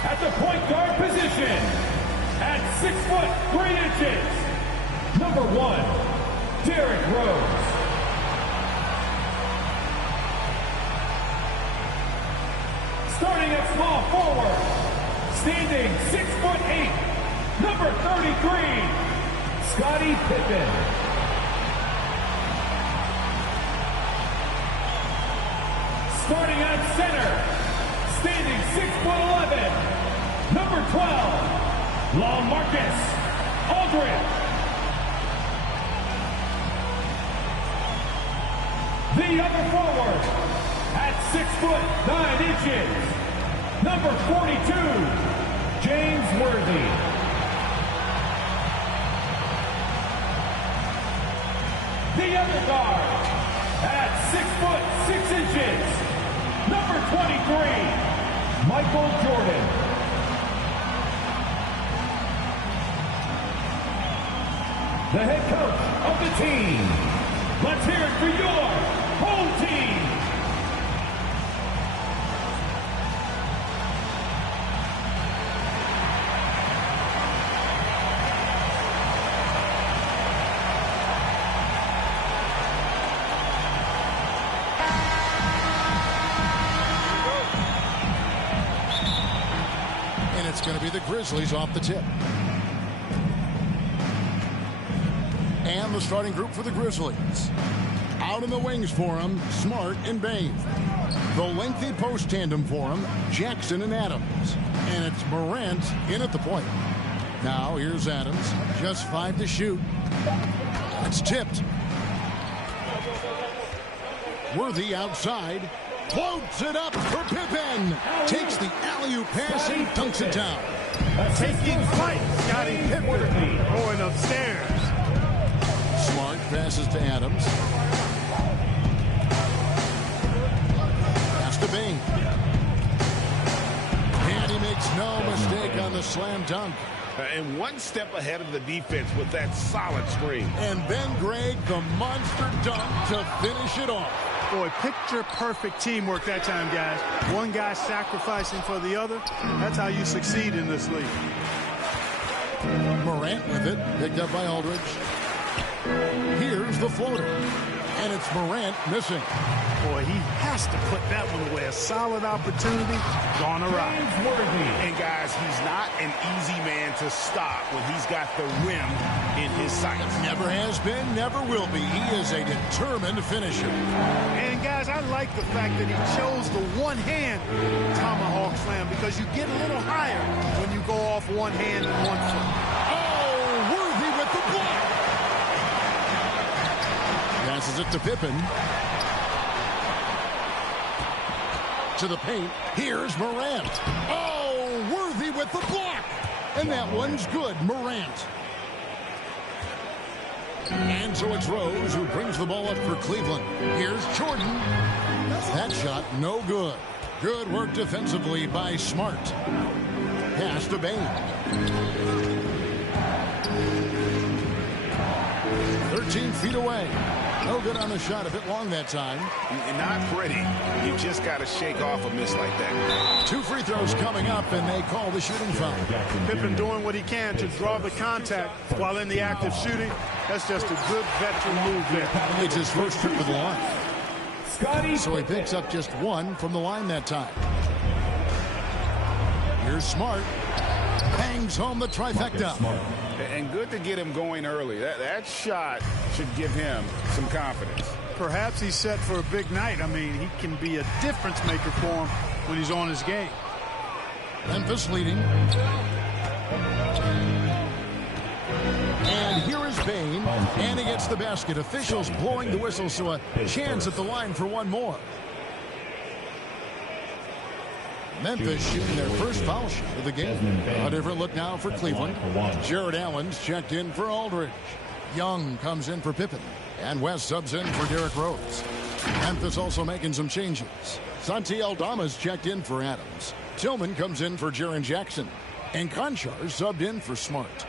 At the point guard position, at 6'3", number 1, Derrick Rose. Starting at small forward, standing 6'8", number 33, Scottie Pippen. Starting at center, standing 6'11", number 12, LaMarcus Aldridge. The other forward, at 6'9", number 42, James Worthy. The other guard, at 6'6", number 23, Michael Jordan. The head coach of the team. Let's hear it for your home team. And it's going to be the Grizzlies off the tip. And the starting group for the Grizzlies. Out in the wings for them, Smart and Bain. The lengthy post tandem for them, Jackson and Adams. And it's Morant in at the point. Now here's Adams, just 5 to shoot. It's tipped. Worthy outside, floats it up for Pippen. Takes the alley-oop pass and dunks it down. Taking flight, Scottie Pippen going upstairs. Smart passes to Adams. Pass to Bain. And he makes no mistake on the slam dunk. And one step ahead of the defense with that solid screen. And Ben Gregg, the monster dunk to finish it off. Boy, picture-perfect teamwork that time, guys. One guy sacrificing for the other. That's how you succeed in this league. Morant with it, picked up by Aldridge. Here's the floater. And it's Morant missing. Boy, he has to put that one away. A solid opportunity gone awry. And guys, he's not an easy man to stop when he's got the rim in his sights. Never has been, never will be. He is a determined finisher. And guys, I like the fact that he chose the one-hand tomahawk slam because you get a little higher when you go off one hand and one foot. Oh, Worthy with the block. Passes it to Pippen. To the paint. Here's Morant. Oh, Worthy with the block. And that one's good, Morant. And so it's Rose who brings the ball up for Cleveland. Here's Jordan. That shot no good. Good work defensively by Smart. Pass to Bain. 13 feet away. No good on the shot, a bit long that time. Not pretty. You just got to shake off a miss like that. 2 free throws coming up, and they call the shooting foul. Pippen doing what he can to draw the contact while in the act of shooting. That's just a good veteran move there. It's his first trip to the line. So he picks up just 1 from the line that time. Here's Smart. Bangs home the trifecta. And good to get him going early. That shot should give him some confidence. Perhaps he's set for a big night. I mean, he can be a difference maker for him when he's on his game. Memphis leading. And here is Bain. And he gets the basket. Officials blowing the whistle, so a chance at the line for one more. Memphis shooting their first foul shot of the game. A different look now for Cleveland. Jared Allen's checked in for Aldridge. Young comes in for Pippen. And West subs in for Derrick Rose. Memphis also making some changes. Santi Aldama's checked in for Adams. Tillman comes in for Jaren Jackson. And Conchar subbed in for Smart.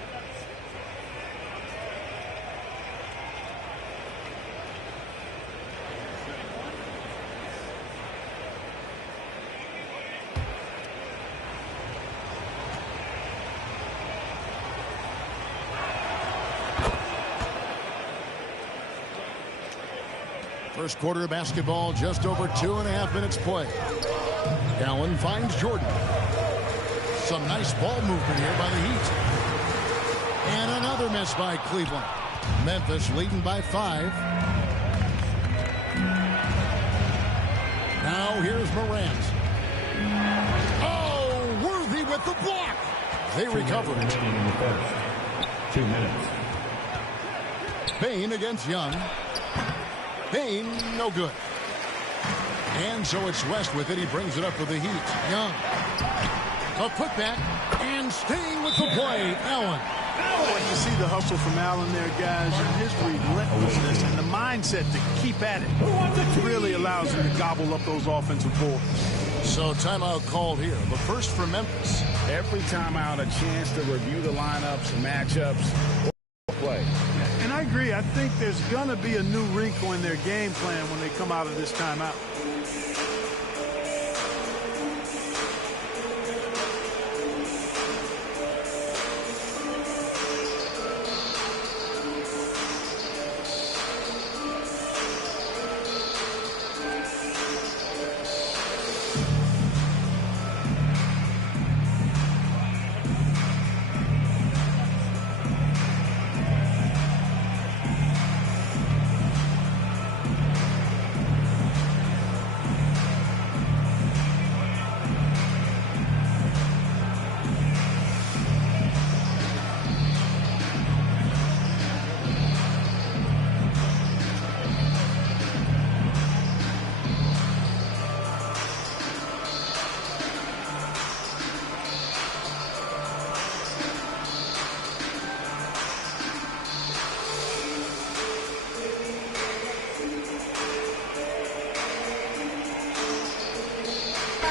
First quarter of basketball, just over 2.5 minutes play. Allen finds Jordan. Some nice ball movement here by the Heat. And another miss by Cleveland. Memphis leading by 5. Now here's Morant. Oh, Worthy with the block. They recover it. 2 minutes. Bain against Young. Bain, no good. And so it's West with it. He brings it up for the Heat. Young. A putback. And staying with the play. Allen. You see the hustle from Allen there, guys, and his relentlessness and the mindset to keep at it really allows him to gobble up those offensive boards. So timeout called here. The first for Memphis. Every timeout, a chance to review the lineups, matchups, or play. And I agree. I think there's going to be a new wrinkle in their game plan when they come out of this timeout.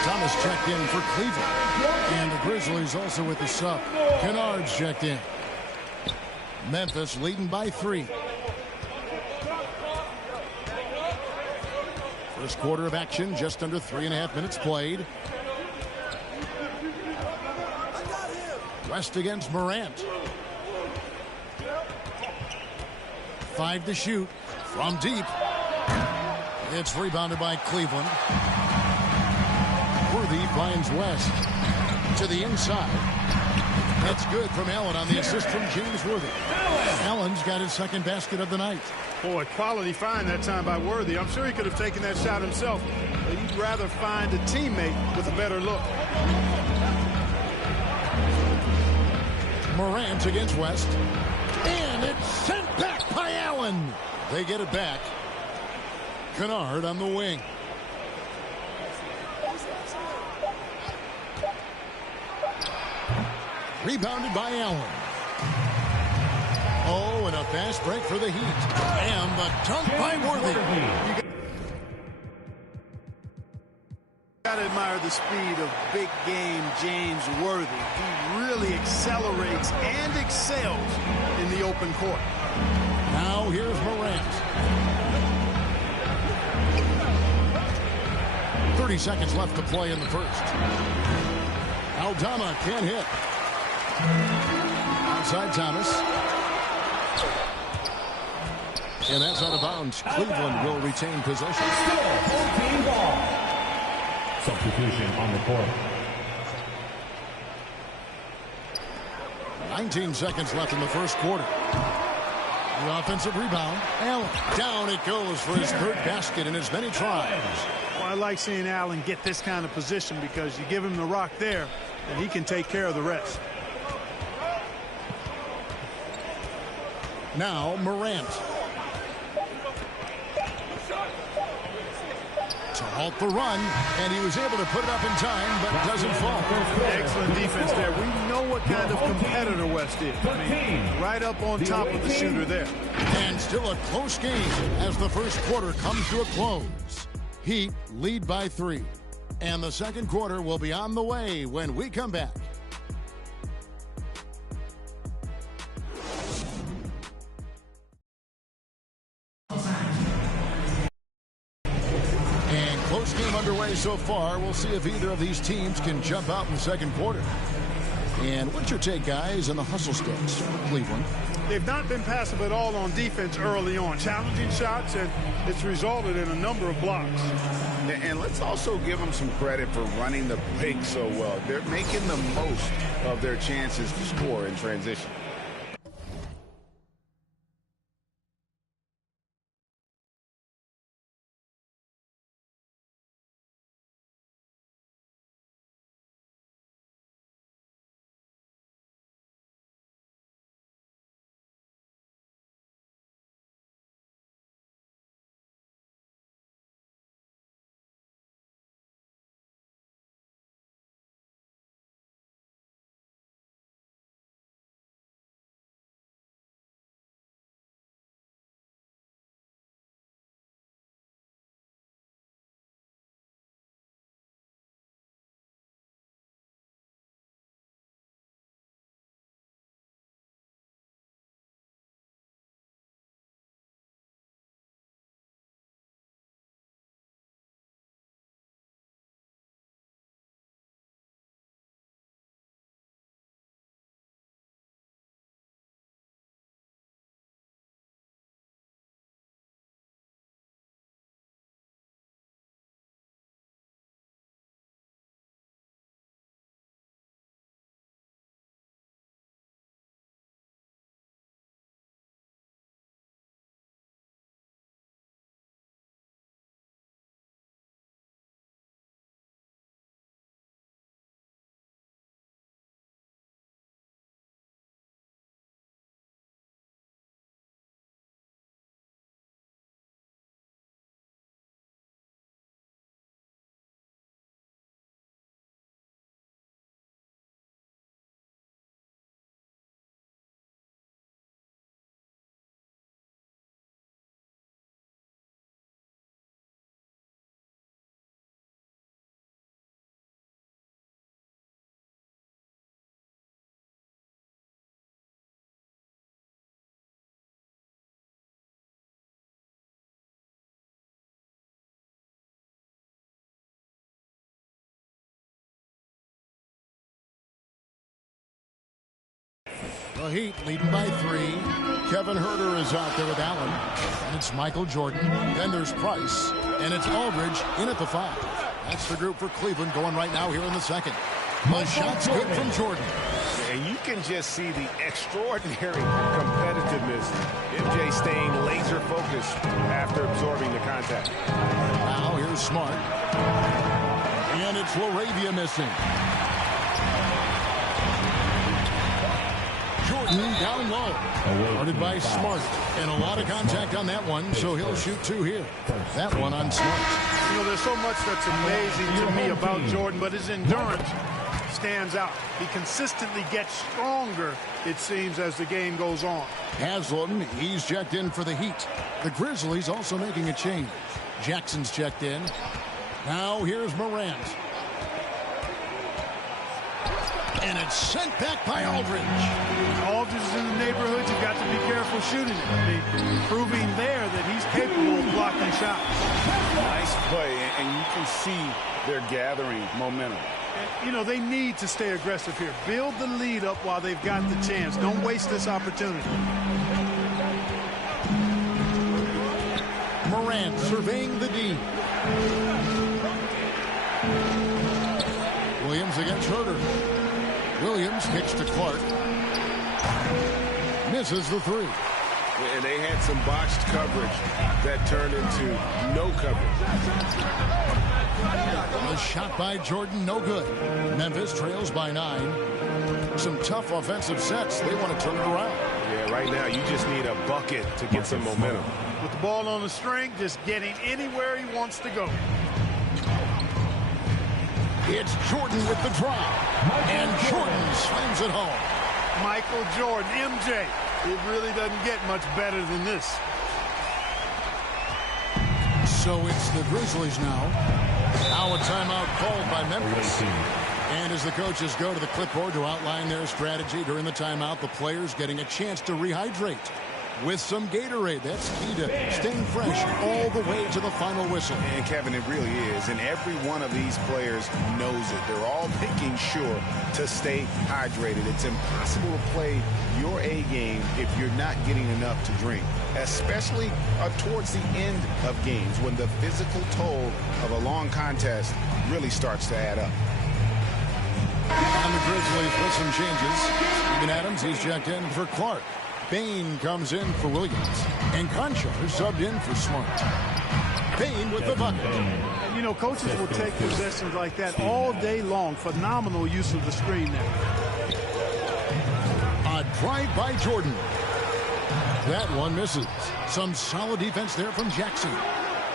Thomas checked in for Cleveland. And the Grizzlies also with the sub. Kennard's checked in. Memphis leading by 3. First quarter of action, just under 3.5 minutes played. West against Morant. 5 to shoot from deep. It's rebounded by Cleveland. Worthy finds West to the inside. That's good from Allen on the assist from James Worthy. Allen's got his second basket of the night. Boy, quality find that time by Worthy. I'm sure he could have taken that shot himself, but he'd rather find a teammate with a better look. Morant against West. And it's sent back by Allen. They get it back. Kennard on the wing. Rebounded by Allen. Oh, and a fast break for the Heat. And the dunk by Worthy. Gotta admire the speed of big game James Worthy. He really accelerates and excels in the open court. Now here's Morant. 30 seconds left to play in the first. Aldama can't hit. Outside Thomas. And that's out of bounds. Cleveland will retain possession. Still 14 ball. Substitution on the court. 19 seconds left in the first quarter. The offensive rebound. Allen. Down it goes for his third basket in as many tries. Well, I like seeing Allen get this kind of position because you give him the rock there and he can take care of the rest. Now Morant. to halt the run, and he was able to put it up in time, but doesn't fall. Excellent defense there. We know what kind of competitor West is. I mean, right up on top of the shooter there. And still a close game as the first quarter comes to a close. Heat lead by 3. And the second quarter will be on the way when we come back. And close game underway so far. We'll see if either of these teams can jump out in the second quarter. And what's your take, guys, on the hustle sticks for Cleveland? They've not been passive at all on defense early on. Challenging shots, and it's resulted in a number of blocks. And let's also give them some credit for running the break so well. They're making the most of their chances to score in transition. The Heat leading by 3. Kevin Huerter is out there with Allen. And it's Michael Jordan. Then there's Price. And it's Aldridge in at the 5. That's the group for Cleveland going right now here in the second. The shot's good from Jordan. And you can just see the extraordinary competitiveness. MJ staying laser focused after absorbing the contact. Now here's Smart. And it's Laravia missing. Jordan down low. Guarded by Smart. And a lot of contact on that one, so he'll shoot 2 here. That one on Smart. You know, there's so much that's amazing to me about Jordan, but his endurance stands out. He consistently gets stronger, it seems, as the game goes on. Haslam, he's checked in for the Heat. The Grizzlies also making a change. Jackson's checked in. Now here's Morant. And it's sent back by Aldridge. Aldridge is in the neighborhood. You've got to be careful shooting it. I mean, proving there that he's capable of blocking shots. Nice play, and you can see they're gathering momentum. And, you know, they need to stay aggressive here. Build the lead up while they've got the chance. Don't waste this opportunity. Morant surveying the D. Williams against Huerter. Williams kicks to Clark. Misses the 3. And they had some botched coverage that turned into no coverage. A shot by Jordan, no good. Memphis trails by 9. Some tough offensive sets. They want to turn it around. Yeah, right now you just need a bucket to get some momentum. With the ball on the string, just getting anywhere he wants to go. It's Jordan with the drive. And Jordan slams it home. Michael Jordan, MJ. It really doesn't get much better than this. So it's the Grizzlies now. Now a timeout called by Memphis. And as the coaches go to the clipboard to outline their strategy during the timeout, the players getting a chance to rehydrate with some Gatorade. That's key to staying fresh all the way to the final whistle. And Kevin, it really is. And every one of these players knows it. They're all making sure to stay hydrated. It's impossible to play your A game if you're not getting enough to drink, especially towards the end of games when the physical toll of a long contest really starts to add up. And the Grizzlies with some changes. Steven Adams, he's checked in for Clark. Bain comes in for Williams. And Conchar subbed in for Smart. Bain with the bucket. And, you know, coaches will take possessions like that all day long. Phenomenal use of the screen there. A drive by Jordan. That one misses. Some solid defense there from Jackson.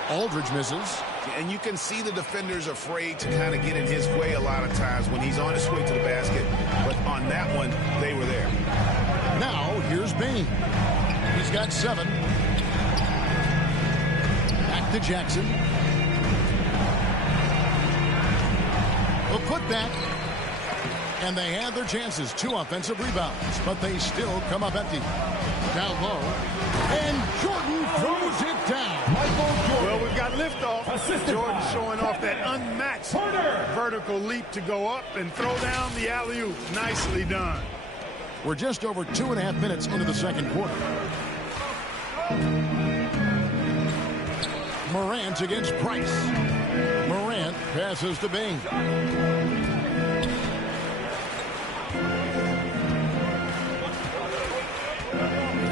Aldridge misses. And you can see the defenders afraid to kind of get in his way a lot of times when he's on his way to the basket. But on that one, they were there. Now, here's Bain. He's got 7. Back to Jackson. A putback. And they had their chances. 2 offensive rebounds. But they still come up empty. Down low. And Jordan throws it down. Michael Jordan. Well, we've got liftoff. Jordan showing off that unmatched vertical leap to go up and throw down the alley-oop. Nicely done. We're just over 2.5 minutes into the second quarter. Morant against Price. Morant passes to Bain.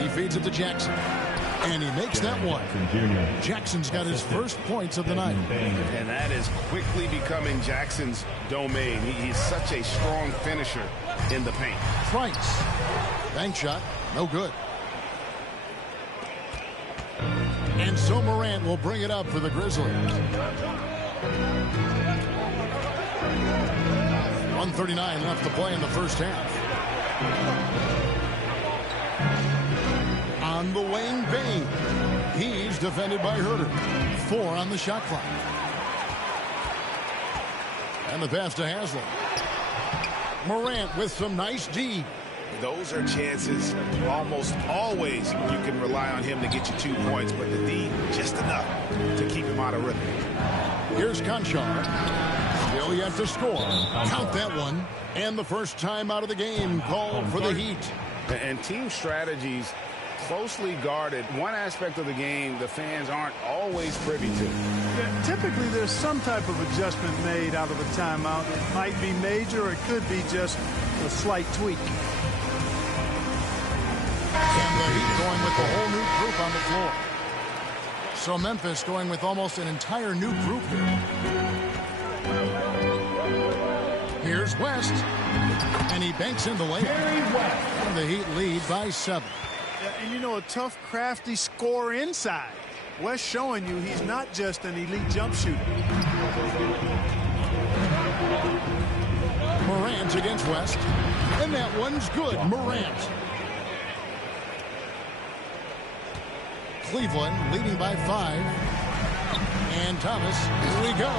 He feeds it to Jackson. And he makes that one. Jackson's got his first points of the night. And that is quickly becoming Jackson's domain. He's such a strong finisher in the paint. Price. Bank shot. No good. And so Morant will bring it up for the Grizzlies. 1:39 left to play in the first half. On the wing, Bain. He's defended by Herter. 4 on the shot clock. And the pass to Haslem. Morant with some nice D. Those are chances almost always you can rely on him to get you 2 points, but the D just enough to keep him out of rhythm. Here's Conchar. Still yet to score. Count that one. And the first time out of the game called for the Heat. And team strategies closely guarded. One aspect of the game the fans aren't always privy to. Yeah, typically there's some type of adjustment made out of a timeout. It might be major or it could be just a slight tweak. And the Heat going with the whole new group on the floor. So Memphis going with almost an entire new group here. Here's West. And he banks in the layup. And the Heat lead by 7. And you know, a tough, crafty scorer inside. West showing you he's not just an elite jump shooter. Morant against West. And that one's good. Morant. Cleveland leading by 5. And Thomas, here we go.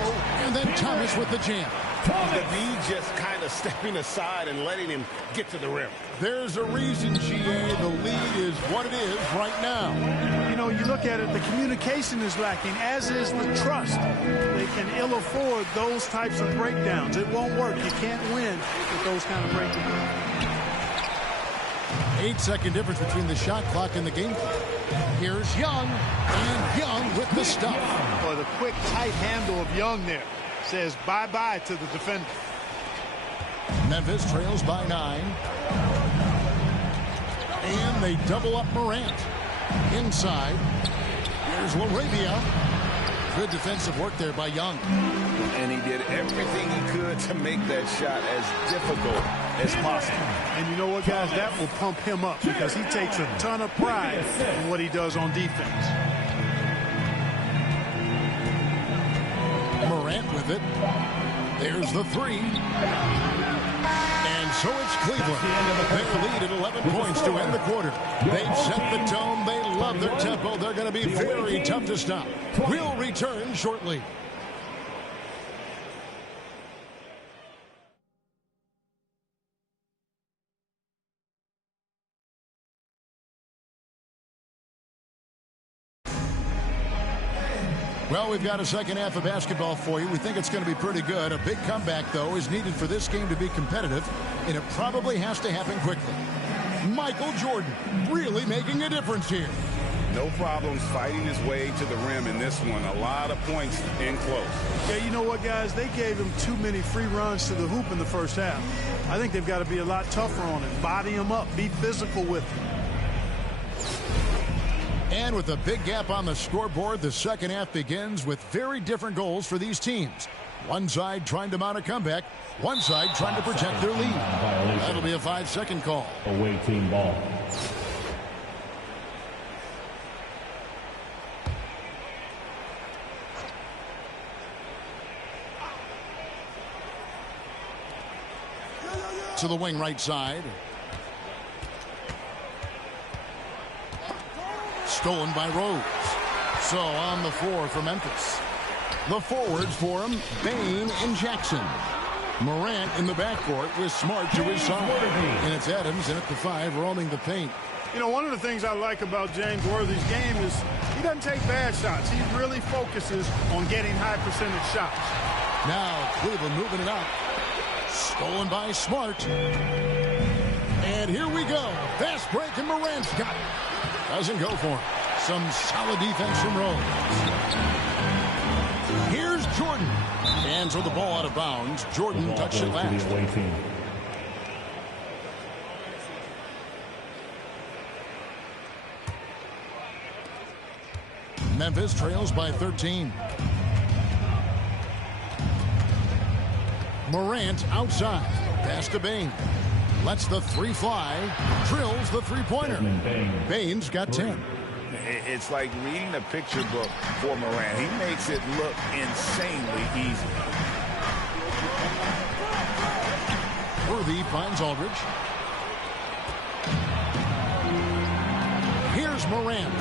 And then Thomas with the jam. The D just kind of stepping aside and letting him get to the rim. There's a reason, GA, the lead is what it is right now. You know, you look at it, the communication is lacking, as is the trust. They can ill afford those types of breakdowns. It won't work. You can't win with those kind of breakdowns. 8-second difference between the shot clock and the game clock. Here's Young, and Young with the stuff. Boy, the quick, tight handle of Young there says bye-bye to the defender. Memphis trails by 9. And they double up Morant. Inside. Here's LaRavia. Good defensive work there by Young. And he did everything he could to make that shot as difficult as possible. And you know what, guys? That will pump him up because he takes a ton of pride in what he does on defense. Morant with it. There's the three. And so it's Cleveland. Their lead at 11 points to end the quarter. They've set the tone. They love their tempo. They're going to be very tough to stop. We'll return shortly. Well, we've got a second half of basketball for you. We think it's going to be pretty good. A big comeback, though, is needed for this game to be competitive, and it probably has to happen quickly. Michael Jordan really making a difference here. No problems fighting his way to the rim in this one. A lot of points in close. Yeah, you know what, guys? They gave him too many free runs to the hoop in the first half. I think they've got to be a lot tougher on him. Body him up. Be physical with him. And with a big gap on the scoreboard, the second half begins with very different goals for these teams. One side trying to mount a comeback, one side trying to protect their lead. That'll be a 5-second call. Away team ball. To the wing right side. Stolen by Rose. So on the floor for Memphis. The forwards for him, Bain and Jackson. Morant in the backcourt with Smart to his side. And it's Adams in at the 5 roaming the paint. You know, one of the things I like about James Worthy's game is he doesn't take bad shots. He really focuses on getting high percentage shots. Now Cleveland moving it up. Stolen by Smart. And here we go. Fast break and Morant's got it. Doesn't go for him. Some solid defense from Rose. Here's Jordan. And so the ball out of bounds. Jordan touched it last. Memphis trails by 13. Morant outside. Pass to Bain. Lets the three fly. Drills the three-pointer. Bain's got 10. It's like reading a picture book for Morant. He makes it look insanely easy. Worthy finds Aldridge. Here's Morant.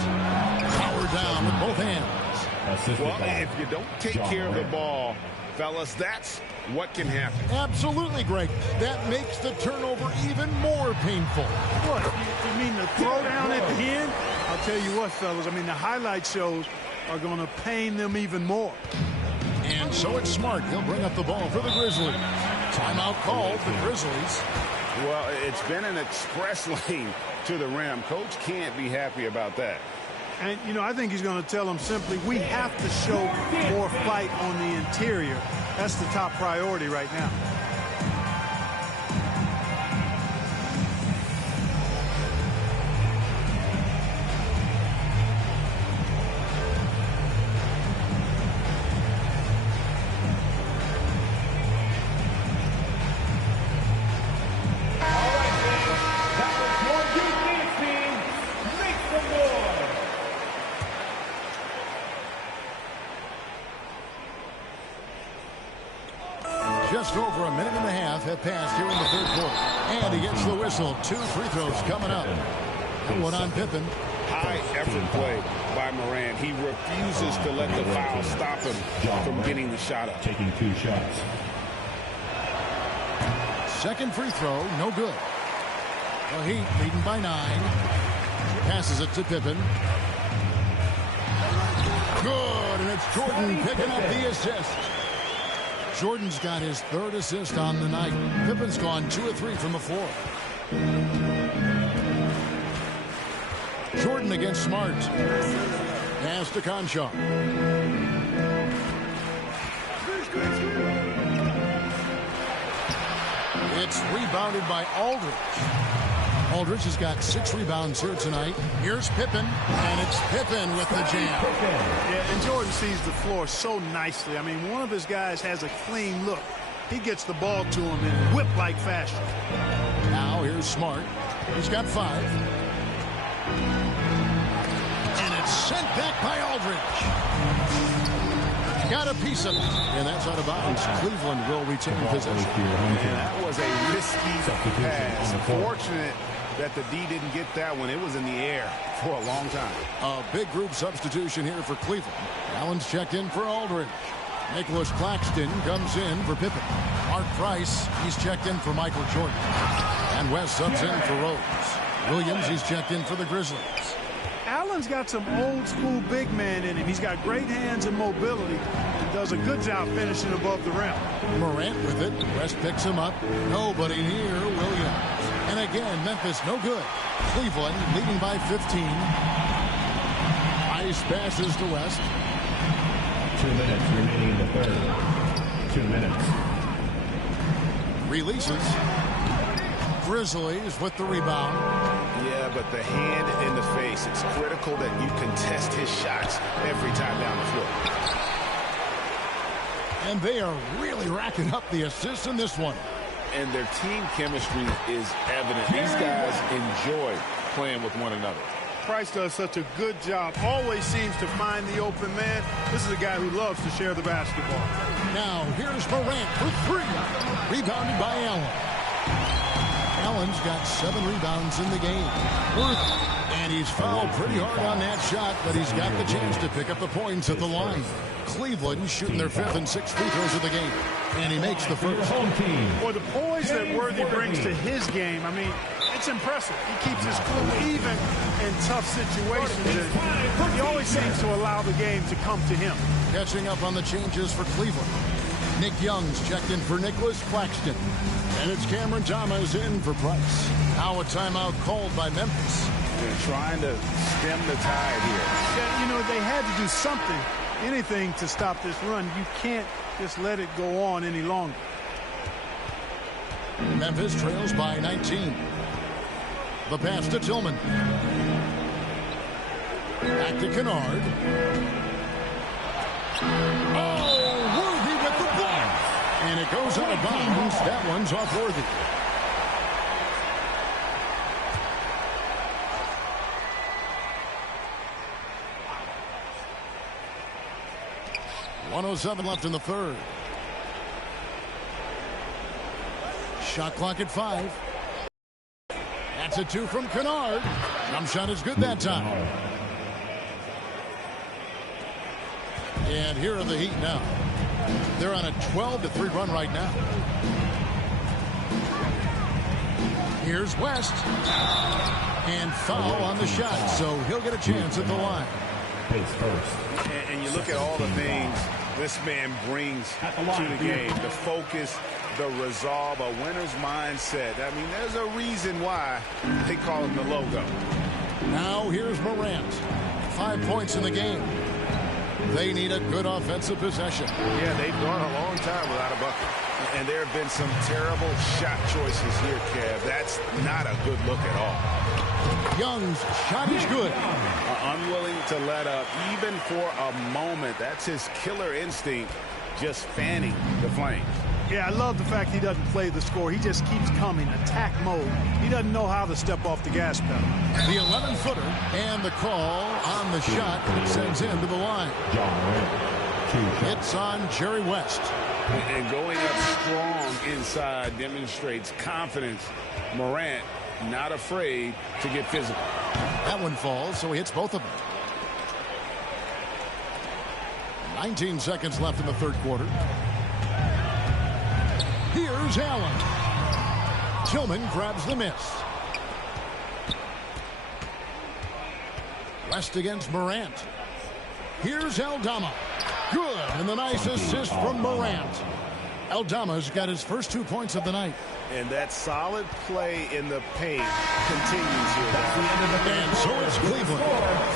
Power down with both hands. Well, if you don't take care of the ball, fellas, that's what can happen. Absolutely, Greg. That makes the turnover even more painful. What? You mean the throwdown at the end? I'll tell you what, fellas. I mean, the highlight shows are going to pain them even more. And so it's Smart. He'll bring up the ball for the Grizzlies. Timeout called the Grizzlies. Well, it's been an express lane to the rim. Coach can't be happy about that. And, you know, I think he's going to tell them simply, we have to show more fight on the interior. That's the top priority right now. Just over a minute and a half have passed here in the third quarter. And he gets the whistle. 2 free throws coming up. And one on Pippen. High effort play by Morant. He refuses to let the foul stop him from getting the shot up. Taking 2 shots. Second free throw, no good. The Heat leading by 9. Passes it to Pippen. Good, and it's Jordan picking up the assist. Jordan's got his 3rd assist on the night. Pippen's gone 2 of 3 from the floor. Jordan against Smart. Pass to Conchar. It's rebounded by Aldridge. Aldridge has got 6 rebounds here tonight. Here's Pippen, and it's Pippen with the jam. Yeah, and Jordan sees the floor so nicely. I mean, one of his guys has a clean look. He gets the ball to him in whip-like fashion. Now here's Smart. He's got 5. And it's sent back by Aldridge. Got a piece of it. And that's out of bounds. Cleveland will retain possession. And that was a risky pass. Fortunate that the D didn't get that one. It was in the air for a long time. A big group substitution here for Cleveland. Allen's checked in for Aldridge. Nicholas Claxton comes in for Pippen. Mark Price, he's checked in for Michael Jordan. And West subs in for Rose. Williams, he's checked in for the Grizzlies. Allen's got some old school big man in him. He's got great hands and mobility and does a good job finishing above the rim. Morant with it. West picks him up. Nobody near Williams. And again, Memphis no good. Cleveland leading by 15. Ice passes to West. 2 minutes remaining in the third. 2 minutes. Releases. Grizzlies with the rebound. Yeah, but the hand in the face. It's critical that you contest his shots every time down the floor. And they are really racking up the assists in this one. And their team chemistry is evident. These guys enjoy playing with one another. Price does such a good job. Always seems to find the open man. This is a guy who loves to share the basketball. Now here's Morant for three. Rebounded by Allen. Allen's got 7 rebounds in the game. And he's fouled pretty hard on that shot, but he's got the chance to pick up the points at the line. Cleveland shooting their 5th and 6th free throws of the game. And he makes the first. Boy, the poise that Worthy brings to his game, I mean, it's impressive. He keeps his cool even in tough situations. And he always seems to allow the game to come to him. Catching up on the changes for Cleveland. Nick Young's checked in for Nicholas Claxton. And it's Cameron Thomas in for Price. Now a timeout called by Memphis. They're trying to stem the tide here. Yeah, you know, they had to do something, anything to stop this run. You can't just let it go on any longer. Memphis trails by 19. The pass to Tillman. Back to Kennard. Oh, Worthy with the block. And it goes out of bounds. That one's off Worthy. .107 left in the third. Shot clock at 5. That's a 2 from Kennard. Jump shot is good that time. And here are the Heat now. They're on a 12-3 run right now. Here's West. And foul on the shot, so he'll get a chance at the line. Pace first. And you look at all the things this man brings to the game. The focus, the resolve, a winner's mindset. I mean, there's a reason why they call him the logo. Now here's Morant. 5 points in the game. They need a good offensive possession. Yeah, they've gone a long time without a bucket. And there have been some terrible shot choices here, Kev. That's not a good look at all. Young's shot is good. Unwilling to let up, even for a moment. That's his killer instinct, just fanning the flames. Yeah, I love the fact he doesn't play the score. He just keeps coming, attack mode. He doesn't know how to step off the gas pedal. The 11-footer and the call on the shot that sends him to the line. It's on Jerry West. And going up strong inside demonstrates confidence. Morant not afraid to get physical. That one falls, so he hits both of them. 19 seconds left in the third quarter. Here's Allen. Tillman grabs the miss. West against Morant. Here's Aldama. Good, and the nice assist from Morant. Aldama's got his first 2 points of the night. And that solid play in the paint continues here. And so it's Cleveland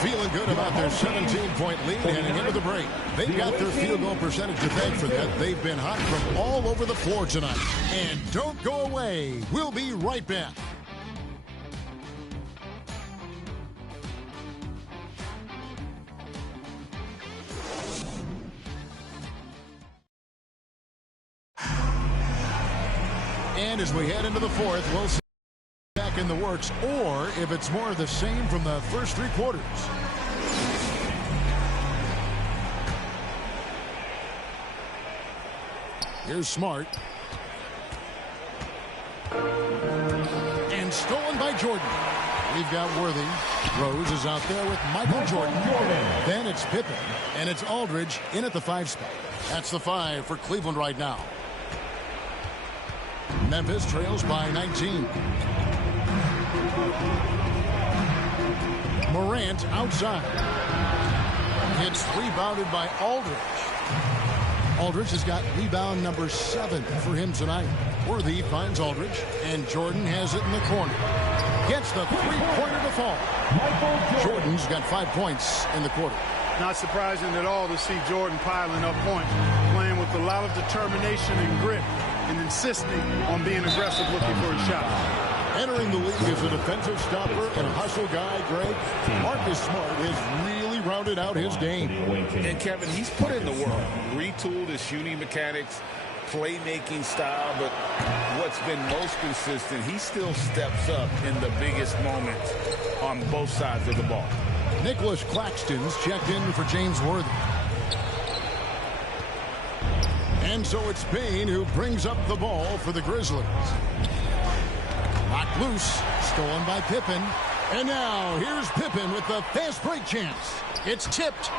feeling good about their 17-point lead heading into the break. They've got their field goal percentage to thank for that. They've been hot from all over the floor tonight. And don't go away. We'll be right back. And as we head into the fourth, we'll see back in the works, or if it's more of the same from the first 3 quarters. Here's Smart. And stolen by Jordan. We've got Worthy. Rose is out there with Michael Jordan. Then it's Pippen. And it's Aldridge in at the 5 spot. That's the 5 for Cleveland right now. Memphis trails by 19. Morant outside. It's rebounded by Aldridge. Aldridge has got rebound number 7 for him tonight. Worthy finds Aldridge, and Jordan has it in the corner. Gets the three-pointer to fall. Jordan's got 5 points in the quarter. Not surprising at all to see Jordan piling up points, playing with a lot of determination and grit, and insisting on being aggressive looking for a shot. Entering the league as a defensive stopper and a hustle guy, Greg, Marcus Smart has really rounded out his game. And Kevin, he's put in the work, retooled his shooting mechanics, playmaking style, but what's been most consistent, he still steps up in the biggest moments on both sides of the ball. Nicholas Claxton's checked in for James Worthy. And so it's Payne who brings up the ball for the Grizzlies. Knocked loose, stolen by Pippen. And now here's Pippen with the fast break chance. It's tipped.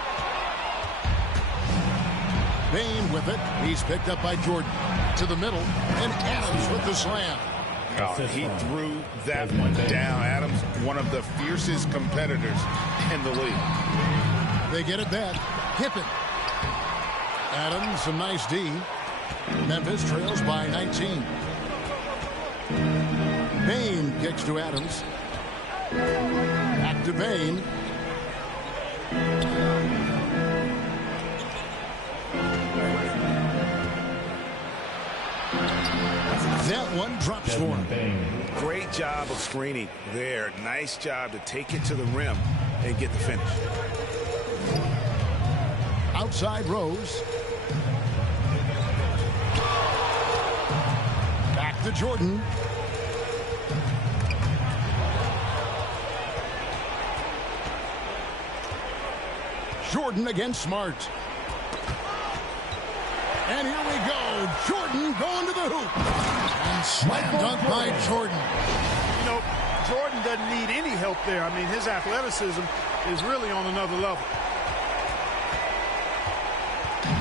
Payne with it. He's picked up by Jordan. To the middle. And Adams with the slam. Oh, he threw that one down. Adams, one of the fiercest competitors in the league. They get it back. Pippen. Adams, some nice D. Memphis trails by 19. Payne kicks to Adams. Back to Payne. That one drops for him. Great job of screening there. Nice job to take it to the rim and get the finish. Outside Rose. Back to Jordan. Jordan against Smart. And here we go. Jordan going to the hoop. And slam dunk by Jordan. You know, Jordan doesn't need any help there. I mean, his athleticism is really on another level.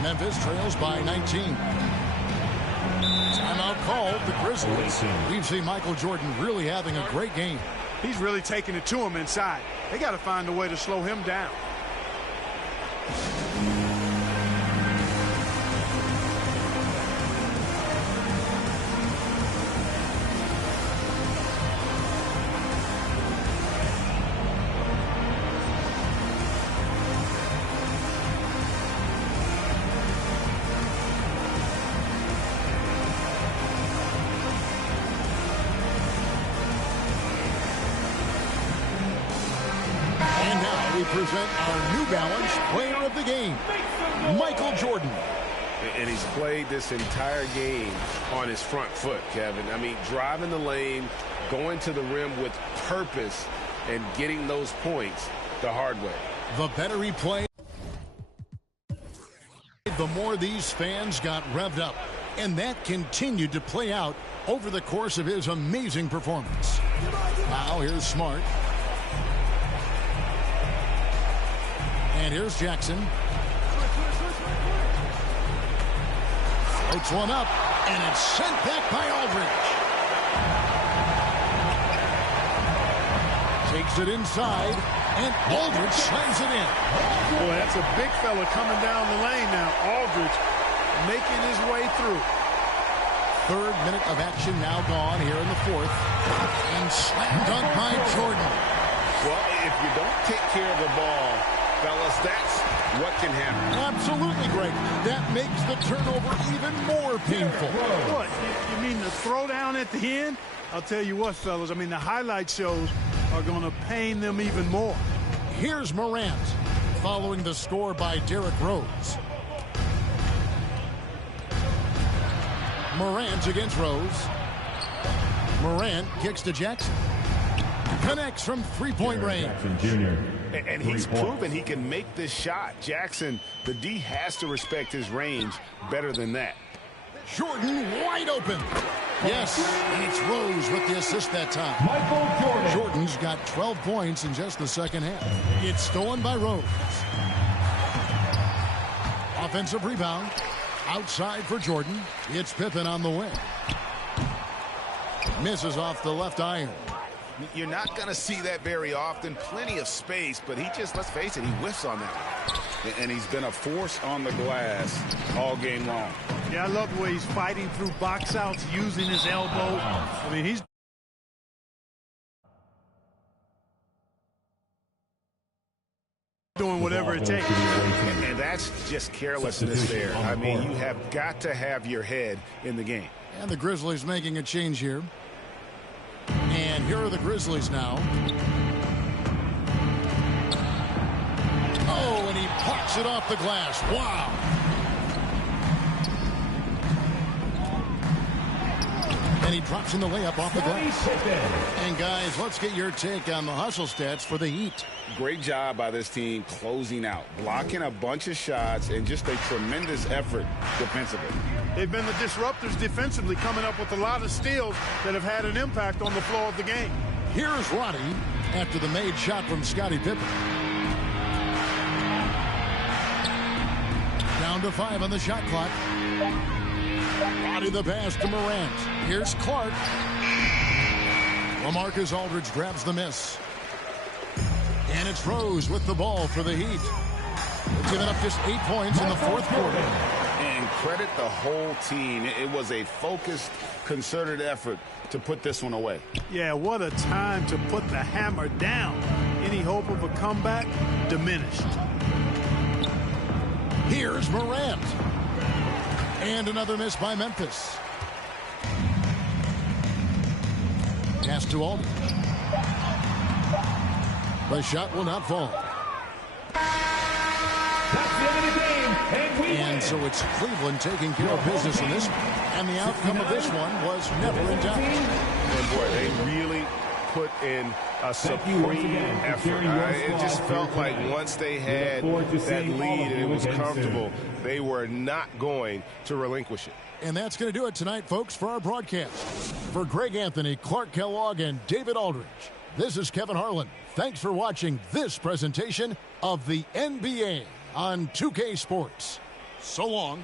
Memphis trails by 19. Timeout called the Grizzlies. We've seen Michael Jordan really having a great game. He's really taking it to him inside. They got to find a way to slow him down. Present our New Balance player of the game, Michael Jordan. And he's played this entire game on his front foot, Kevin. I mean, driving the lane, going to the rim with purpose, and getting those points the hard way. The better he played, the more these fans got revved up. And that continued to play out over the course of his amazing performance. Now here's Smart. And here's Jackson. Floats one up, and it's sent back by Aldridge. Takes it inside, and Aldridge slams it in. Boy, that's a big fella coming down the lane now. Aldridge making his way through. 3rd minute of action now gone here in the 4th. And slam dunk by Jordan. Well, if you don't take care of the ball, fellas, that's what can happen. Absolutely, Greg. That makes the turnover even more painful. What? You mean the throwdown at the end? I'll tell you what, fellas. I mean, the highlight shows are going to pain them even more. Here's Morant, following the score by Derrick Rose. Morant against Rose. Morant kicks to Jackson. Connects from three-point range. And he's proven he can make this shot. Jackson, the D has to respect his range better than that. Jordan wide open. Yes, and it's Rose with the assist that time. Michael Jordan. Jordan's got 12 points in just the second half. It's stolen by Rose. Offensive rebound. Outside for Jordan. It's Pippen on the wing. Misses off the left iron. You're not going to see that very often. Plenty of space, but he just, let's face it, he whiffs on that. And he's been a force on the glass all game long. Yeah, I love the way he's fighting through box outs, using his elbow. I mean, he's doing whatever it takes. And that's just carelessness there. I mean, you have got to have your head in the game. And the Grizzlies making a change here. And here are the Grizzlies now. Oh, and he pops it off the glass. Wow. And he drops in the layup off the glass. And guys, let's get your take on the hustle stats for the Heat. Great job by this team closing out, blocking a bunch of shots, and just a tremendous effort defensively. They've been the disruptors defensively, coming up with a lot of steals that have had an impact on the flow of the game. Here's Roddy after the made shot from Scottie Pippen. Down to 5 on the shot clock. Roddy the pass to Morant. Here's Clark. LaMarcus Aldridge grabs the miss. And it's Rose with the ball for the Heat. They've given up just 8 points in the fourth quarter. And credit the whole team. It was a focused, concerted effort to put this one away. Yeah, what a time to put the hammer down. Any hope of a comeback diminished. Here's Morant. And another miss by Memphis. Pass to Aldridge. The shot will not fall. That's the end of the game, and so it's Cleveland taking care of business in this one. And the outcome of this one was never in doubt. And boy, they really put in a supreme effort. It just felt like once they had that lead and it was comfortable, they were not going to relinquish it. And that's going to do it tonight, folks, for our broadcast. For Greg Anthony, Clark Kellogg, and David Aldridge, this is Kevin Harlan. Thanks for watching this presentation of the NBA on 2K Sports. So long.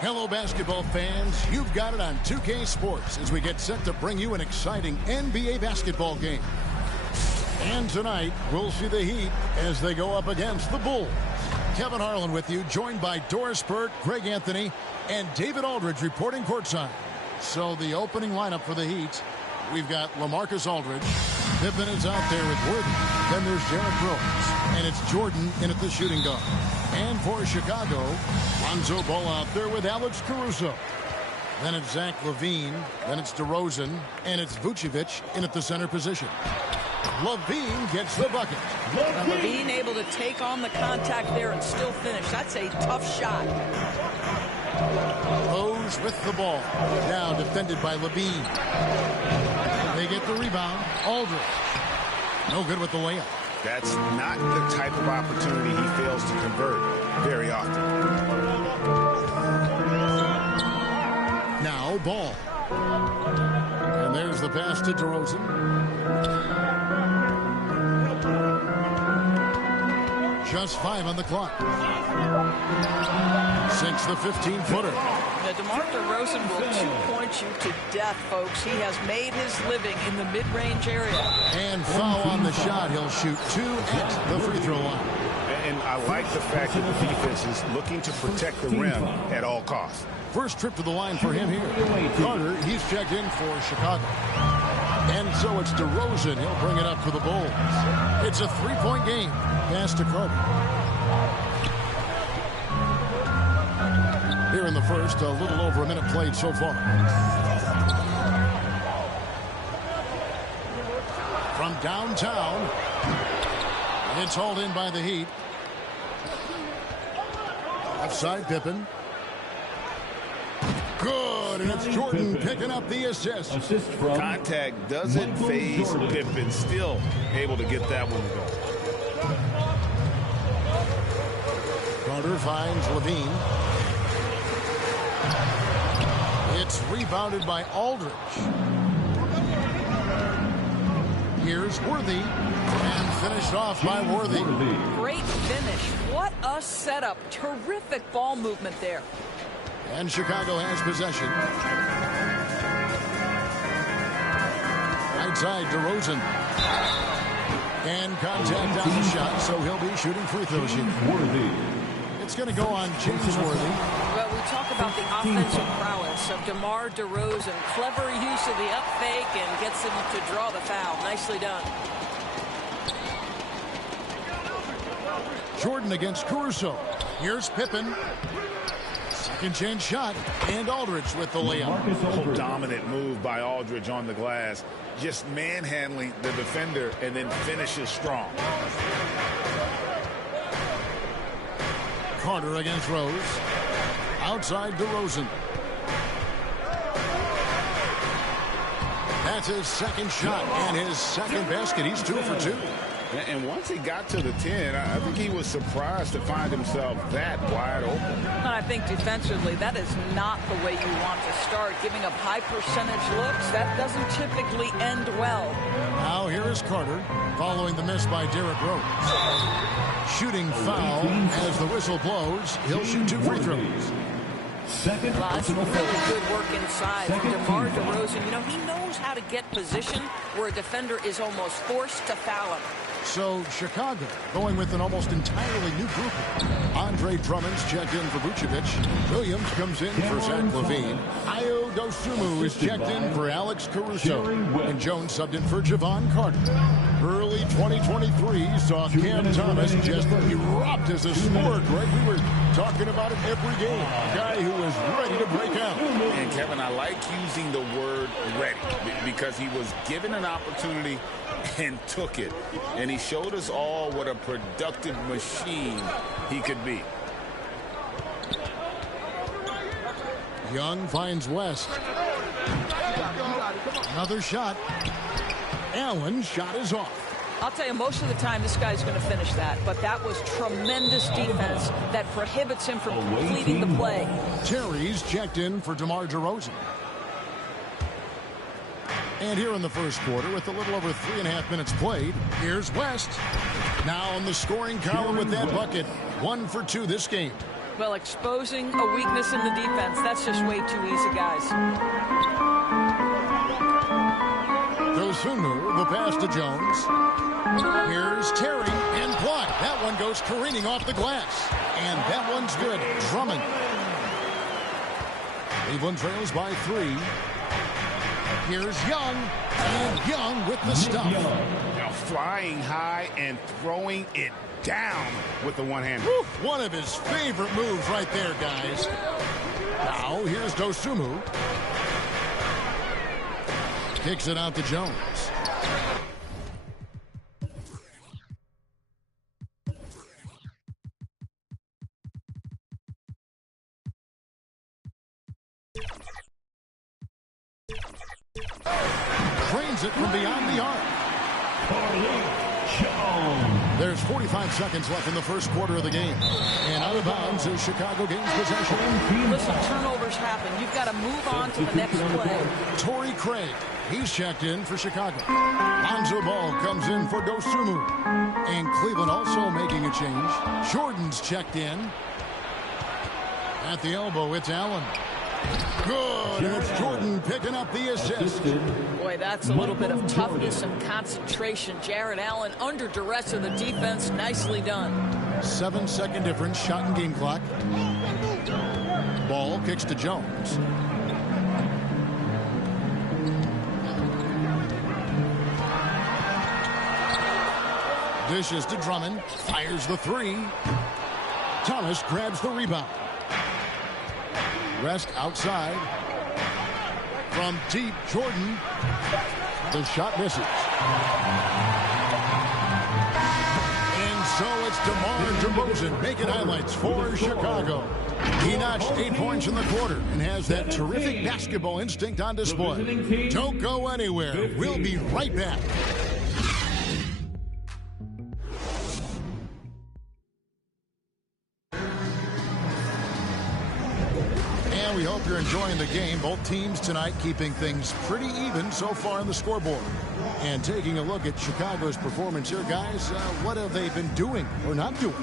Hello, basketball fans. You've got it on 2K Sports as we get set to bring you an exciting NBA basketball game. And tonight, we'll see the Heat as they go up against the Bulls. Kevin Harlan with you, joined by Doris Burke, Greg Anthony, and David Aldridge reporting courtside. So the opening lineup for the Heat, we've got LaMarcus Aldridge. Pippen is out there with Worthy. Then there's Derrick Rose. And it's Jordan in at the shooting guard. And for Chicago, Lonzo Ball out there with Alex Caruso. Then it's Zach LaVine. Then it's DeRozan. And it's Vucevic in at the center position. LaVine gets the bucket. LaVine able to take on the contact there and still finish. That's a tough shot. Rose with the ball. Now defended by LaVine. They get the rebound. Aldridge. No good with the layup. That's not the type of opportunity he fails to convert very often. Now Ball. And there's the pass to DeRozan. Just 5 on the clock. Sinks the 15-footer. DeMar DeRozan will two-point you to death, folks. He has made his living in the mid-range area. And foul on the shot. He'll shoot 2 at the free throw line. And I like the fact that the defense is looking to protect the rim at all costs. First trip to the line for him here. Carter, he's checked in for Chicago. And so it's DeRozan. He'll bring it up for the Bulls. It's a 3-point game. Pass to Carter. Here in the first, a little over a minute played so far. From downtown, it's hauled in by the Heat. Offside Pippen. Good, and it's Jordan picking up the assist. Contact doesn't phase Pippen. Still able to get that one to go. Carter finds LaVine. It's rebounded by Aldridge. Here's Worthy. And finished off by Worthy. Great finish. What a setup. Terrific ball movement there. And Chicago has possession. Right side, DeRozan. And contact on the shot, so he'll be shooting free throws here. It's going to go on James Worthy. Well, we talk about the offensive prowess of DeMar DeRozan. Clever use of the up fake and gets him to draw the foul. Nicely done. Jordan against Caruso. Here's Pippen. Second chance shot. And Aldridge with the layup. Dominant move by Aldridge on the glass. Just manhandling the defender and then finishes strong. Carter against Rose. Outside DeRozan. That's his second shot and his second basket. He's 2 for 2. And once he got to the 10, I think he was surprised to find himself that wide open. And I think defensively, that is not the way you want to start. Giving up high percentage looks, that doesn't typically end well. Now here is Carter following the miss by Derrick Rose. Shooting foul as the whistle blows. He'll shoot 2 free throws. Lots of really good work inside. DeMar DeRozan, you know, he knows how to get position where a defender is almost forced to foul him. So Chicago going with an almost entirely new group. Andre Drummond's checked in for Vucevic. Williams comes in for Zach LaVine. Ayo Dosunmu is checked in for Alex Caruso. And Jones subbed in for Javon Carter. Early 2023 saw Cam Thomas just erupt as a scorer. Greg, we were talking about it every game. A guy who was ready to break out. And Kevin, I like using the word ready because he was given an opportunity and took it. And he showed us all what a productive machine he could be. Young finds West. Another shot. Allen's shot is off. I'll tell you, most of the time this guy's going to finish that, but that was tremendous defense that prohibits him from completing the play. Terry's checked in for DeMar DeRozan. And here in the first quarter, with a little over 3.5 minutes played, here's West. Now in the scoring column with that bucket. 1 for 2 this game. Well, exposing a weakness in the defense, that's just way too easy, guys. Dosunmu, the pass to Jones. Here's Terry, and blocked. That one goes careening off the glass. And that one's good. Drummond. Cleveland trails by 3. Here's Young, and Young with the stuff. Now flying high and throwing it down with the one-hand. One of his favorite moves right there, guys. Now here's Dosunmu. Kicks it out to Jones. Drains it from beyond the arc. There's 45 seconds left in the first quarter of the game. And out of bounds is Chicago gains possession. Listen, turnovers happen. You've got to move on to the next play. Torrey Craig, he's checked in for Chicago. Lonzo Ball comes in for Dosunmu. And Cleveland also making a change. Jordan's checked in. At the elbow, it's Allen. Good, and it's Jordan picking up the assist. Boy, that's a little bit of toughness and concentration. Jared Allen under duress of the defense. Nicely done. 7-second difference, shot and game clock. Ball kicks to Jones. Dishes to Drummond. Fires the 3. Thomas grabs the rebound. Rest outside. From deep, Jordan. The shot misses. And so it's DeMar DeRozan making highlights for Chicago. He notched 8 points in the quarter and has that terrific basketball instinct on display. Don't go anywhere. We'll be right back. We hope you're enjoying the game. Both teams tonight keeping things pretty even so far on the scoreboard. And taking a look at Chicago's performance here, guys, what have they been doing or not doing?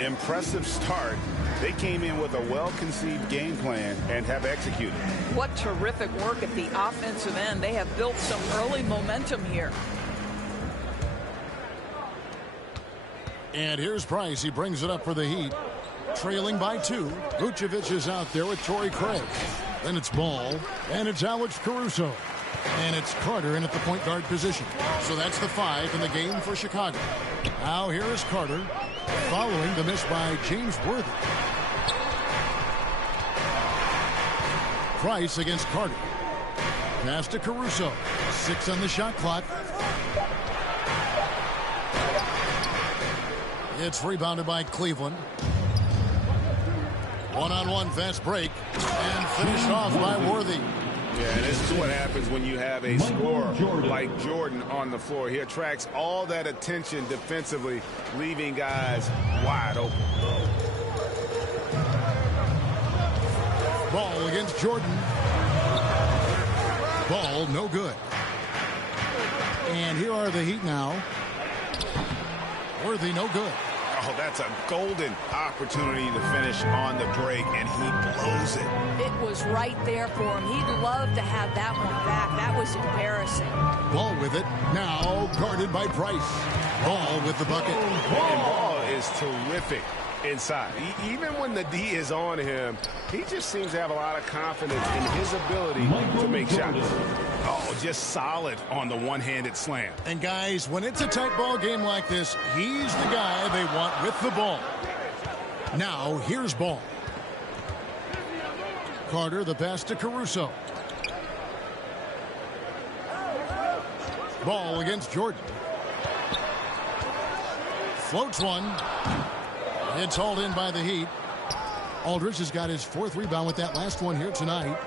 Impressive start. They came in with a well-conceived game plan and have executed. What terrific work at the offensive end. They have built some early momentum here. And here's Price. He brings it up for the Heat. Trailing by 2. Vucevic is out there with Torrey Craig. Then it's Ball. And it's Alex Caruso. And it's Carter in at the point guard position. So that's the 5 in the game for Chicago. Now here is Carter. Following the miss by James Worthy. Price against Carter. Pass to Caruso. 6 on the shot clock. It's rebounded by Cleveland. One-on-one fast break and finished off by Worthy. Yeah, this is what happens when you have a scorer like Jordan on the floor. He attracts all that attention defensively, leaving guys wide open. Ball against Jordan. Ball no good. And here are the Heat now. Worthy no good. Oh, that's a golden opportunity to finish on the break, and he blows it. It was right there for him. He'd love to have that one back. That was embarrassing. Ball with it. Now guarded by Price. Ball with the bucket. And Ball is terrific inside. Even when the D is on him, he just seems to have a lot of confidence in his ability to make shots. Oh, just solid on the one-handed slam. And guys, when it's a tight ball game like this, he's the guy they want with the ball. Now, here's Ball. Carter, the pass to Caruso. Ball against Jordan. Floats one. It's hauled in by the Heat. Aldridge has got his 4th rebound with that last one here tonight.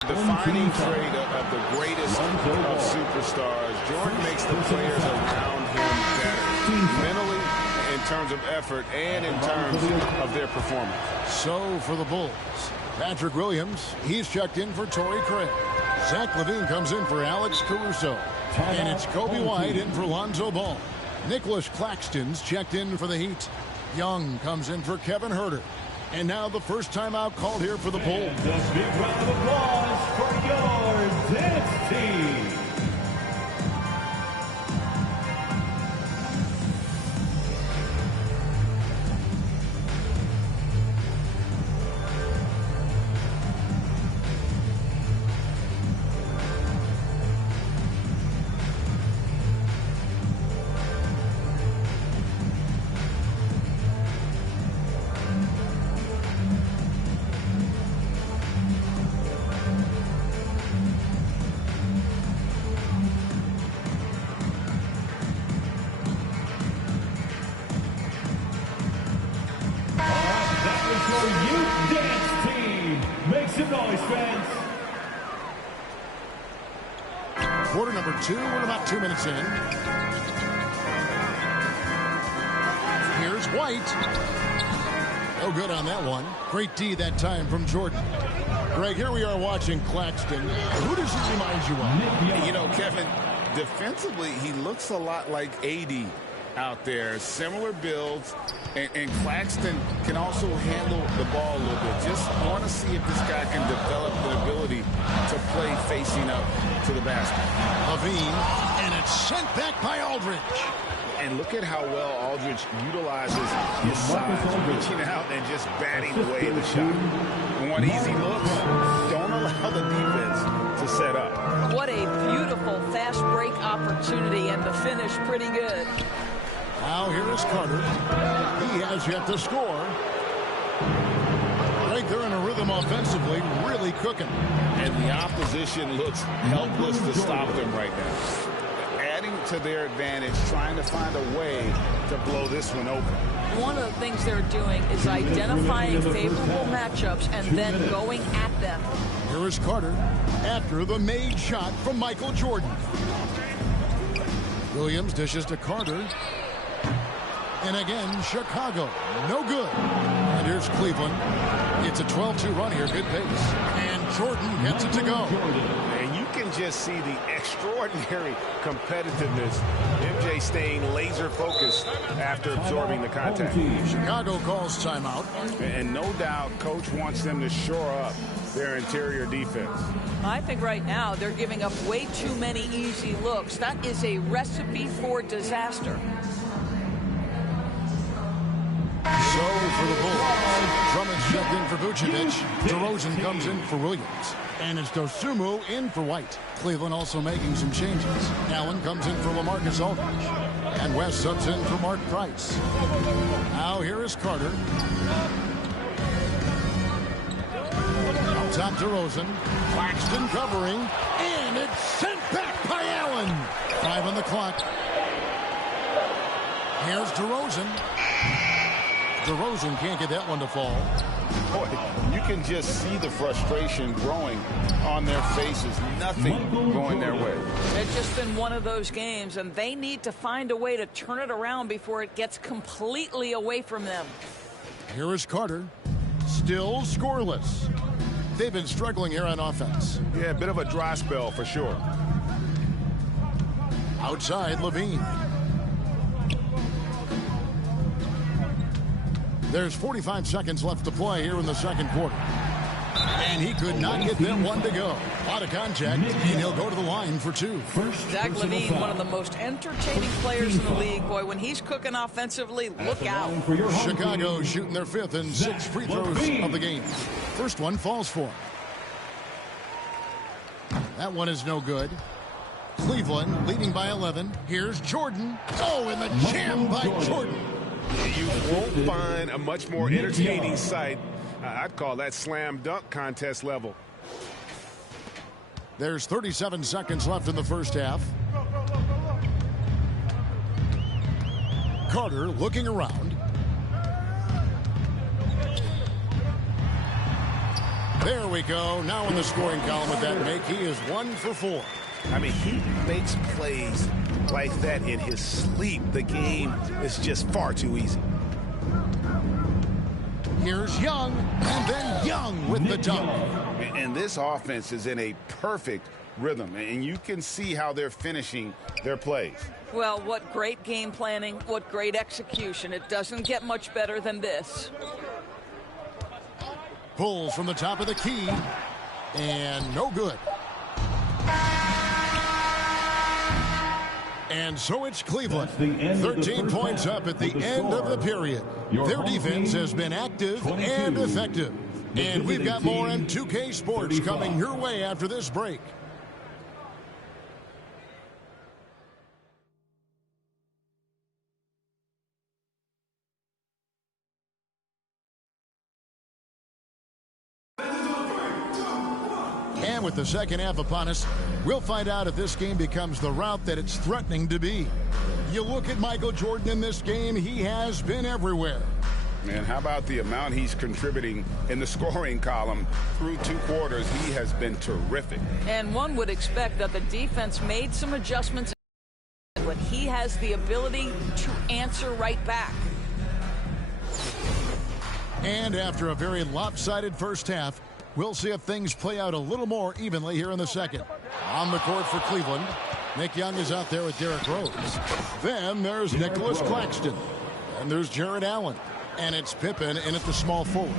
Defining afraid of the greatest of superstars. Jordan makes the players around him better, mentally, in terms of effort, and in terms of their performance. So for the Bulls, Patrick Williams, he's checked in for Torrey Craig. Zach LaVine comes in for Alex Caruso. And it's Kobe White in for Lonzo Ball. Nicholas Claxton's checked in for the Heat. Young comes in for Kevin Huerter. And now the first timeout called here for the Bulls. And a big round of applause for your dance team. Quarter number 2, we're about 2 minutes in. Here's White. No good on that one. Great D that time from Jordan. Greg, here we are watching Claxton. Who does he remind you of? You know, Kevin, defensively, he looks a lot like AD out there. Similar builds. And Claxton can also handle the ball a little bit. Just want to see if this guy can develop the ability to play facing up to the basket. LaVine, and it's sent back by Aldridge. And look at how well Aldridge utilizes his size, reaching out and just batting away the shot. Want easy looks? Don't allow the defense to set up. What a beautiful fast break opportunity, and the finish pretty good. Now here is Carter. He has yet to score. I think they're in a rhythm offensively, really cooking. And the opposition looks helpless to stop them right now. Adding to their advantage, trying to find a way to blow this one open. One of the things they're doing is identifying favorable matchups and then going at them. Here is Carter after the made shot from Michael Jordan. Williams dishes to Carter. And again, Chicago. No good. And here's Cleveland. It's a 12-2 run here. Good pace. And Jordan gets it to go. And you can just see the extraordinary competitiveness. MJ staying laser focused after absorbing the contact. Chicago calls timeout. And no doubt, coach wants them to shore up their interior defense. I think right now they're giving up way too many easy looks. That is a recipe for disaster. So for the Bulls, Drummond's checked in for Vucevic. DeRozan comes in for Williams. And it's Dosunmu in for White. Cleveland also making some changes. Allen comes in for LaMarcus Aldridge. And West subs in for Mark Price. Now here is Carter. Up top DeRozan. Claxton covering. And it's sent back by Allen. 5 on the clock. Here's DeRozan. DeRozan can't get that one to fall. Boy, you can just see the frustration growing on their faces. Nothing going their way. It's just been one of those games, and they need to find a way to turn it around before it gets completely away from them. Here is Carter. Still scoreless. They've been struggling here on offense. Yeah, a bit of a dry spell for sure. Outside, LaVine. There's 45 seconds left to play here in the second quarter. And he could not get that one to go. Out of contact, and he'll go to the line for 2. Zach LaVine, one of the most entertaining players in the league. Boy, when he's cooking offensively, look out. Chicago shooting their 5th and 6th free throws of the game. First one falls for him. That one is no good. Cleveland leading by 11. Here's Jordan. Oh, and the jam by Jordan. You won't find a much more entertaining sight. I'd call that slam dunk contest level. There's 37 seconds left in the first half. Carter looking around. There we go. Now in the scoring column with that make, he is 1 for 4. I mean, he makes plays like that in his sleep. The game is just far too easy. Here's Young, and then Young with the dunk. And this offense is in a perfect rhythm, and you can see how they're finishing their plays. Well, what great game planning, what great execution. It doesn't get much better than this. Pulls from the top of the key, and no good. And so it's Cleveland. 13 points up at the end of the period. Their defense has been active and effective. And we've got more M2K Sports coming your way after this break. And with the second half upon us, we'll find out if this game becomes the route that it's threatening to be. You look at Michael Jordan in this game, he has been everywhere. Man, how about the amount he's contributing in the scoring column through 2 quarters? He has been terrific. And one would expect that the defense made some adjustments, but he has the ability to answer right back. And after a very lopsided first half, we'll see if things play out a little more evenly here in the second. On the court for Cleveland, Nick Young is out there with Derrick Rose. Then there's Nicholas Claxton. And there's Jared Allen. And it's Pippen in at the small forward.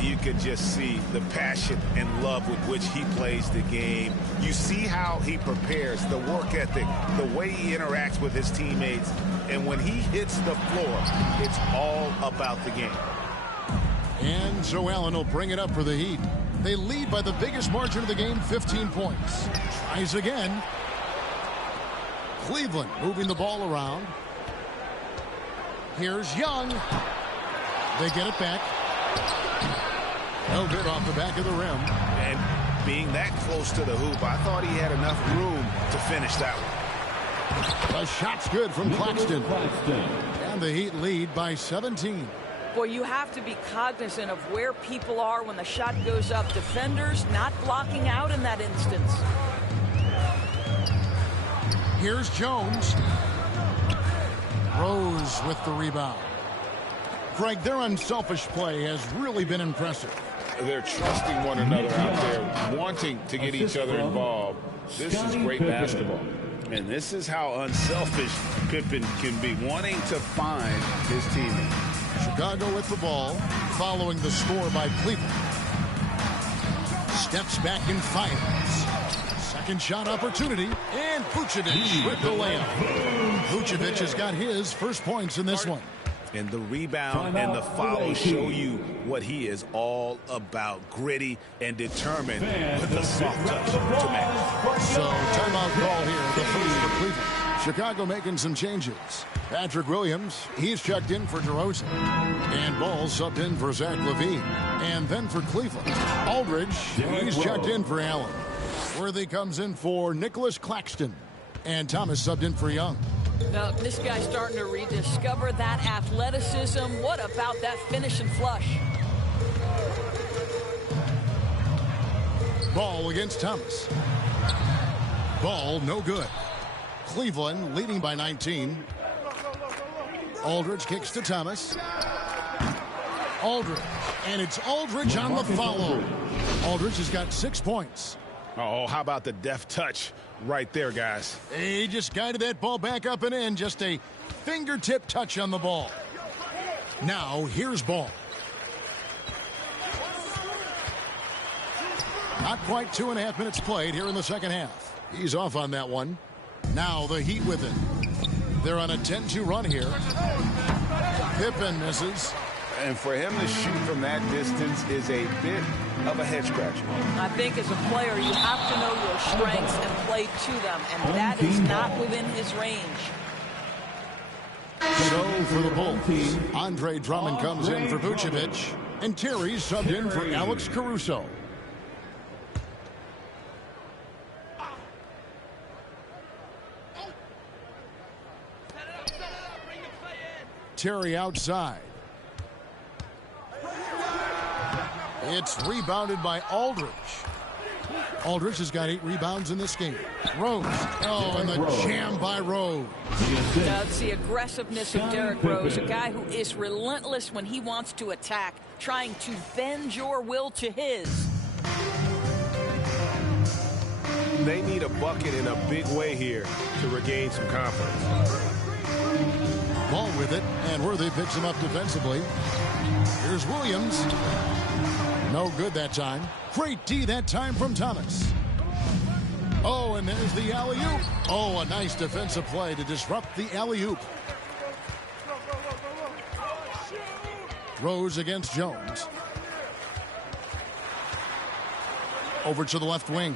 You could just see the passion and love with which he plays the game. You see how he prepares, the work ethic, the way he interacts with his teammates. And when he hits the floor, it's all about the game. And so Allen will bring it up for the Heat. They lead by the biggest margin of the game, 15 points. Tries again. Cleveland moving the ball around. Here's Young. They get it back. No good off the back of the rim. And being that close to the hoop, I thought he had enough room to finish that one. The shot's good from Claxton. And the Heat lead by 17. Boy, you have to be cognizant of where people are when the shot goes up. Defenders not blocking out in that instance. Here's Jones. Rose with the rebound. Greg, their unselfish play has really been impressive. They're trusting one another out there, wanting to get each other involved. This is great basketball. And this is how unselfish Pippen can be, wanting to find his teammates. Chicago with the ball, following the score by Cleveland. Steps back and fires. Second shot opportunity, and Vucevic with the layup. Vucevic has got his first points in this one. And the rebound and the foul show you what he is all about. Gritty and determined with the soft touch to match. So timeout call here, the first for Cleveland. Chicago making some changes. Patrick Williams, he's checked in for DeRozan. And Ball subbed in for Zach LaVine. And then for Cleveland, Aldridge, he's checked in for Allen. Worthy comes in for Nicholas Claxton. And Thomas subbed in for Young. Now, this guy's starting to rediscover that athleticism. What about that finish and flush? Ball against Thomas. Ball no good. Cleveland leading by 19. Aldridge kicks to Thomas. Aldridge. And it's Aldridge on the follow. Aldridge has got 6 points. Oh, how about the deft touch right there, guys? He just guided that ball back up and in. Just a fingertip touch on the ball. Now, here's Ball. Not quite 2.5 minutes played here in the second half. He's off on that one. Now the Heat with it. They're on a 10-2 run here. Pippen misses. And for him to shoot from that distance is a bit of a head scratcher. I think as a player, you have to know your strengths and play to them, and that is not within his range. So for the Bulls, Andre Drummond comes in for Vucevic, and Terry subbed in for Alex Caruso. Terry outside. It's rebounded by Aldridge. Aldridge has got 8 rebounds in this game. Rose. Oh, and the jam by Rose. That's the aggressiveness of Derrick Rose, a guy who is relentless when he wants to attack, trying to bend your will to his. They need a bucket in a big way here to regain some confidence. Ball with it, and Worthy picks him up defensively. Here's Williams. No good that time. Great D that time from Thomas. Oh, and there's the alley-oop. Oh, a nice defensive play to disrupt the alley-oop. Rose against Jones. Over to the left wing.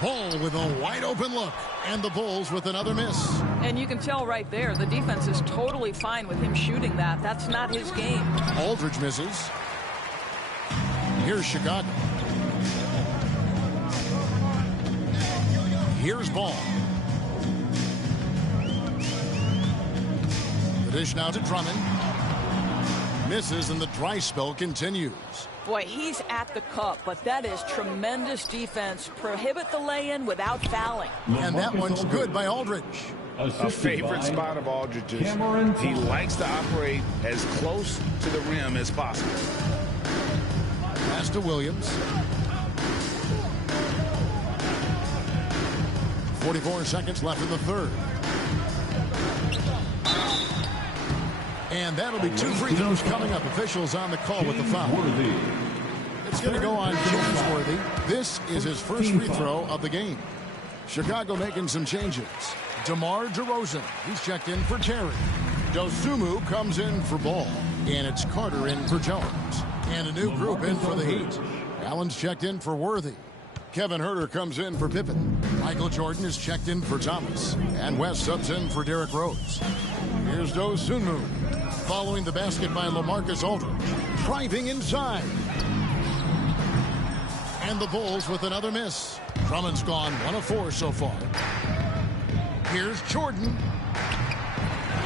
Ball with a wide open look. And the Bulls with another miss. And you can tell right there, the defense is totally fine with him shooting that. That's not his game. Aldridge misses. Here's Chicago. Here's Ball. The dish now to Drummond. Misses, and the dry spell continues. Boy, he's at the cup, but that is tremendous defense. Prohibit the lay-in without fouling. And that one's good by Aldridge. A favorite spot of Aldridge's. He likes to operate as close to the rim as possible. Pass to Williams. 44 seconds left in the third. And that'll be 2 free throws coming up. Officials on the call with the foul. It's going to go on James Worthy. This is his first free throw of the game. Chicago making some changes. DeMar DeRozan, he's checked in for Terry. Dosunmu comes in for Ball. And it's Carter in for Jones. And a new group in for the Heat. Allen's checked in for Worthy. Kevin Huerter comes in for Pippen. Michael Jordan is checked in for Thomas. And West subs in for Derrick Rose. Here's Dosunmu. Following the basket by LaMarcus Aldridge. Driving inside. And the Bulls with another miss. Drummond's gone 1 of 4 so far. Here's Jordan.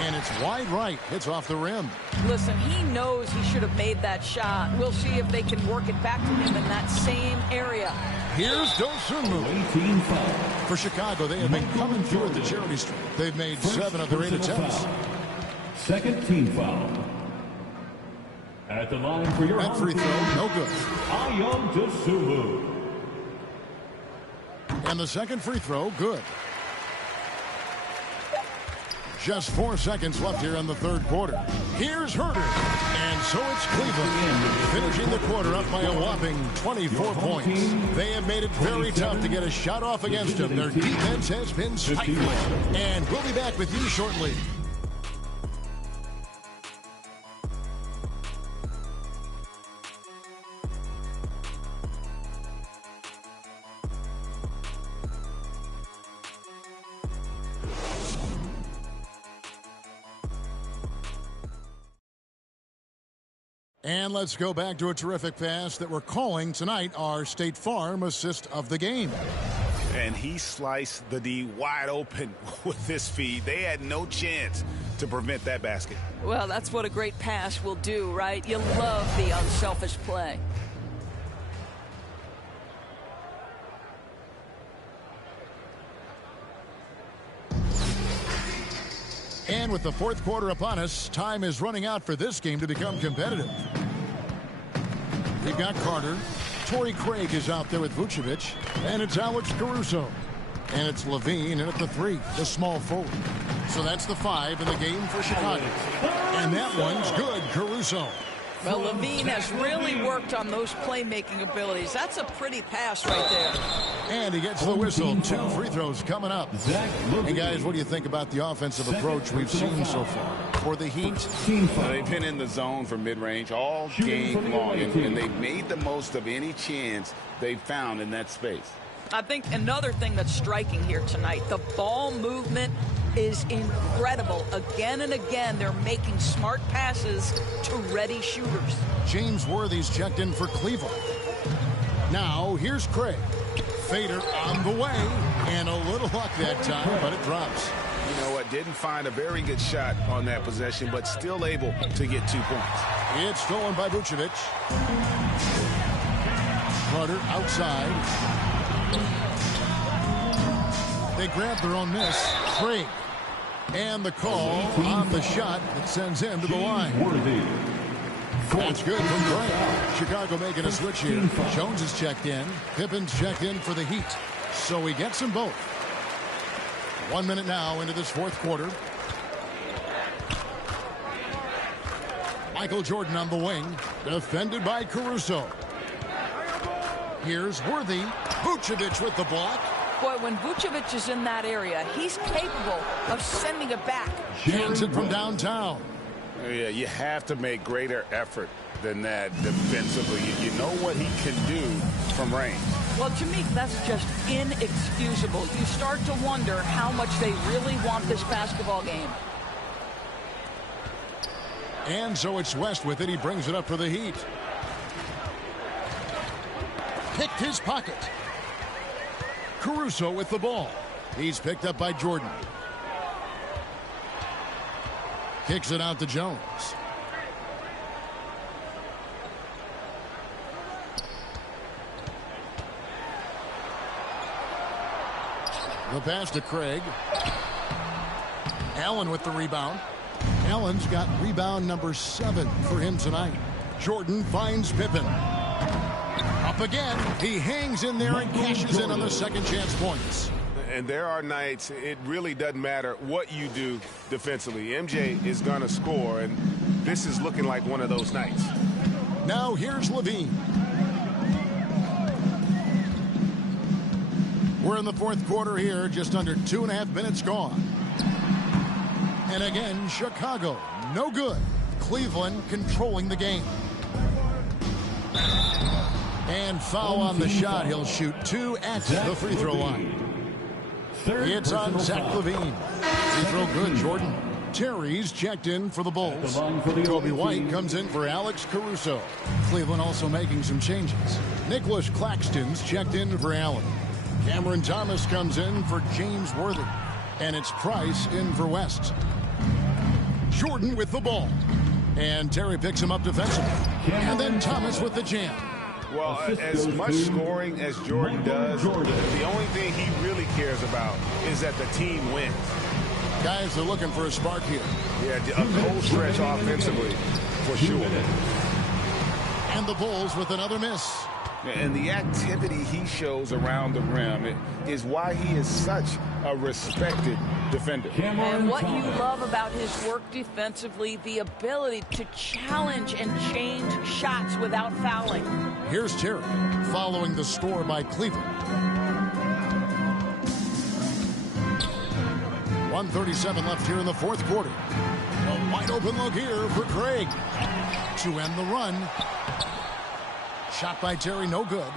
And it's wide right. Hits off the rim. Listen, he knows he should have made that shot. We'll see if they can work it back to him in that same area. Here's Dosunmu. For Chicago, they have been coming through at the charity stripe. They've made 7 of their 8 attempts. Second team foul. At the line for your that free throw, no good. YAM Timie. And the second free throw, good. Just 4 seconds left here in the third quarter. Here's Huerter. And so it's Cleveland, finishing the quarter up by a whopping 24 points. They have made it very tough to get a shot off against them. Their defense has been stifling. And we'll be back with you shortly. And let's go back to a terrific pass that we're calling tonight our State Farm assist of the game. And he sliced the D wide open with this feed. They had no chance to prevent that basket. Well, that's what a great pass will do, right? You love the unselfish play. And with the fourth quarter upon us, time is running out for this game to become competitive. We've got Carter. Torrey Craig is out there with Vucevic. And it's Alex Caruso. And it's Levine in at the 3, the small forward. So that's the 5 in the game for Chicago. And that one's good, Caruso. Well, Levine has really worked on those playmaking abilities. That's a pretty pass right there. And he gets the whistle. 2 free throws coming up. And guys, what do you think about the offensive approach we've seen so far for the Heat? They've been in the zone for mid-range all game long, and they've made the most of any chance they've found in that space. I think another thing that's striking here tonight, the ball movement is incredible. Again and again, they're making smart passes to ready shooters. James Worthy's checked in for Cleveland. Now, here's Craig. Fader on the way, and a little luck that time, but it drops. You know what? Didn't find a very good shot on that possession, but still able to get 2 points. It's stolen by Vucevic. Carter outside. They grab their own miss. Craig. And the call on the shot that sends him to the line. That's good from Craig. Chicago making a switch here. Jones is checked in. Pippen's checked in for the Heat. So he gets them both. 1 minute now into this fourth quarter. Michael Jordan on the wing. Defended by Caruso. Here's Worthy. Vucevic with the block. Boy, when Vucevic is in that area, he's capable of sending it back. Jansen from downtown. Yeah, you have to make greater effort than that defensively. You know what he can do from range. Well, to me, that's just inexcusable. You start to wonder how much they really want this basketball game. And so it's West with it. He brings it up for the Heat. Picked his pocket. Caruso with the ball. He's picked up by Jordan. Kicks it out to Jones. The pass to Craig. Allen with the rebound. Allen's got rebound number 7 for him tonight. Jordan finds Pippen. Up again. He hangs in there and cashes in on the second chance points. And there are nights it really doesn't matter what you do defensively. MJ is going to score, and this is looking like one of those nights. Now here's Levine. We're in the fourth quarter here, just under 2.5 minutes gone. And again, Chicago, no good. Cleveland controlling the game. And foul on the shot. He'll shoot 2 at the free throw line. It's on Zach Levine. Free throw good, Jordan. Terry's checked in for the Bulls. Toby White comes in for Alex Caruso. Cleveland also making some changes. Nicholas Claxton's checked in for Allen. Cameron Thomas comes in for James Worthy. And it's Price in for West. Jordan with the ball. And Terry picks him up defensively. And then Thomas with the jam. Well, as much scoring as Jordan does, the only thing he really cares about is that the team wins. Guys are looking for a spark here. Yeah, a cold stretch offensively, for sure. And the Bulls with another miss. And the activity he shows around the rim is why he is such a respected defender. And what you love about his work defensively, the ability to challenge and change shots without fouling. Here's Terry following the score by Cleveland. 1:37 left here in the fourth quarter. A wide open look here for Craig to end the run. Shot by Terry, no good.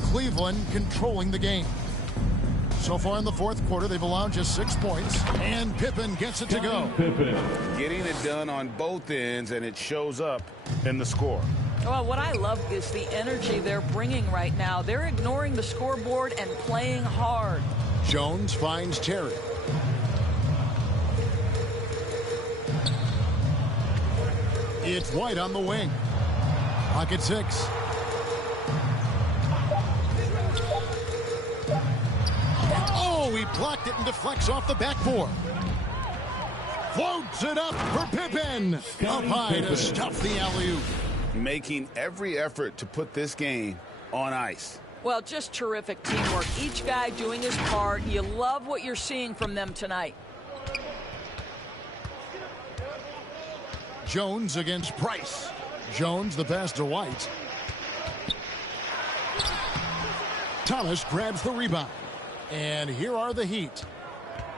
Cleveland controlling the game. So far in the fourth quarter, they've allowed just 6 points, and Pippen gets it to go. Getting it done on both ends, and it shows up in the score. Well, what I love is the energy they're bringing right now. They're ignoring the scoreboard and playing hard. Jones finds Terry. It's White on the wing. Pocket 6. Oh, he blocked it and deflects off the backboard. Floats it up for Pippen. Up high to stuff the alley-oop. Making every effort to put this game on ice. Well, just terrific teamwork. Each guy doing his part. You love what you're seeing from them tonight. Jones against Price. Jones the pass to White. Thomas grabs the rebound. And here are the Heat.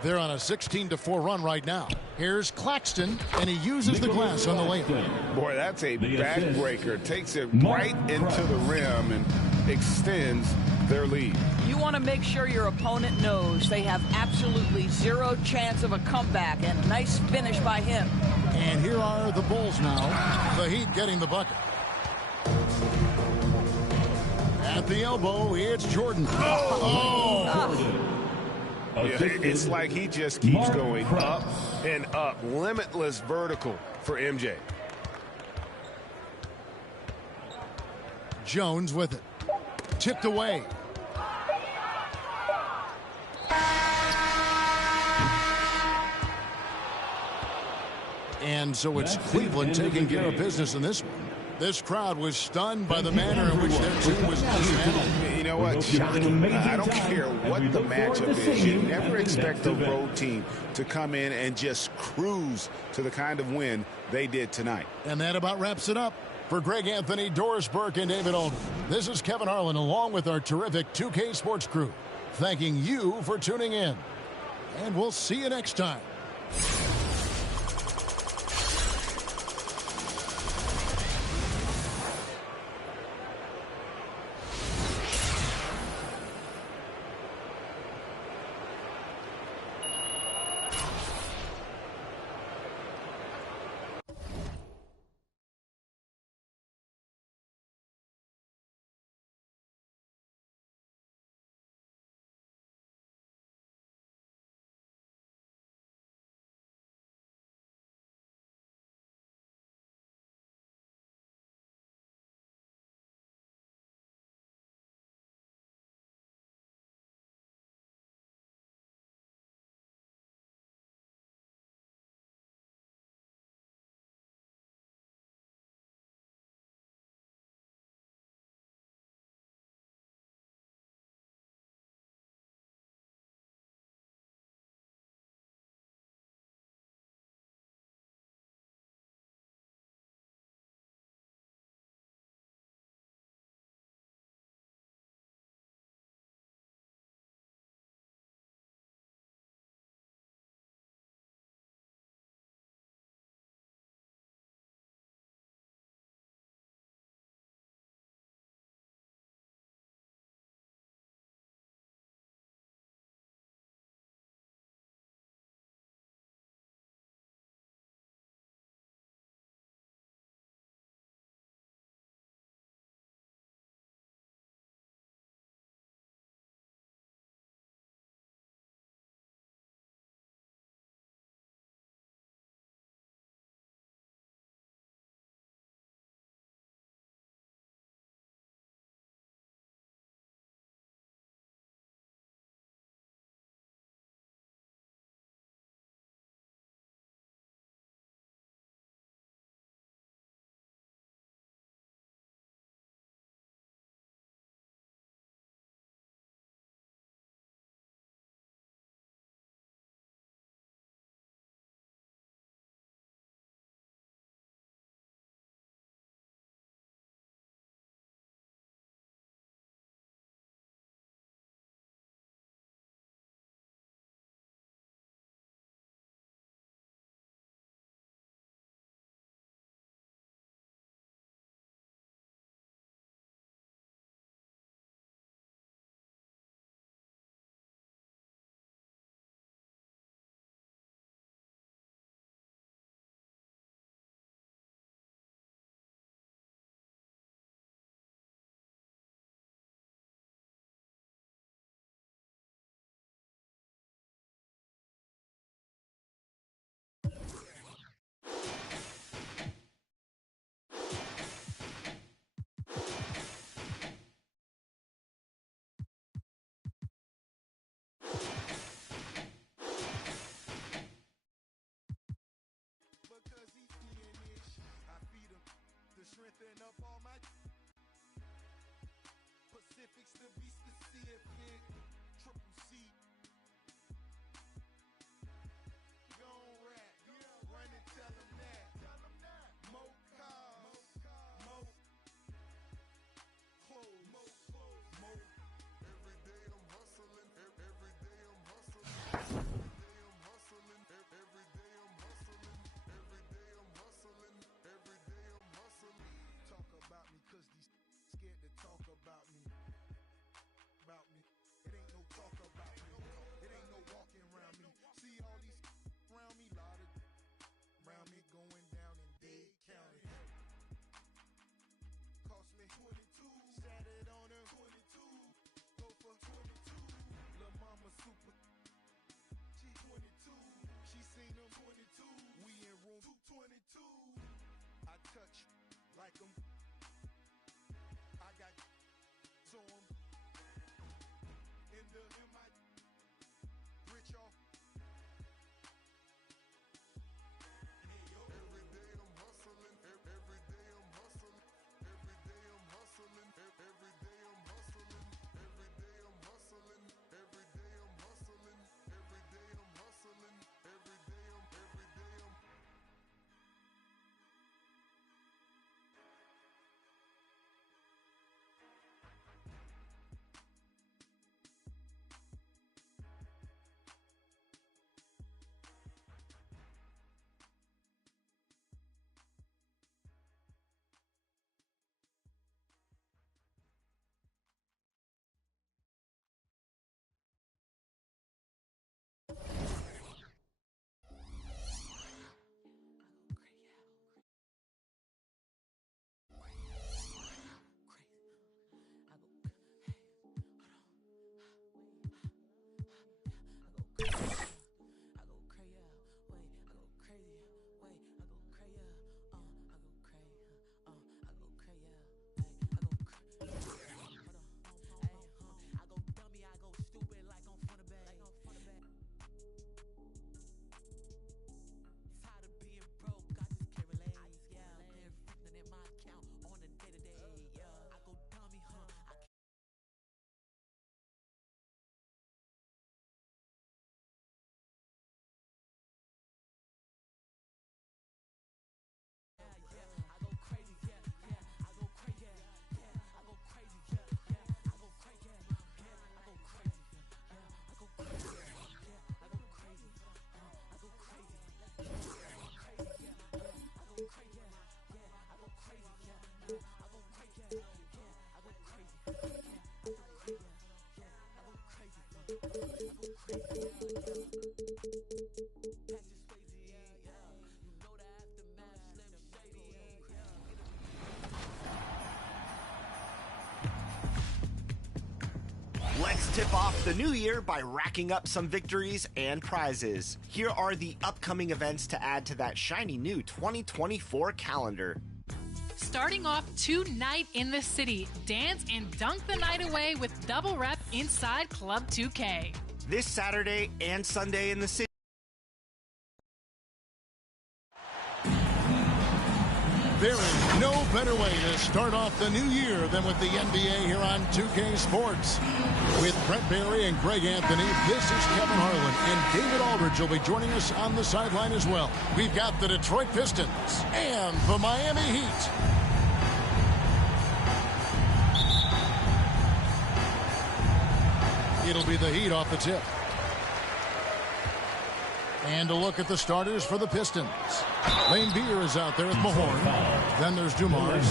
They're on a 16-4 run right now. Here's Claxton, and he uses the glass on the layup. Boy, that's a backbreaker. Takes it right into the rim and extends their lead. You want to make sure your opponent knows they have absolutely zero chance of a comeback, and nice finish by him. And here are the Bulls now. The Heat getting the bucket. At the elbow, it's Jordan. Yeah, it's like he just keeps going up and up. Limitless vertical for MJ. Jones with it. Tipped away. And so it's Cleveland taking care of business in this one. This crowd was stunned by the manner in which their team was dismantled. You know what? Shocking. I don't care what the matchup is. You never expect a road team to come in and just cruise to the kind of win they did tonight. And that about wraps it up. For Greg Anthony, Doris Burke, and David Alden, this is Kevin Harlan along with our terrific 2K Sports crew, thanking you for tuning in. And we'll see you next time. Strengthen up all my Pacifics to be specific. Triple C. Gon' rap. Run and tell them that. Mo cars. Mo clothes. Mo. Every day I'm hustling. Every day I'm hustling. Every day I'm hustling. Every day I'm hustling. Every day I'm hustling. Talk about me, cause these scared to talk about me. About me. It ain't no talk about me. It ain't no walking around me. See all these around me, lot of around me going down in Dade County. Cost me 22. Sat it on her 22. Go for 22. Lil' mama super. She 22. She seen them 22. We in room 222. I touch like them. I got the new year by racking up some victories and prizes. Here are the upcoming events to add to that shiny new 2024 calendar. Starting off tonight in the city, dance and dunk the night away with Double Rep inside Club 2K. This Saturday and Sunday in the city. There is no better way to start off the new year than with the NBA here on 2K Sports. With Brett Barry and Greg Anthony, this is Kevin Harlan, and David Aldridge will be joining us on the sideline as well. We've got the Detroit Pistons and the Miami Heat. It'll be the Heat off the tip. And a look at the starters for the Pistons. Lane Beer is out there with Mahorn. Then there's Dumars.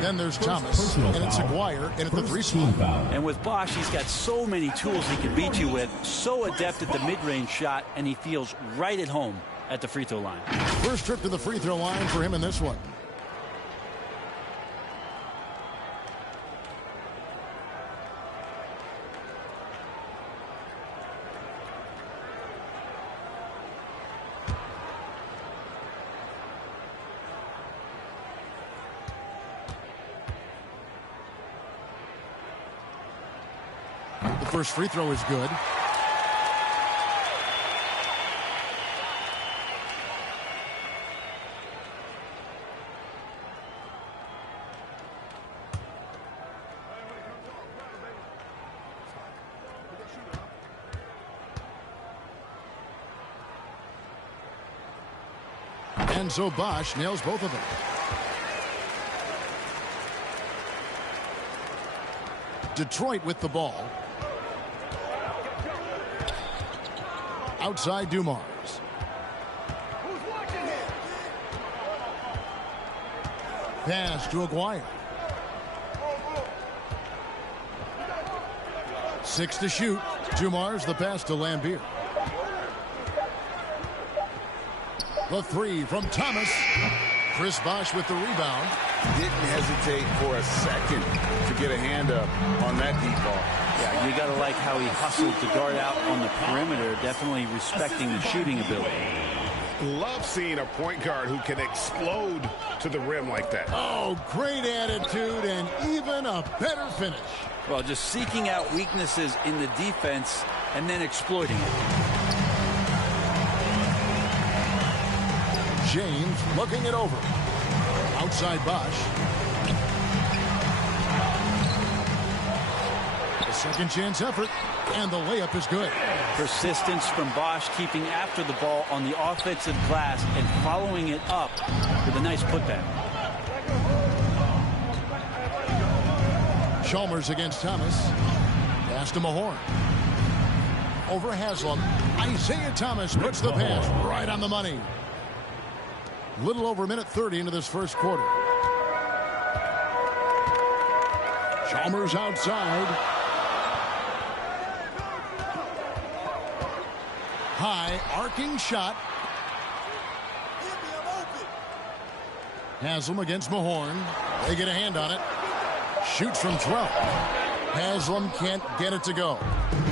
Then there's Thomas. And it's Aguirre in at the 3 spot. And with Bosch, he's got so many tools he can beat you with. So adept at the mid-range shot, and he feels right at home at the free throw line. First trip to the free throw line for him in this one. First free throw is good. And so Bosch nails both of them. Detroit with the ball. Outside Dumars. Pass to Aguirre. 6 to shoot. Dumars the pass to Lambeer. The 3 from Thomas. Chris Bosch with the rebound. Didn't hesitate for a second to get a hand up on that deep ball. Yeah, you got to like how he hustled to guard out on the perimeter, definitely respecting the shooting ability. Love seeing a point guard who can explode to the rim like that. Oh, great attitude and even a better finish. Well, just seeking out weaknesses in the defense and then exploiting it. James looking it over. Outside Bosch. A second chance effort, and the layup is good. Persistence from Bosch, keeping after the ball on the offensive glass and following it up with a nice putback. Chalmers against Thomas. Pass to Mahorn. Over Haslam. Isaiah Thomas puts the pass right on the money. Little over a minute 30 into this first quarter. Chalmers outside. High arcing shot. Haslam against Mahorn. They get a hand on it. Shoots from 12. Haslam can't get it to go.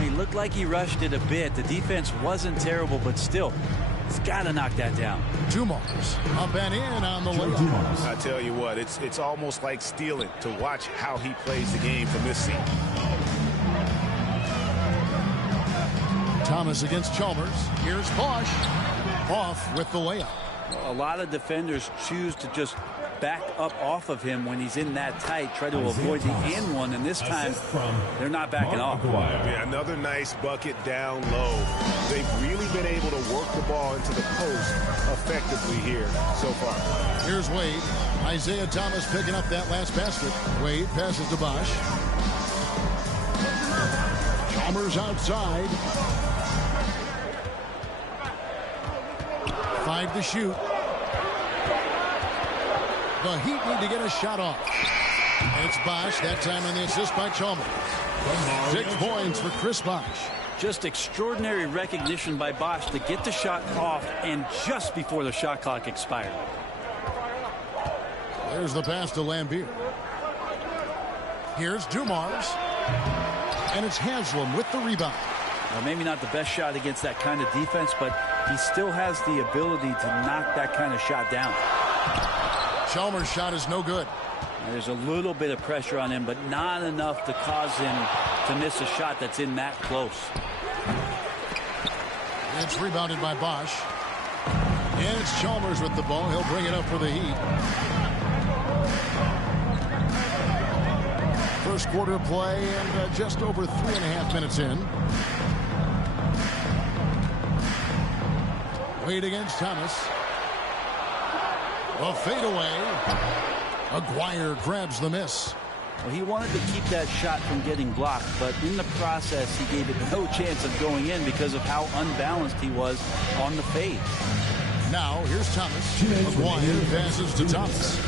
He looked like he rushed it a bit. The defense wasn't terrible, but still, he's got to knock that down. Dumars up and in on the layup. I tell you what, it's almost like stealing to watch how he plays the game from this seat. Thomas against Chalmers. Here's Bosch. Off with the layup. A lot of defenders choose to just back up off of him when he's in that tight, try to avoid the and one, and this time they're not backing off. Yeah, another nice bucket down low. They've really been able to work the ball into the post effectively here so far. Here's Wade. Isaiah Thomas picking up that last basket. Wade passes to Bosch. Chalmers outside. 5 to shoot. The Heat need to get a shot off. And it's Bosch, that time on the assist by Chalmers. 6 points for Chris Bosch. Just extraordinary recognition by Bosch to get the shot off and just before the shot clock expired. There's the pass to Lambeer. Here's Dumars. And it's Haslam with the rebound. Well, maybe not the best shot against that kind of defense, but he still has the ability to knock that kind of shot down. Chalmers' shot is no good. There's a little bit of pressure on him, but not enough to cause him to miss a shot that's in that close. It's rebounded by Bosch. And it's Chalmers with the ball. He'll bring it up for the Heat. First quarter play and just over 3.5 minutes in. Wade against Thomas. A fadeaway. Aguirre grabs the miss. Well, he wanted to keep that shot from getting blocked, but in the process, he gave it no chance of going in because of how unbalanced he was on the fade. Now, here's Thomas. Aguirre passes to Thomas.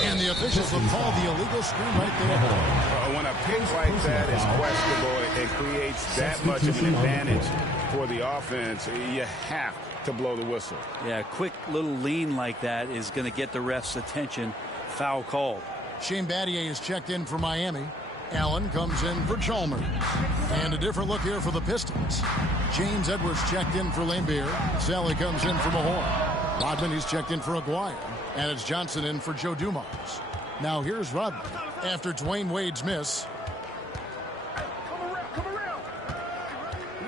And the officials have called the illegal screen right there. When a pick like that is questionable, it creates that much of an advantage for the offense. You have to blow the whistle. Yeah, a quick little lean like that is going to get the ref's attention. Foul called. Shane Battier is checked in for Miami. Allen comes in for Chalmers. And a different look here for the Pistons. James Edwards checked in for Lambeer. Sally comes in for Mahorn. Rodman is checked in for Aguirre. And it's Johnson in for Joe Dumars. Now here's Rodman after Dwayne Wade's miss.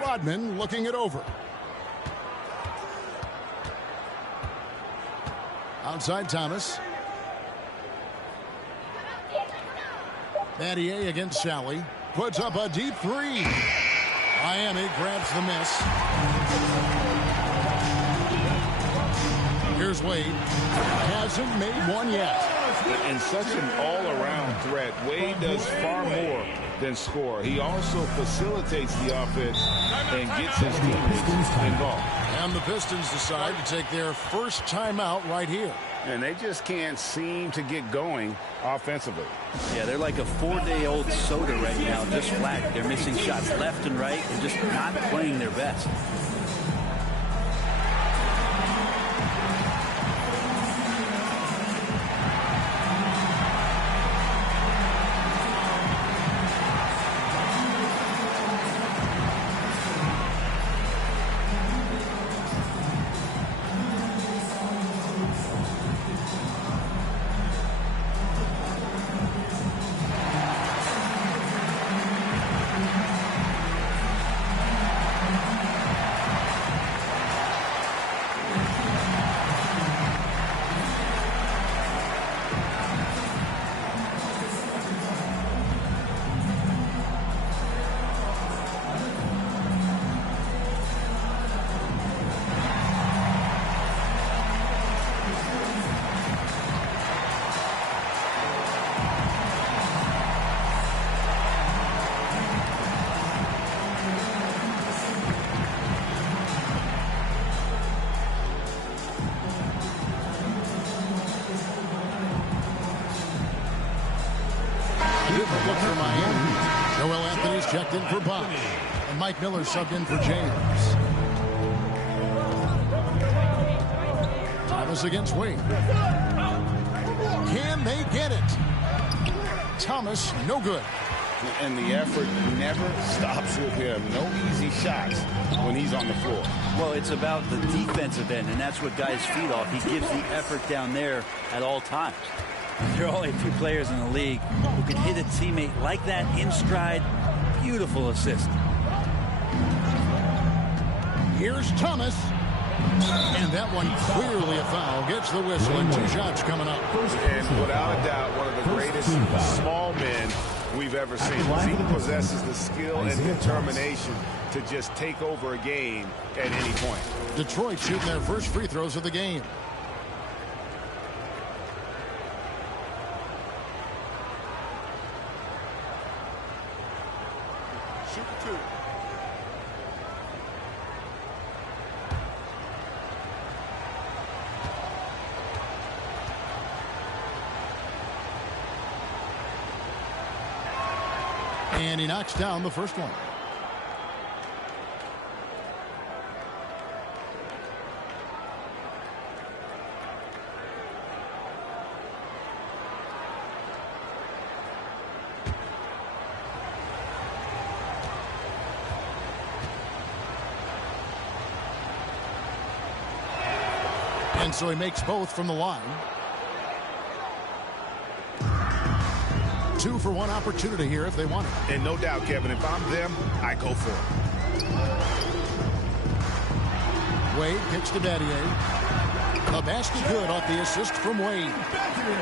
Rodman looking it over. Outside Thomas. Battier against Sally. Puts up a deep three. Miami grabs the miss. Here's Wade. Hasn't made one yet. In such an all-around threat, Wade does far more than score. He also facilitates the offense and gets his teammates involved. And the Pistons decide to take their first timeout right here. And they just can't seem to get going offensively. Yeah, they're like a 4-day-old soda right now, just flat. They're missing shots left and right and just not playing their best. Look for Miami. Joel Anthony's checked in for Bob. And Mike Miller subbed in for James. Thomas against Wade. Can they get it? Thomas, no good. And the effort never stops with him. No easy shots when he's on the floor. Well, it's about the defensive end, and that's what guys feed off. He gives the effort down there at all times. There are only a few players in the league who can hit a teammate like that in stride. Beautiful assist. Here's Thomas. And that one clearly a foul. Gets the whistle and 2 shots coming up. And without a doubt, one of the greatest small men we've ever seen. He possesses the skill and determination to just take over a game at any point. Detroit shooting their first free throws of the game. Shoot 2. And he knocks down the first one. And so he makes both from the line. 2 for 1 opportunity here if they want it. And no doubt, Kevin, if I'm them, I go for it. Wade kicks to Battier. A basket good off the assist from Wade.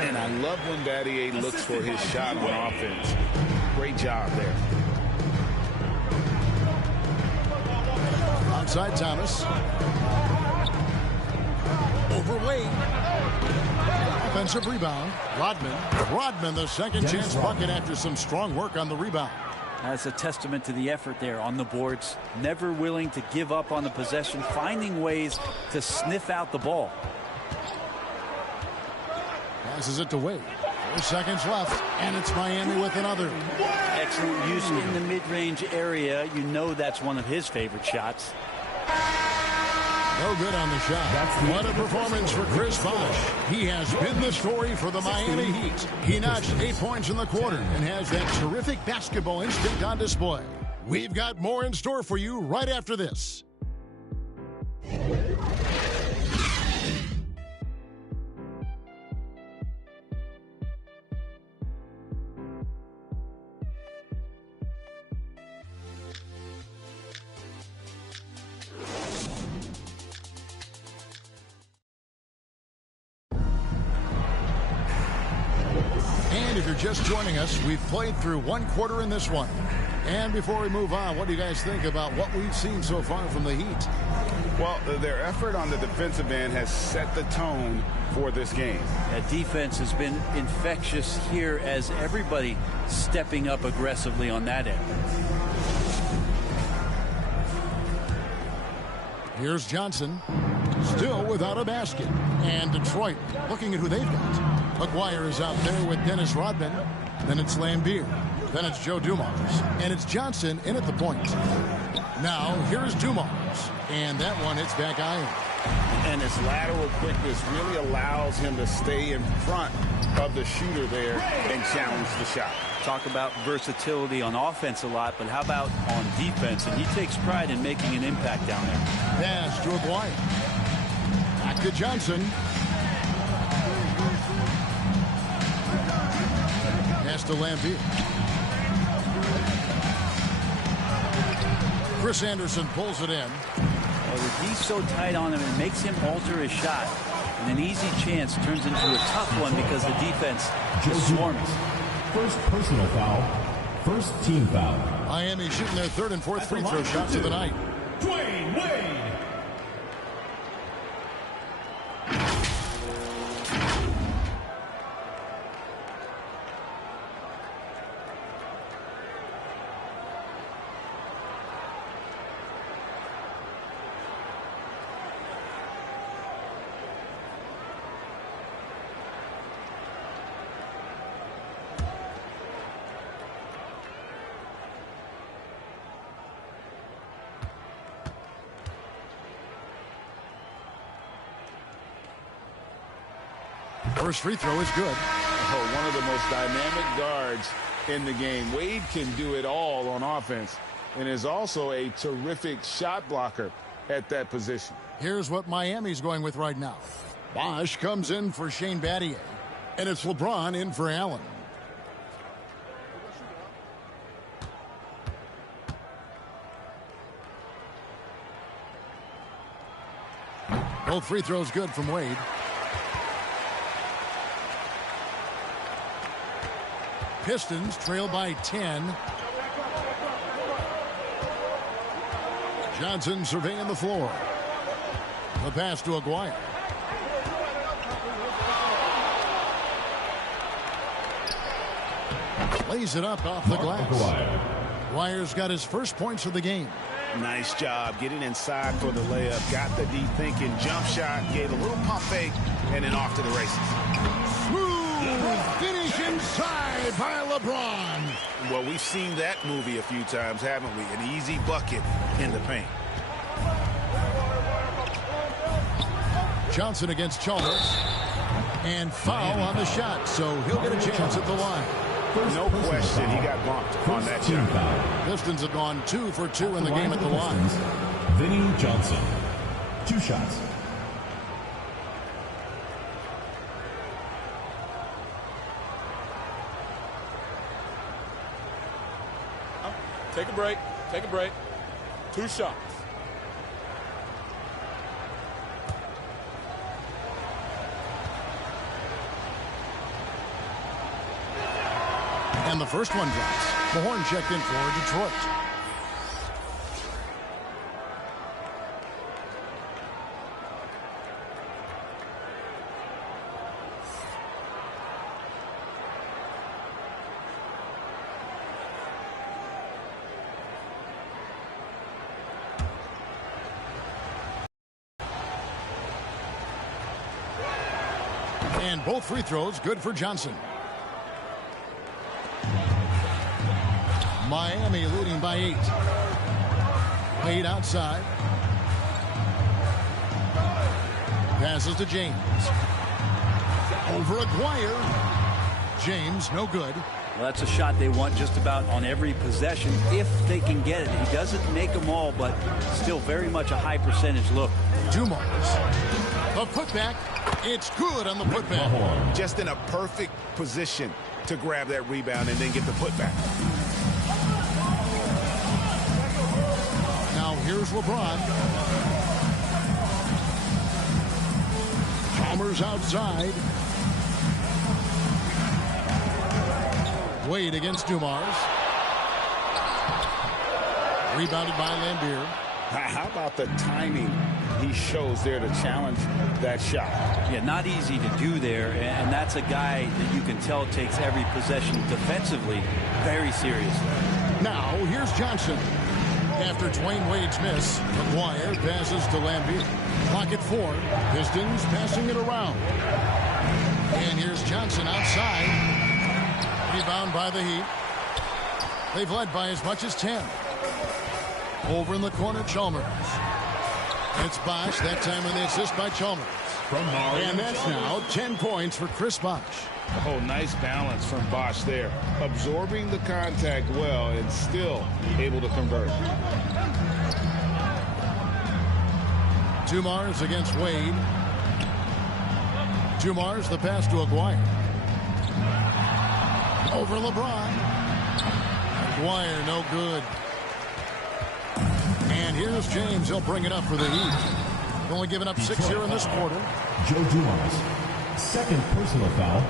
And I love when Battier looks for his shot on offense. Great job there. Outside Thomas. Over Wade. Offensive rebound. Rodman, the second chance bucket after some strong work on the rebound. That's a testament to the effort there on the boards. Never willing to give up on the possession, finding ways to sniff out the ball. Passes it to Wade. 4 seconds left, and it's Miami with another. Excellent use in the mid-range area. You know that's one of his favorite shots. No good on the shot. What a performance for Chris Bosh. He has been the story for the Miami Heat. He notched 8 points in the quarter and has that terrific basketball instinct on display. We've got more in store for you right after this. If you're just joining us, we've played through 1 quarter in this one. And before we move on, what do you guys think about what we've seen so far from the Heat? Well, their effort on the defensive end has set the tone for this game. That defense has been infectious here as everybody stepping up aggressively on that end. Here's Johnson, still without a basket. And Detroit looking at who they've got. McGuire is out there with Dennis Rodman. Then it's Lambeer. Then it's Joe Dumars. And it's Johnson in at the point. Now, here's Dumars. And that one hits back iron. And his lateral quickness really allows him to stay in front of the shooter there and challenge the shot. Talk about versatility on offense a lot, but how about on defense? And he takes pride in making an impact down there. Pass to Aguirre. Back to Johnson. Pass to Lambeer. Chris Anderson pulls it in. Well, he's so tight on him, it makes him alter his shot. And an easy chance turns into a tough one because the defense just swarms. First personal foul. First team foul. Miami shooting their 3rd and 4th free throw shots of the night. Dwayne Wade. First free throw is good. Oh, one of the most dynamic guards in the game. Wade can do it all on offense and is also a terrific shot blocker at that position. Here's what Miami's going with right now. Bosh comes in for Shane Battier. And it's LeBron in for Allen. Both free throws good from Wade. Pistons trail by 10. Johnson surveying the floor. The pass to Aguirre. Lays it up off the glass. Aguirre's got his first points of the game. Nice job getting inside for the layup. Got the deep thinking jump shot. Gave a little pump fake and then off to the races. Finish inside by LeBron. Well, we've seen that movie a few times, haven't we? An easy bucket in the paint. Johnson against Chalmers. And foul on the shot, so he'll get a chance at the line. No question, he got bumped on that shot. Pistons have gone 2 for 2 in the game at the line. Vinny Johnson. 2 shots. Take a break. Take a break. 2 shots. And the first one drops. Mahorn checked in for Detroit. And both free throws good for Johnson. Miami leading by 8. Wade outside. Passes to James. Over Aguirre. James, no good. Well, that's a shot they want just about on every possession if they can get it. He doesn't make them all, but still very much a high percentage look. Dumars. The putback. It's good on the putback. Just in a perfect position to grab that rebound and then get the putback. Now here's LeBron. Chalmers outside. Wade against Dumars. Rebounded by Lambier. How about the timing he shows there to challenge that shot? Yeah, not easy to do there, and that's a guy that you can tell takes every possession defensively very seriously. Now here's Johnson. After Dwayne Wade's miss, Aguirre passes to Lambier. Clock at 4. Pistons passing it around. And here's Johnson outside. Rebound by the Heat. They've led by as much as 10. Over in the corner, Chalmers. It's Bosch, that time with the assist by Chalmers. And that's now 10 points for Chris Bosch. Oh, nice balance from Bosch there. Absorbing the contact well and still able to convert. Dumars against Wade. Dumars, the pass to Aguirre. Over LeBron. Aguirre, no good. And here's James. He'll bring it up for the Heat. Only giving up 6 here in this quarter. Joe Dumars. Second personal foul.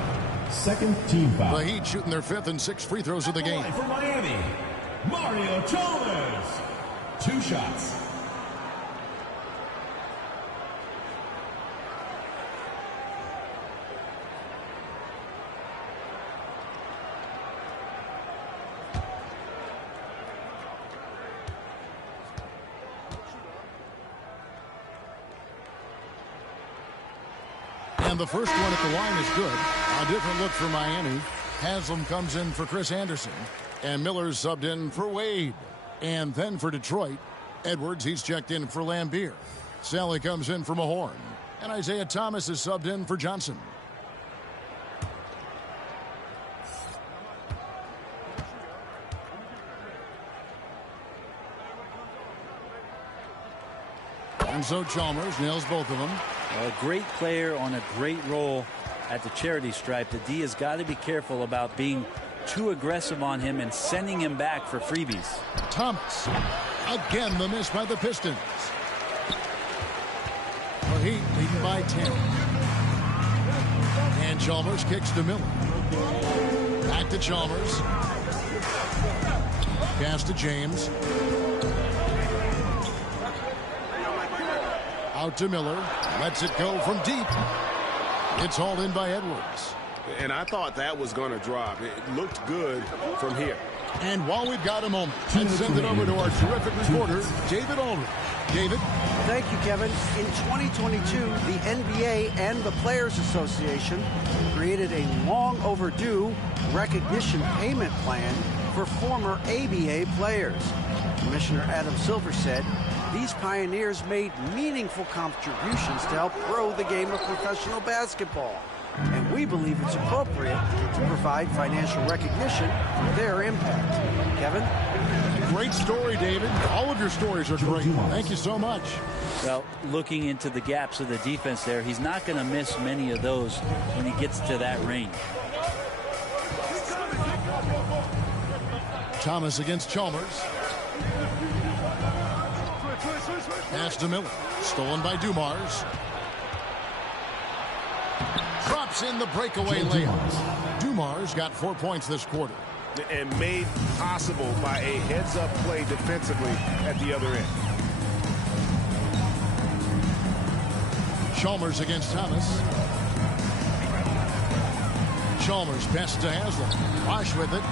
Second team foul. The Heat shooting their 5th and 6th free throws of the game. For Miami, Mario Chalmers. 2 shots. And the first one at the line is good. A different look for Miami. Haslam comes in for Chris Anderson. And Miller's subbed in for Wade. And then for Detroit, Edwards, he's checked in for Lambier. Sally comes in for Mahorn. And Isaiah Thomas is subbed in for Johnson. And so Chalmers nails both of them. A great player on a great role at the charity stripe. The D has got to be careful about being too aggressive on him and sending him back for freebies. Thomas. Again, the miss by the Pistons. The Heat leading by 10. And Chalmers kicks to Miller. Back to Chalmers. Pass to James. Out to Miller. Lets it go from deep. It's hauled in by Edwards. And I thought that was going to drop. It looked good from here. And while we've got a moment, let's send it over to our terrific reporter, David Aldridge. David? Thank you, Kevin. In 2022, the NBA and the Players Association created a long overdue recognition payment plan for former ABA players. Commissioner Adam Silver said, these pioneers made meaningful contributions to help grow the game of professional basketball. And we believe it's appropriate to provide financial recognition for their impact. Kevin? Great story, David. All of your stories are great. Thank you so much. Well, looking into the gaps of the defense there, he's not going to miss many of those when he gets to that range. Thomas against Chalmers. Pass to Miller. Stolen by Dumars. Drops in the breakaway layup. Dumars got 4 points this quarter. And made possible by a heads-up play defensively at the other end. Chalmers against Thomas. Chalmers passes to Haslam. Bosch with it.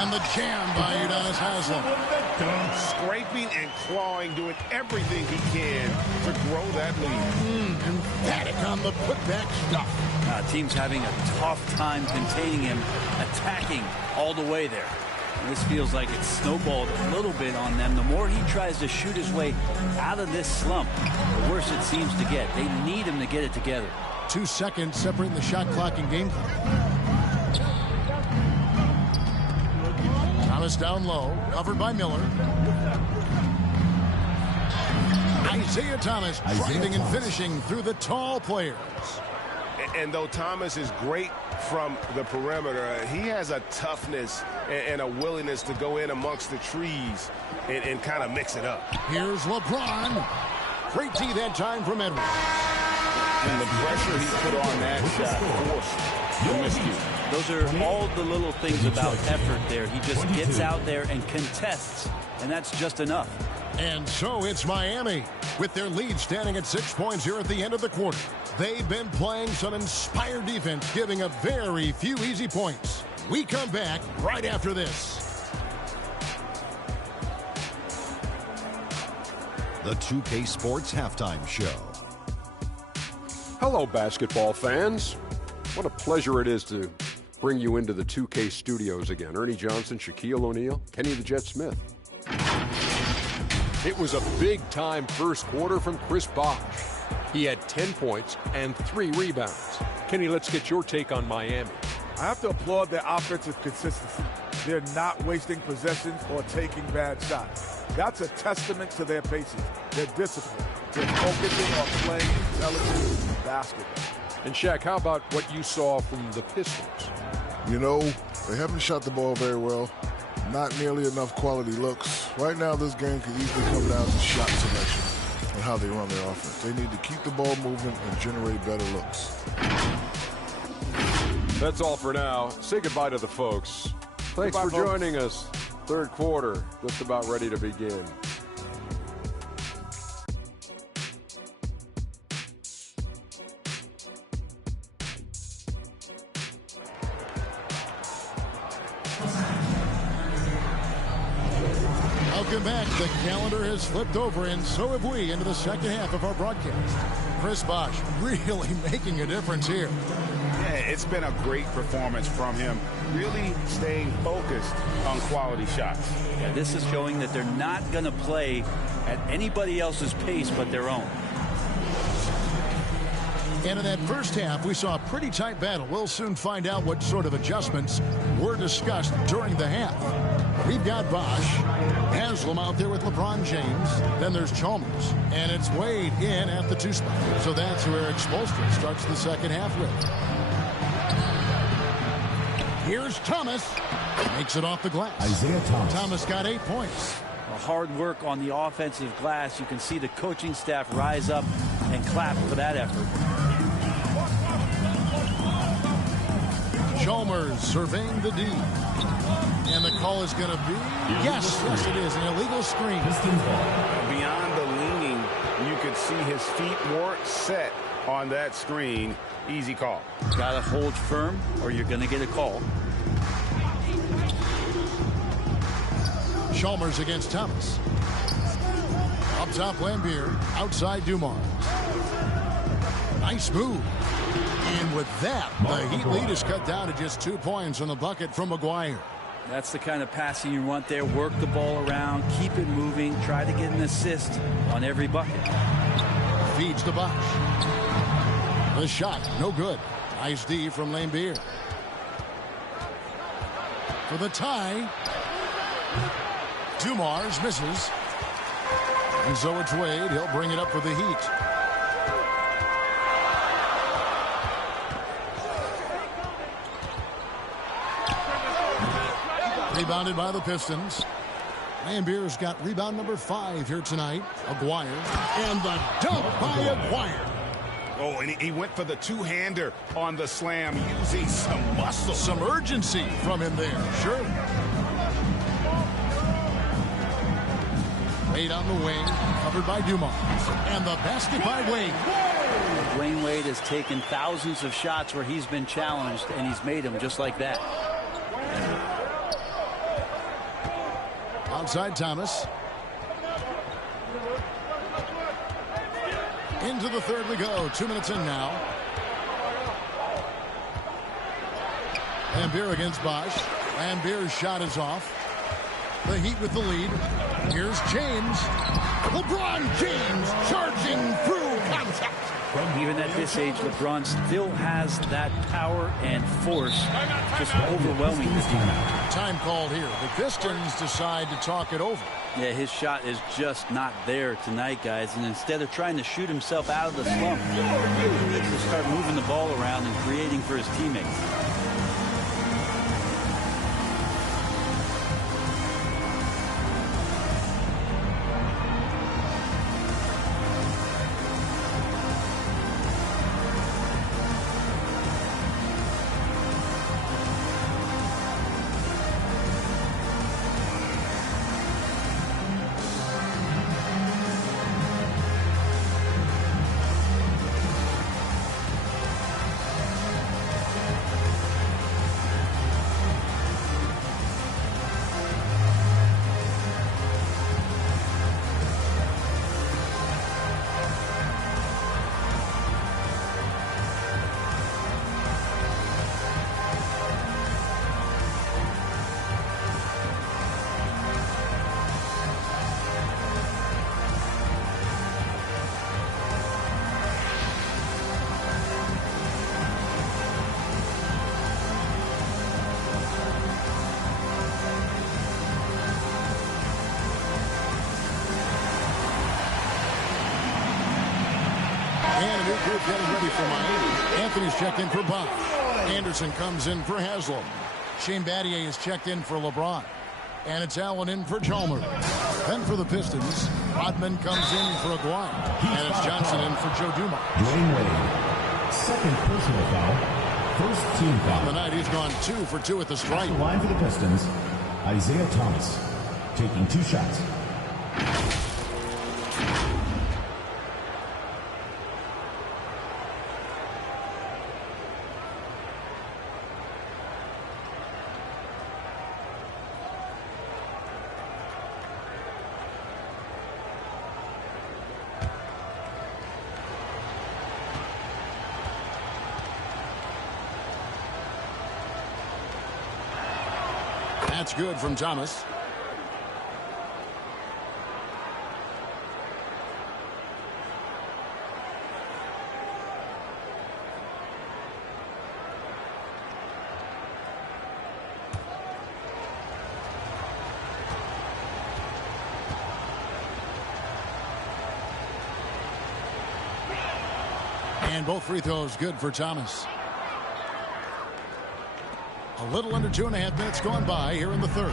And the jam by Udonis Haslam. Scraping and clawing, doing everything he can to grow that lead. Emphatic on the putback stuff. Team's having a tough time containing him, attacking all the way there. And this feels like it's snowballed a little bit on them. The more he tries to shoot his way out of this slump, the worse it seems to get. They need him to get it together. 2 seconds separating the shot clock and game clock. Thomas down low, covered by Miller. Isaiah Thomas driving and finishing through the tall players. And though Thomas is great from the perimeter, he has a toughness and a willingness to go in amongst the trees and kind of mix it up. Here's LeBron. Great D that time from Edwards. And the pressure he put on that shot forced the miscue. Those are all the little things about effort there. He just gets out there and contests, and that's just enough. And so it's Miami with their lead standing at 6 points here at the end of the quarter. They've been playing some inspired defense, giving up very few easy points. We come back right after this. The 2K Sports Halftime Show. Hello, basketball fans. What a pleasure it is to bring you into the 2K studios again. Ernie Johnson, Shaquille O'Neal, Kenny the Jet Smith. It was a big-time first quarter from Chris Bosh. He had 10 points and 3 rebounds. Kenny, let's get your take on Miami. I have to applaud their offensive consistency. They're not wasting possessions or taking bad shots. That's a testament to their patience, their discipline. They're focusing on playing intelligent basketball. And Shaq, how about what you saw from the Pistons? You know, they haven't shot the ball very well. Not nearly enough quality looks. Right now, this game could easily come down to shot selection and how they run their offense. They need to keep the ball moving and generate better looks. That's all for now. Say goodbye to the folks. Thanks Goodbye, for folks. joining us. Third quarter, just about ready to begin. Welcome back. The calendar has flipped over, and so have we, into the second half of our broadcast. Chris Bosh really making a difference here. Yeah, it's been a great performance from him, really staying focused on quality shots. Yeah, this is showing that they're not going to play at anybody else's pace but their own. And in that first half, we saw a pretty tight battle. We'll soon find out what sort of adjustments were discussed during the half. We've got Bosh, Haslam out there with LeBron James. Then there's Chalmers, and it's Wade in at the 2 spot. So that's where Eric Spoelstra starts the second half with. Here's Thomas. Makes it off the glass. Isaiah Thomas. Thomas got 8 points. Hard work on the offensive glass. You can see the coaching staff rise up and clap for that effort. Chalmers surveying the D. And the call is going to be, yes, it is, an illegal screen. Beyond the leaning, you could see his feet weren't set on that screen. Easy call. Got to hold firm or you're going to get a call. Chalmers against Thomas. Up top, Lambier. Outside, Dumars. Nice move. And with that, the Heat lead is cut down to just 2 points on the bucket from McGuire. That's the kind of passing you want there. Work the ball around, keep it moving, try to get an assist on every bucket. Feeds to Bosh. The shot, no good. Nice D from Lambier. For the tie. Dumars misses. And so it's Wade. He'll bring it up for the Heat. Rebounded by the Pistons. Lambier's got rebound number 5 here tonight. Aguirre. And the dunk by Aguirre. Oh, and he went for the two-hander on the slam, using some muscle. Some urgency from him there, sure. Wade on the wing, covered by Dumont. And the basket by Wade. Dwayne Wade has taken thousands of shots where he's been challenged, and he's made them just like that. Outside Thomas. Into the third we go. 2 minutes in now. Lambier against Bosch. Lambier's shot is off. The Heat with the lead. Here's James. LeBron James charging through contact. Even at this age, LeBron still has that power and force, just overwhelming the team. Time called here. The Pistons decide to talk it over. Yeah, his shot is just not there tonight, guys. And instead of trying to shoot himself out of the slump, he needs to start moving the ball around and creating for his teammates. Getting ready for Miami. Anthony's checked in for Bob. Anderson comes in for Haslam. Shane Battier is checked in for LeBron. And it's Allen in for Chalmers. Then for the Pistons, Rodman comes in for Aguirre. And it's Johnson in for Joe Dumont. Dwayne Wade, second personal foul, first team foul. On the night, he's gone 2 for 2 at the stripe. The line for the Pistons, Isaiah Thomas, taking 2 shots. That's good from Thomas. And both free throws good for Thomas. A little under 2.5 minutes gone by here in the third.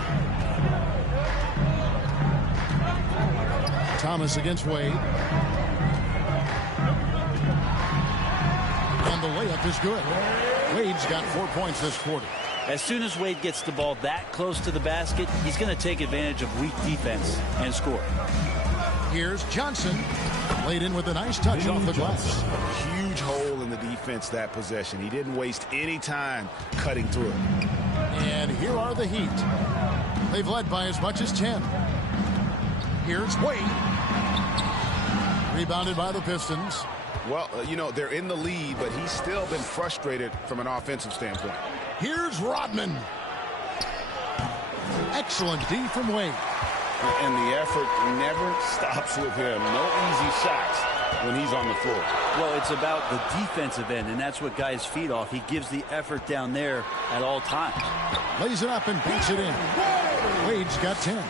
Thomas against Wade. And the layup is good. Wade's got 4 points this quarter. As soon as Wade gets the ball that close to the basket, he's going to take advantage of weak defense and score. Here's Johnson. Laid in with a nice touch off the glass. Huge hole in the defense that possession. He didn't waste any time cutting through it. And here are the Heat. They've led by as much as 10. Here's Wade. Rebounded by the Pistons. Well, you know, they're in the lead, but he's still been frustrated from an offensive standpoint. Here's Rodman. Excellent D from Wade. And the effort never stops with him. No easy shots when he's on the floor. Well, it's about the defensive end, and that's what guys feed off. He gives the effort down there at all times. Lays it up and beats it in. Wade's got 10.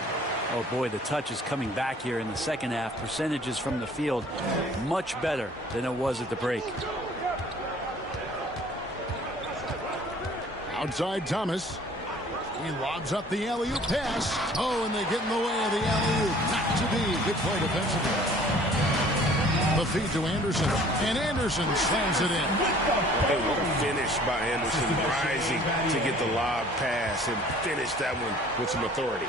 Oh, boy, the touch is coming back here in the second half. Percentages from the field much better than it was at the break. Outside Thomas. He lobs up the alley-oop pass. Oh, and they get in the way of the alley-oop. Not to be. Good play defensively. The feed to Anderson. And Anderson slams it in. Hey, what a finish by Anderson, rising to get the lob pass and finish that one with some authority.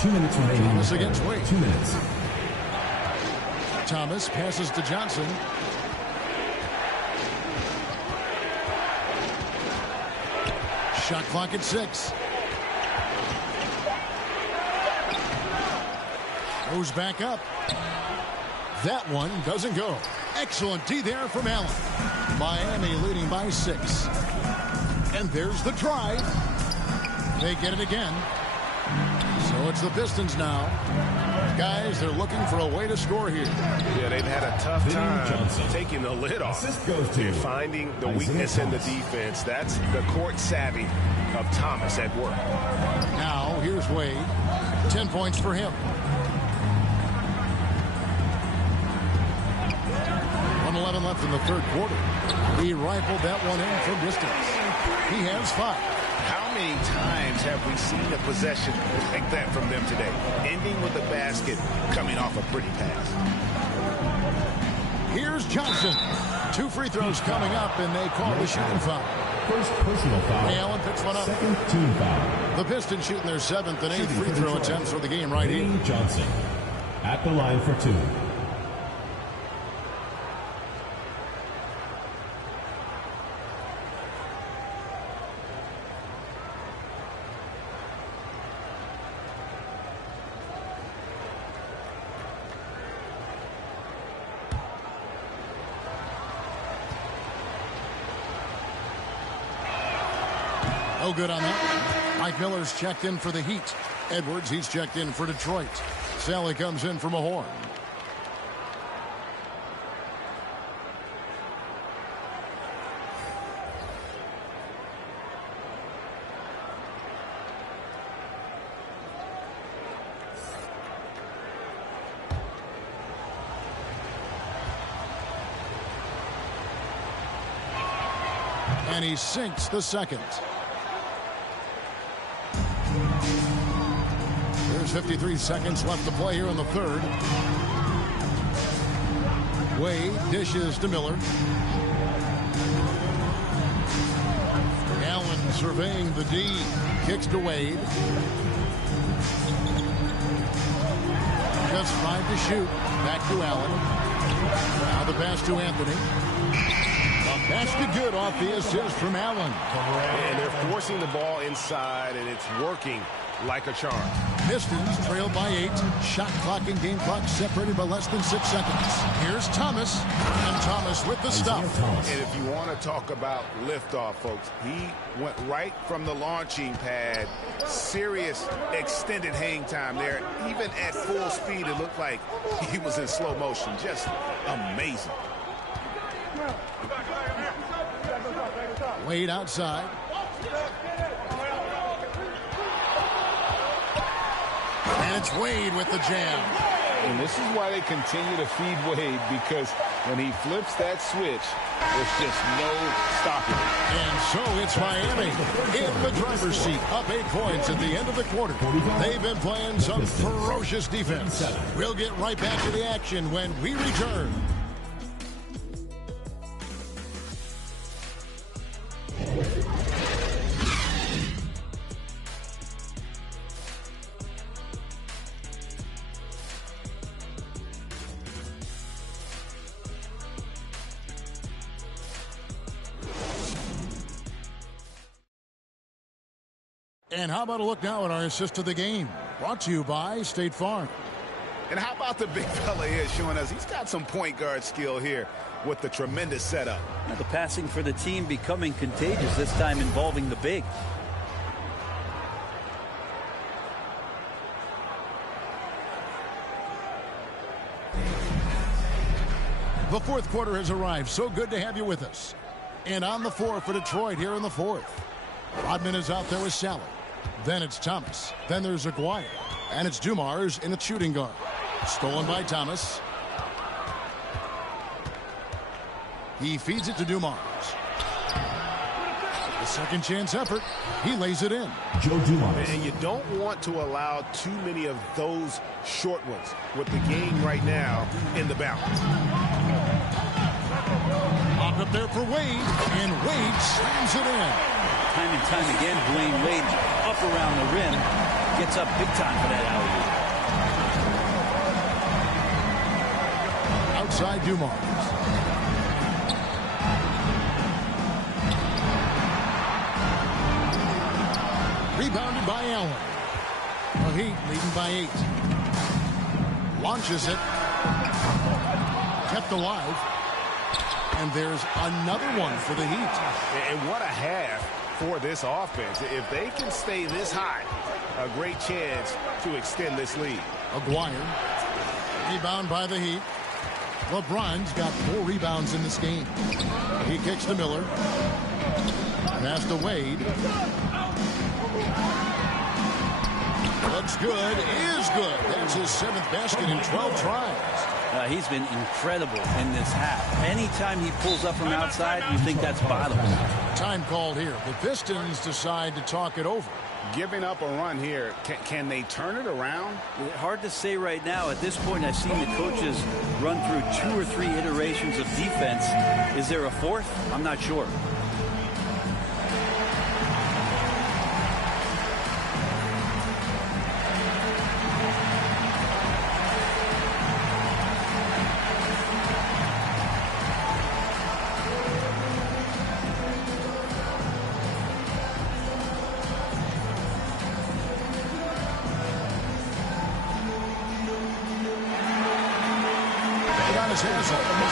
2 minutes remaining. Thomas against Wade. 2 minutes. Thomas passes to Johnson. Shot clock at 6. Goes back up. That one doesn't go. Excellent D there from Allen. Miami leading by 6. And there's the try. They get it again. So it's the Pistons now. Guys, they're looking for a way to score here. Yeah, they've had a tough time taking the lid off and finding the weakness in the defense. That's the court savvy of Thomas at work. Now, here's Wade. 10 points for him. 1:11 left in the third quarter. He rifled that one in from distance. He has 5. How many times have we seen a possession like that from them today? Ending with a basket, coming off a pretty pass. Here's Johnson. 2 free throws coming up, and they call the shooting foul. First personal foul. Allen picks one up. Second team foul. The Pistons shooting their 7th and 8th free throw attempts for the game right here. Johnson at the line for 2. No good on that. Mike Miller's checked in for the Heat. Edwards, he's checked in for Detroit. Sally comes in from a horn. And he sinks the second. There's 53 seconds left to play here in the third. Wade dishes to Miller. Allen surveying the D. Kicks to Wade. Just 5 to shoot. Back to Allen. Now the pass to Anthony. A basket good off the assist from Allen. And they're forcing the ball inside, and it's working like a charm. Pistons trailed by 8. Shot clock and game clock separated by less than 6 seconds. Here's Thomas. And Thomas with the stop. And if you want to talk about liftoff, folks, he went right from the launching pad. Serious extended hang time there. Even at full speed, it looked like he was in slow motion. Just amazing. Wade outside. And it's Wade with the jam. And this is why they continue to feed Wade, because when he flips that switch, there's just no stopping it. And so it's Miami in the driver's seat, up 8 points at the end of the quarter. They've been playing some ferocious defense. We'll get right back to the action when we return. And how about a look now at our assist of the game? Brought to you by State Farm. And how about the big fella here showing us he's got some point guard skill here with the tremendous setup. Now the passing for the team becoming contagious, this time involving the big. The fourth quarter has arrived. So good to have you with us. And on the floor for Detroit here in the fourth. Rodman is out there with Sally. Then it's Thomas. Then there's Aguirre. And it's Dumars in a shooting guard. Stolen by Thomas. He feeds it to Dumars. The second chance effort. He lays it in. Joe Dumars. And you don't want to allow too many of those short ones with the game right now in the balance. Pop up there for Wade, and Wade slams it in. Time and time again, Dwayne Wade up around the rim. Gets up big time for that alley-oop. Outside Dumars. Rebounded by Allen. The Heat leading by 8. Launches it. Kept alive. And there's another one for the Heat. And what a half for this offense. If they can stay this high, a great chance to extend this lead. Aguirre. Rebound by the Heat. LeBron's got 4 rebounds in this game. He kicks to Miller. Pass to Wade. Looks good. Is good. That's his 7th basket in 12 tries. He's been incredible in this half. Anytime he pulls up from outside, you think that's bottom. Time called here. The Pistons decide to talk it over. Giving up a run here. Can they turn it around? Hard to say right now. At this point, I've seen the coaches run through 2 or 3 iterations of defense. Is there a 4th? I'm not sure.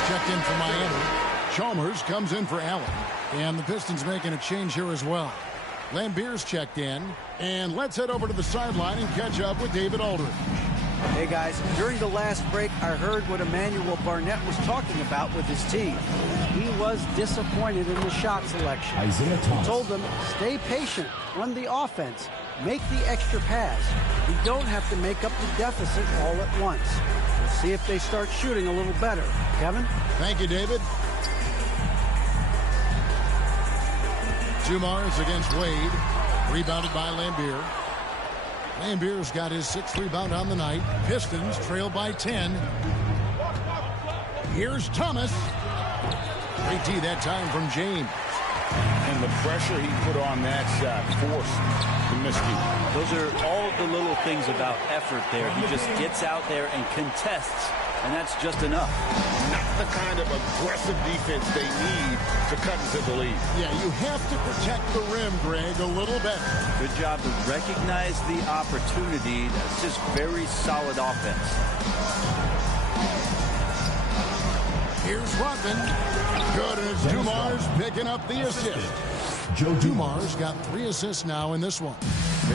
Checked in for Miami. Chalmers comes in for Allen. And the Pistons making a change here as well. Lambier's checked in. And let's head over to the sideline and catch up with David Aldridge. Hey guys, during the last break, I heard what Emmanuel Barnett was talking about with his team. He was disappointed in the shot selection. He told them, stay patient, run the offense, make the extra pass. You don't have to make up the deficit all at once. We'll see if they start shooting a little better. Kevin? Thank you, David. Dumars against Wade. Rebounded by Lambier. Lambier's got his 6th rebound on the night. Pistons trail by 10. Here's Thomas. Great D that time from James. And the pressure he put on that shot forced the miscue. Those are all the little things about effort there. He just gets out there and contests, and that's just enough. Not the kind of aggressive defense they need to cut into the lead. Yeah, you have to protect the rim, Greg, a little better. Good job to recognize the opportunity. That's just very solid offense. Here's Rodman. Good as Dumars picking up the assist. Joe Dumars got 3 assists now in this one.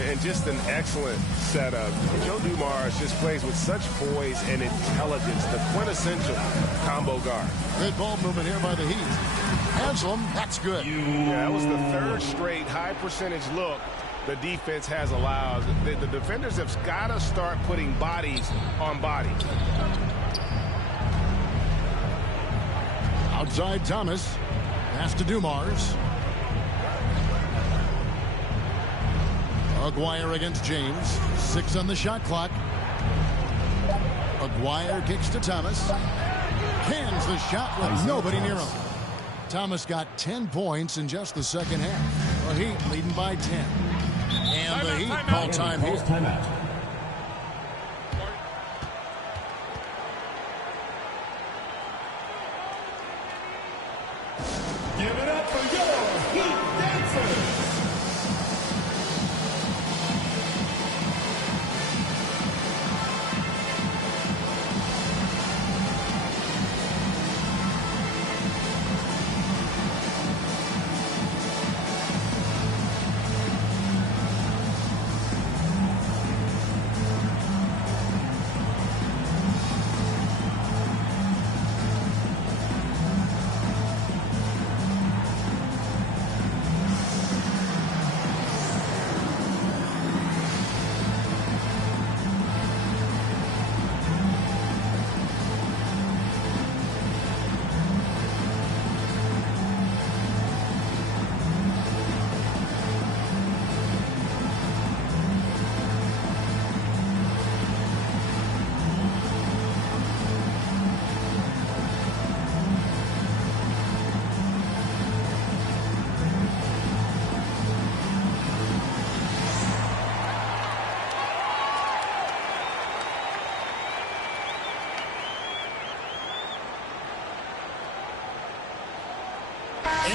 And just an excellent setup. Joe Dumars just plays with such poise and intelligence, the quintessential combo guard. Good ball movement here by the Heat. Haslam, that's good. Yeah, that was the 3rd straight high percentage look the defense has allowed. The defenders have got to start putting bodies on bodies. Outside Thomas. Pass to Dumars. Aguirre against James. 6 on the shot clock. Aguirre kicks to Thomas. Cans the shot with nobody near him. Thomas got 10 points in just the second half. The Heat leading by 10. And the Heat call time here. Give it up for your Heat Dancers.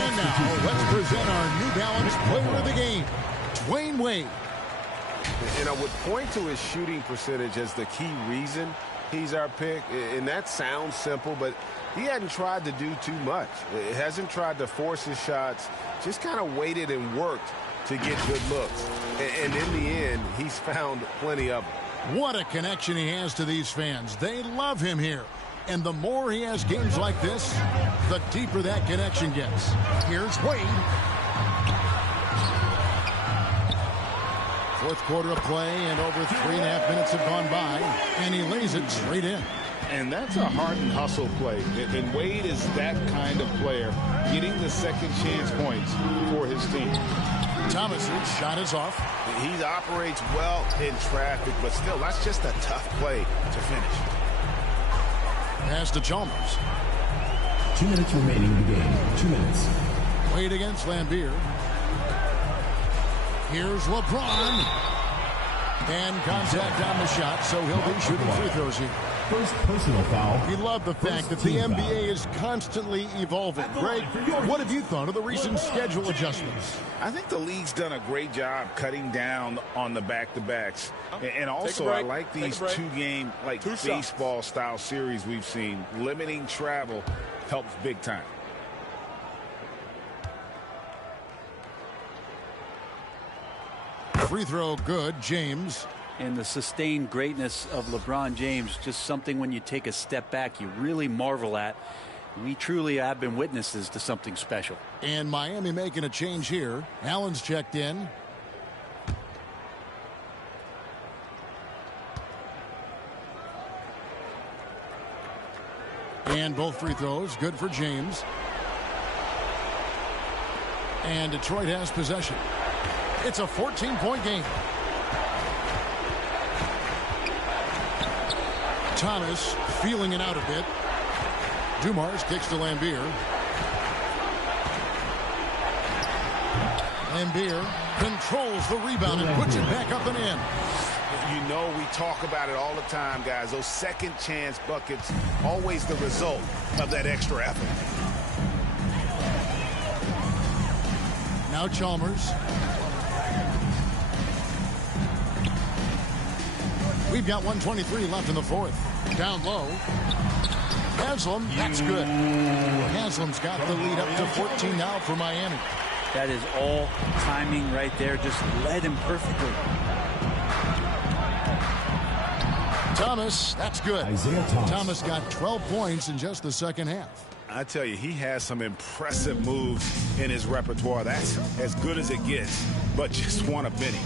And now, let's present our New Balance Player of the Game, Dwayne Wade. And I would point to his shooting percentage as the key reason he's our pick. And that sounds simple, but he hadn't tried to do too much. He hasn't tried to force his shots, just kind of waited and worked to get good looks. And in the end, he's found plenty of them. What a connection he has to these fans. They love him here. And the more he has games like this, the deeper that connection gets. Here's Wade. Fourth quarter of play, and over 3.5 minutes have gone by, and he lays it straight in. And that's a hard and hustle play. And Wade is that kind of player, getting the second chance points for his team. Thomas's shot is off. He operates well in traffic, but still, that's just a tough play to finish. Pass to Chalmers. 2 minutes remaining in the game. 2 minutes. Wade against Lambier. Here's LeBron. And contact on the shot, so he'll be shooting free throws here. First personal foul. We love the fact that the NBA is constantly evolving. Greg, what have you thought of the recent schedule adjustments? I think the league's done a great job cutting down on the back-to-backs. And also, I like these two-game, like baseball-style series we've seen. Limiting travel helps big time. Free throw good, James. And the sustained greatness of LeBron James, just something when you take a step back, you really marvel at. We truly have been witnesses to something special. And Miami making a change here. Allen's checked in. And both free throws, good for James. And Detroit has possession. It's a 14-point game. Thomas feeling it out a bit. Dumars kicks to Lambier. Lambier controls the rebound and puts it back up and in. You know, we talk about it all the time, guys. Those second chance buckets, always the result of that extra effort. Now Chalmers. We've got 1:23 left in the fourth. Down low. Haslam, that's good. Haslam's got the lead up to 14 now for Miami. That is all timing right there. Just led him perfectly. Thomas, that's good. Thomas got 12 points in just the second half. I tell you, he has some impressive moves in his repertoire. That's as good as it gets, but just one of many.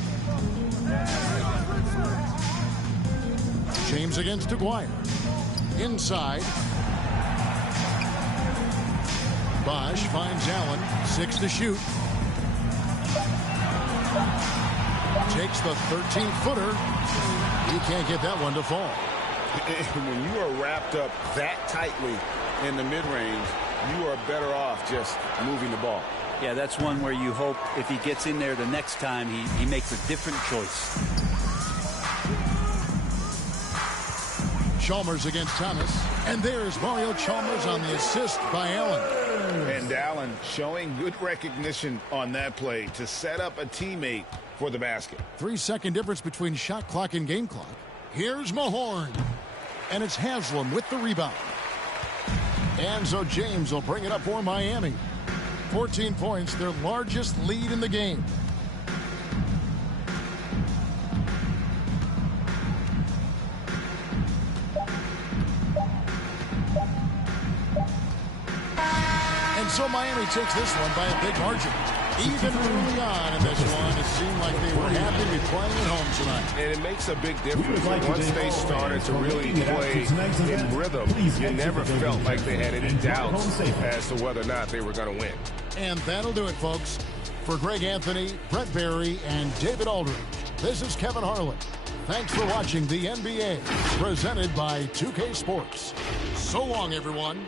James against Aguirre. Inside. Bosch finds Allen. 6 to shoot. Takes the 13-footer. He can't get that one to fall. When you are wrapped up that tightly in the mid-range, you are better off just moving the ball. Yeah, that's one where you hope if he gets in there the next time, he makes a different choice. Chalmers against Thomas. And there's Mario Chalmers on the assist by Allen. And Allen showing good recognition on that play to set up a teammate for the basket. 3-second difference between shot clock and game clock. Here's Mahorn. And it's Haslam with the rebound. And so James will bring it up for Miami. 14 points, their largest lead in the game. And so Miami takes this one by a big margin. Even early on in this one, it seemed like they were happy to be playing at home tonight. And it makes a big difference. Once they started to really play in rhythm, you never felt like they had any doubts as to whether or not they were going to win. And that'll do it, folks. For Greg Anthony, Brett Barry, and David Aldridge, this is Kevin Harlan. Thanks for watching the NBA, presented by 2K Sports. So long, everyone.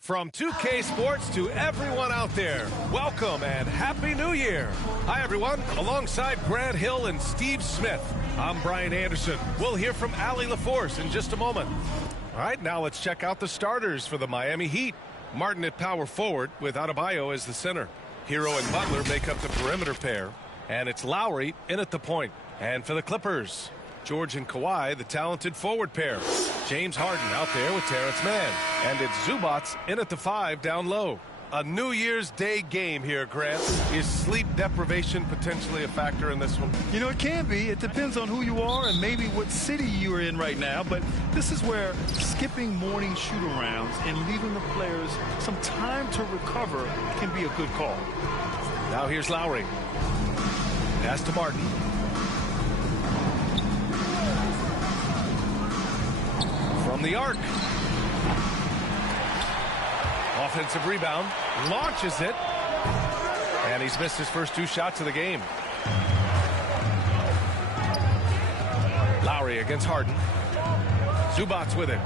From 2K Sports to everyone out there, welcome and Happy New Year. Hi, everyone. Alongside Grant Hill and Steve Smith, I'm Brian Anderson. We'll hear from Allie LaForce in just a moment. All right, now let's check out the starters for the Miami Heat. Martin at power forward with Adebayo as the center. Hero and Butler make up the perimeter pair. And it's Lowry in at the point. And for the Clippers, George and Kawhi, the talented forward pair. James Harden out there with Terrence Mann. And it's Zubats in at the 5 down low. A New Year's Day game here, Grant. Is sleep deprivation potentially a factor in this one? You know, it can be. It depends on who you are and maybe what city you're in right now. But this is where skipping morning shoot-arounds and leaving the players some time to recover can be a good call. Now here's Lowry. Pass to Martin. From the arc. Offensive rebound. Launches it. And he's missed his first 2 shots of the game. Lowry against Harden. Zubats with it.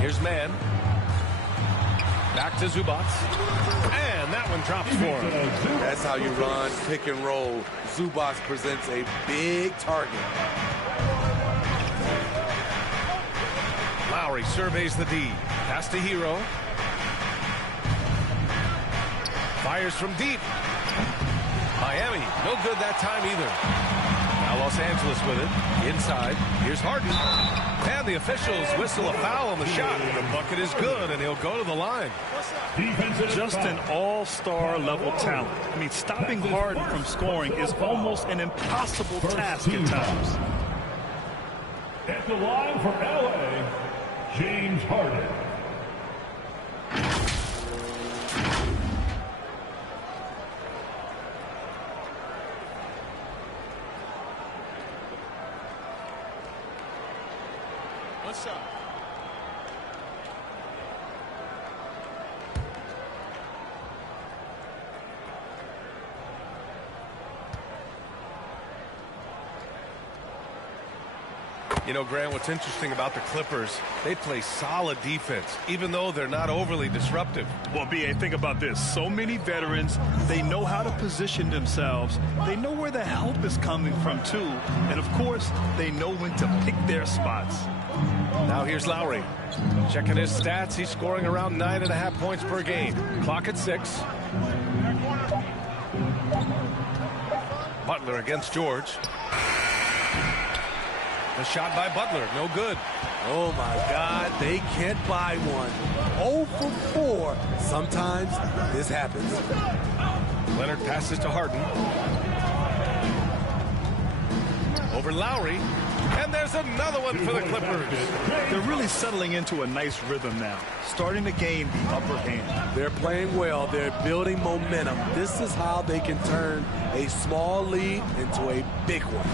Here's Mann. Back to Zubats. And that one drops for him. That's how you run pick and roll. Zubats presents a big target. Lowry surveys the D. Pass to Hero. Fires from deep. Miami, no good that time either. Now Los Angeles with it. Inside. Here's Harden. And the officials whistle a foul on the shot. The bucket is good, and he'll go to the line. Just an all-star level talent. I mean, stopping Harden from scoring is almost an impossible task at times. At the line for LA, James Harden. What's up? You know, Grant, what's interesting about the Clippers, they play solid defense, even though they're not overly disruptive. Well, B.A., think about this. So many veterans, they know how to position themselves. They know where the help is coming from, too. And, of course, they know when to pick their spots. Now here's Lowry. Checking his stats, he's scoring around 9.5 points per game. Clock at 6. Butler against George. The shot by Butler, no good. Oh, my God, they can't buy one. 0 for 4. Sometimes this happens. Leonard passes to Harden. Over Lowry. And there's another one for the Clippers. They're really settling into a nice rhythm now, starting to gain the upper hand. They're playing well. They're building momentum. This is how they can turn a small lead into a big one.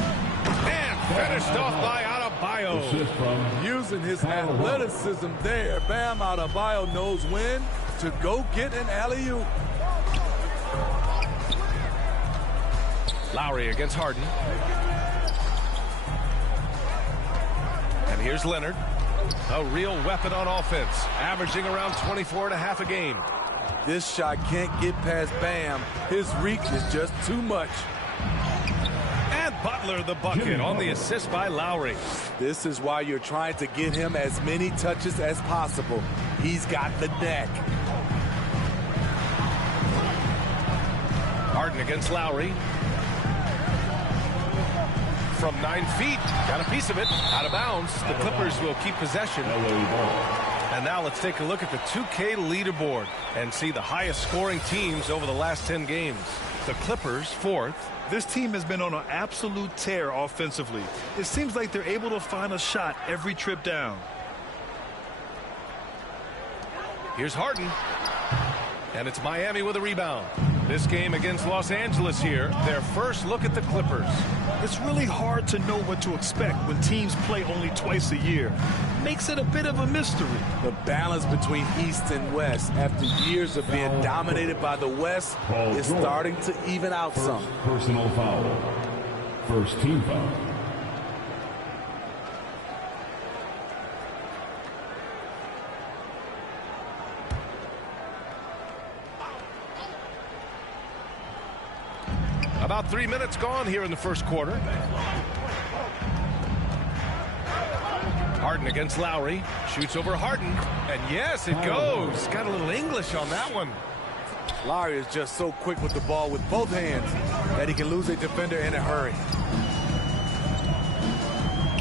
And finished off by Adebayo. Using his athleticism there. Bam Adebayo knows when to go get an alley-oop. Lowry against Harden. And here's Leonard. A real weapon on offense, averaging around 24.5 a game. This shot can't get past Bam. His reach is just too much. And Butler the bucket on the assist by Lowry. This is why you're trying to get him as many touches as possible. He's got the neck. Harden against Lowry. From 9 feet, got a piece of it, out of bounds. The Clippers will keep possession. And now let's take a look at the 2K leaderboard and see the highest scoring teams over the last 10 games. The Clippers, 4th. This team has been on an absolute tear offensively. It seems like they're able to find a shot every trip down. Here's Harden. And it's Miami with a rebound. This game against Los Angeles here, their first look at the Clippers. It's really hard to know what to expect when teams play only twice a year. Makes it a bit of a mystery. The balance between East and West after years of being dominated by the West is starting to even out some. Personal foul. First team foul. About 3 minutes gone here in the first quarter. Harden against Lowry. Shoots over Harden. And yes, it goes. Got a little English on that one. Lowry is just so quick with the ball with both hands that he can lose a defender in a hurry.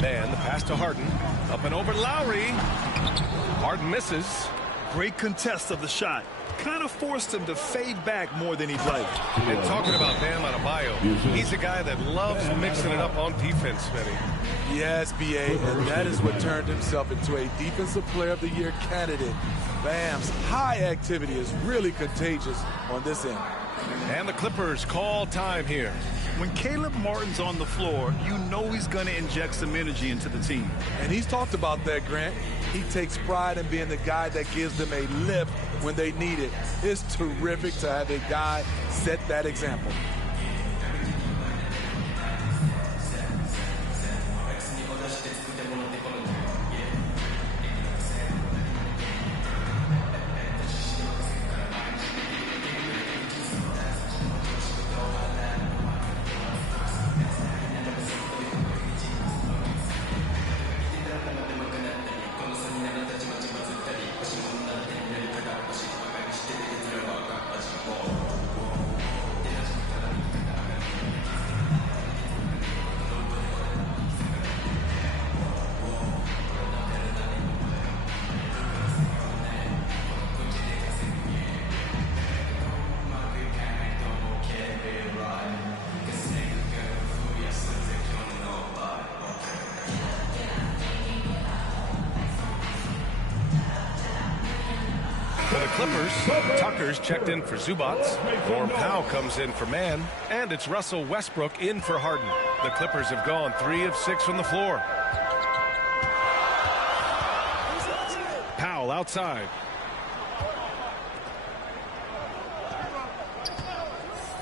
And the pass to Harden. Up and over Lowry. Harden misses. Great contest of the shot. Kind of forced him to fade back more than he'd like. And talking about Bam Adebayo, he's a guy that loves mixing it up on defense, Smitty. Yes, B.A., and that is what turned himself into a Defensive Player of the Year candidate. Bam's high activity is really contagious on this end. And the Clippers call time here. When Caleb Martin's on the floor, you know he's going to inject some energy into the team. And he's talked about that, Grant. He takes pride in being the guy that gives them a lift when they need it. It's terrific to have a guy set that example. For the Clippers, Tucker's checked in for Zubac. Norm Powell comes in for Mann. And it's Russell Westbrook in for Harden. The Clippers have gone 3 of 6 from the floor. Powell outside.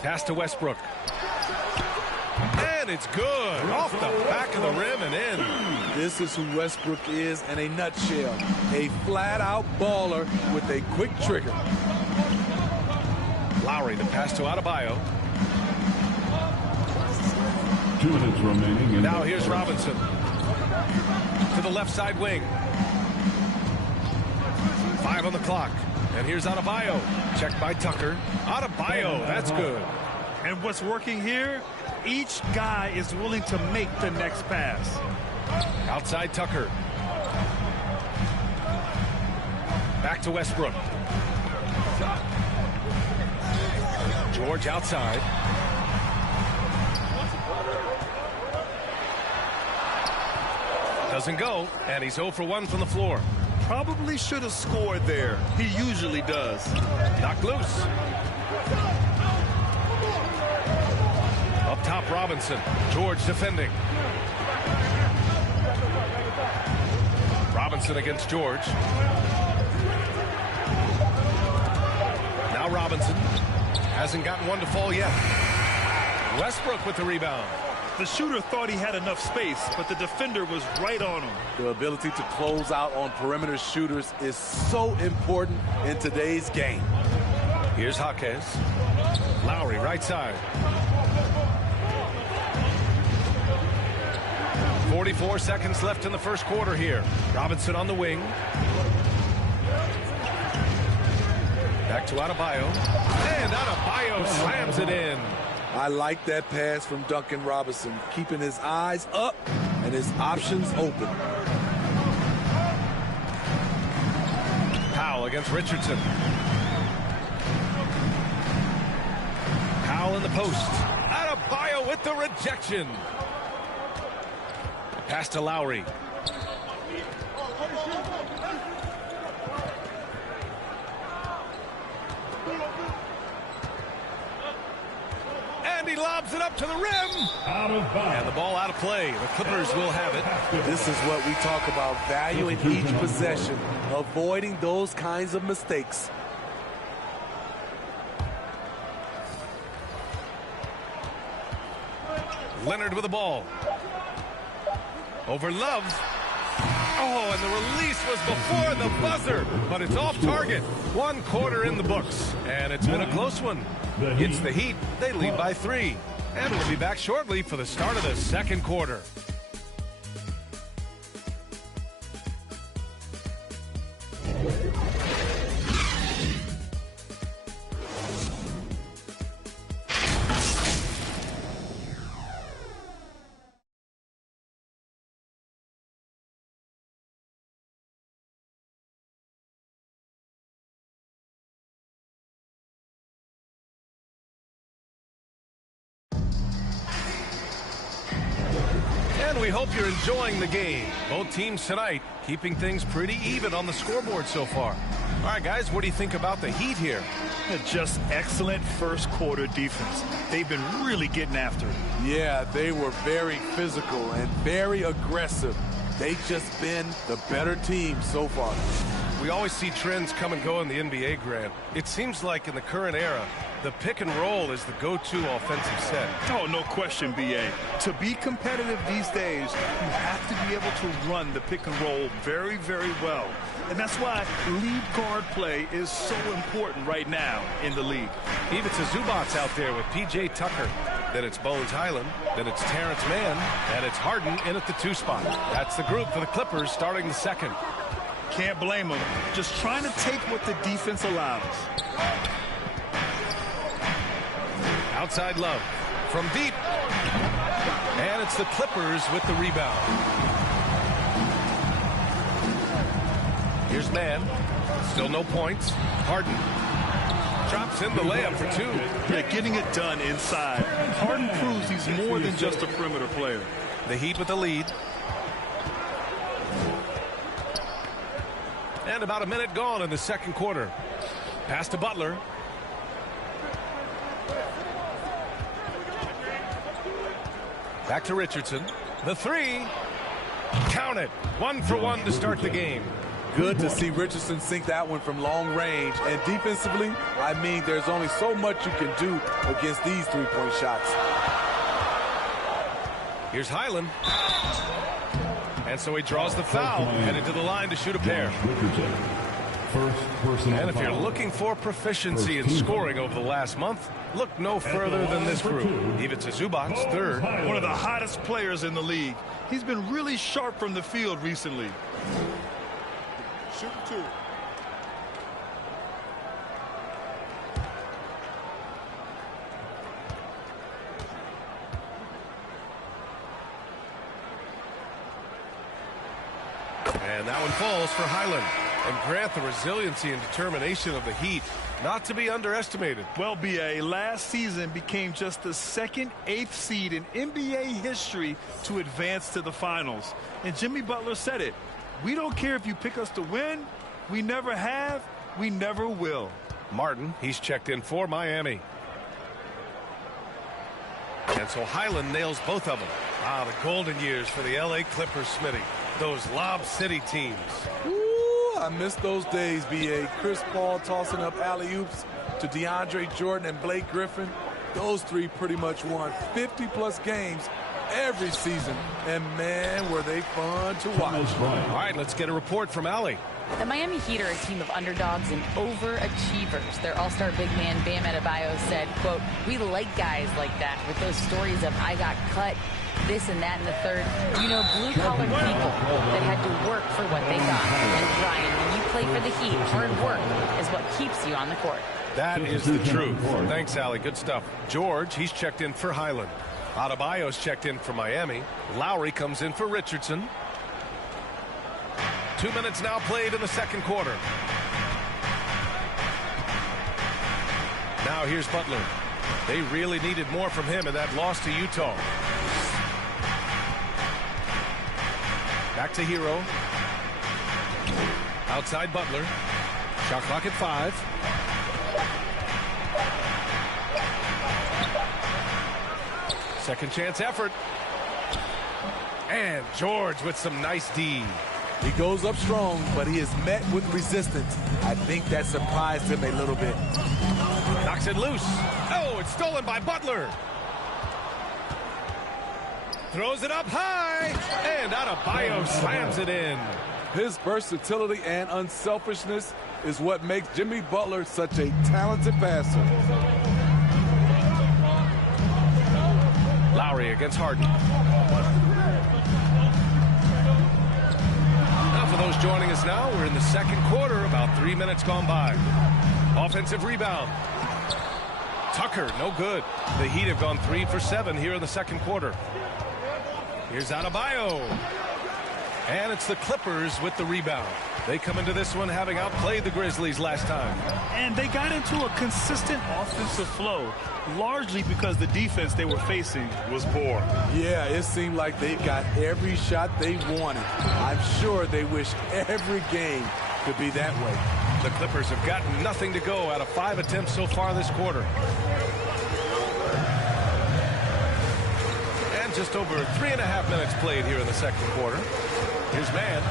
Pass to Westbrook. And it's good. Off the back of the rim and in. This is who Westbrook is in a nutshell. A flat-out baller with a quick trigger. Lowry, the pass to Adebayo. 2 minutes remaining. Now here's Robinson. To the left side wing. 5 on the clock. And here's Adebayo. Checked by Tucker. Adebayo, that's good. And what's working here? Each guy is willing to make the next pass. Outside Tucker. Back to Westbrook. George outside. Doesn't go, and he's 0 for 1 from the floor. Probably should have scored there. He usually does. Knocked loose. Up top, Robinson. George defending. Robinson against George. Now Robinson. Hasn't gotten one to fall yet. Westbrook with the rebound. The shooter thought he had enough space, but the defender was right on him. The ability to close out on perimeter shooters is so important in today's game. Here's Jaquez. Lowry, right side. 44 seconds left in the first quarter here. Robinson on the wing. Back to Adebayo. And Adebayo slams it in. I like that pass from Duncan Robinson, keeping his eyes up and his options open. Powell against Richardson. Powell in the post. Adebayo with the rejection. Pass to Lowry. And he lobs it up to the rim. And the ball out of play. The Clippers will have it. This is what we talk about, valuing each possession, avoiding those kinds of mistakes. Leonard with the ball. Over Love. Oh, and the release was before the buzzer, but it's off target. 1 quarter in the books, and it's been a close one. It's the Heat. They lead by 3. And we'll be back shortly for the start of the second quarter. And we hope you're enjoying the game. Both teams tonight keeping things pretty even on the scoreboard so far. All right, guys, what do you think about the Heat here? Just excellent first quarter defense. They've been really getting after it. Yeah, they were very physical and very aggressive. They've just been the better team so far. We always see trends come and go in the NBA, Grant. It seems like in the current era, the pick and roll is the go-to offensive set. Oh, no question, B.A. To be competitive these days, you have to be able to run the pick and roll very, very well. And that's why lead guard play is so important right now in the league. Even to Zubac's out there with P.J. Tucker. Then it's Bones Highland. Then it's Terrence Mann. And it's Harden in at the 2 spot. That's the group for the Clippers starting the second. Can't blame them. Just trying to take what the defense allows. Outside Love from deep. And it's the Clippers with the rebound. Here's Mann. Still no points. Harden drops in the layup for 2. Yeah, getting it done inside. Harden proves he's more than just a perimeter player. The Heat with the lead. And about a minute gone in the second quarter. Pass to Butler. Back to Richardson. The 3. Count it. 1 for 1 to start the game. Good to see Richardson sink that one from long range. And defensively, I mean, there's only so much you can do against these three-point shots. Here's Highland. And so he draws the foul, headed to the line to shoot a pair. And if you're looking for proficiency in scoring over the last month, look no further than this group. Even to Zubac's 3rd. One of the hottest players in the league. He's been really sharp from the field recently. Shoot 2. And that one falls for Highland. And Grant, the resiliency and determination of the Heat, not to be underestimated. Well, B.A., last season became just the second 8th seed in NBA history to advance to the finals. And Jimmy Butler said it. We don't care if you pick us to win. We never have. We never will. Martin, he's checked in for Miami. And so Highland nails both of them. Ah, the golden years for the L.A. Clippers, Smitty. Those Lob City teams. Ooh, I miss those days, B.A. Chris Paul tossing up alley-oops to DeAndre Jordan and Blake Griffin. Those 3 pretty much won 50-plus games every season. And, man, were they fun to watch. All right, let's get a report from Allie. The Miami Heat are a team of underdogs and overachievers. Their all-star big man, Bam Adebayo, said, quote, "We like guys like that with those stories of I got cut, this and that and the third. You know, blue-collar people that had to work for what they got. And Brian, when you play for the Heat, hard work is what keeps you on the court." That is the truth. Thanks, Allie. Good stuff. George, he's checked in for Highland. Adebayo's checked in for Miami. Lowry comes in for Richardson. 2 minutes now played in the second quarter. Now here's Butler. They really needed more from him in that loss to Utah. Back to Hero. Outside Butler. Shot clock at 5. Second chance effort. And George with some nice D. He goes up strong, but he is met with resistance. I think that surprised him a little bit. Knocks it loose. Oh, it's stolen by Butler. throws it up high, and Adebayo slams it in. His versatility and unselfishness is what makes Jimmy Butler such a talented passer. Lowry against Harden. Now for those joining us now, we're in the second quarter, about 3 minutes gone by. Offensive rebound. Tucker, no good. The Heat have gone 3 for 7 here in the second quarter. Here's Adebayo. And it's the Clippers with the rebound. They come into this one having outplayed the Grizzlies last time. And they got into a consistent offensive flow, largely because the defense they were facing was poor. Yeah, it seemed like they got every shot they wanted. I'm sure they wish every game could be that way. The Clippers have gotten nothing to go out of 5 attempts so far this quarter. And just over 3.5 minutes played here in the second quarter. Here's Mann.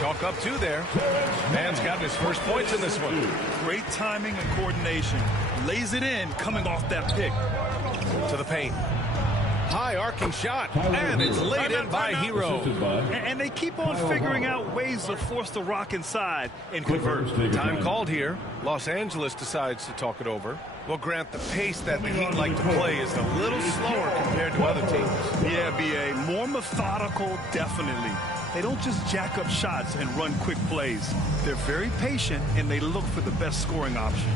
Chalk up 2 there. Mann's gotten his first points in this one. Great timing and coordination. Lays it in coming off that pick. To the paint. High arcing shot, and it's laid in by Hero. And they keep on figuring out ways to force the rock inside and convert. Time called here. Los Angeles decides to talk it over. Well, Grant, the pace that the Heat like to play is a little slower compared to other teams. Yeah, B.A. More methodical, definitely. They don't just jack up shots and run quick plays. They're very patient, and they look for the best scoring option.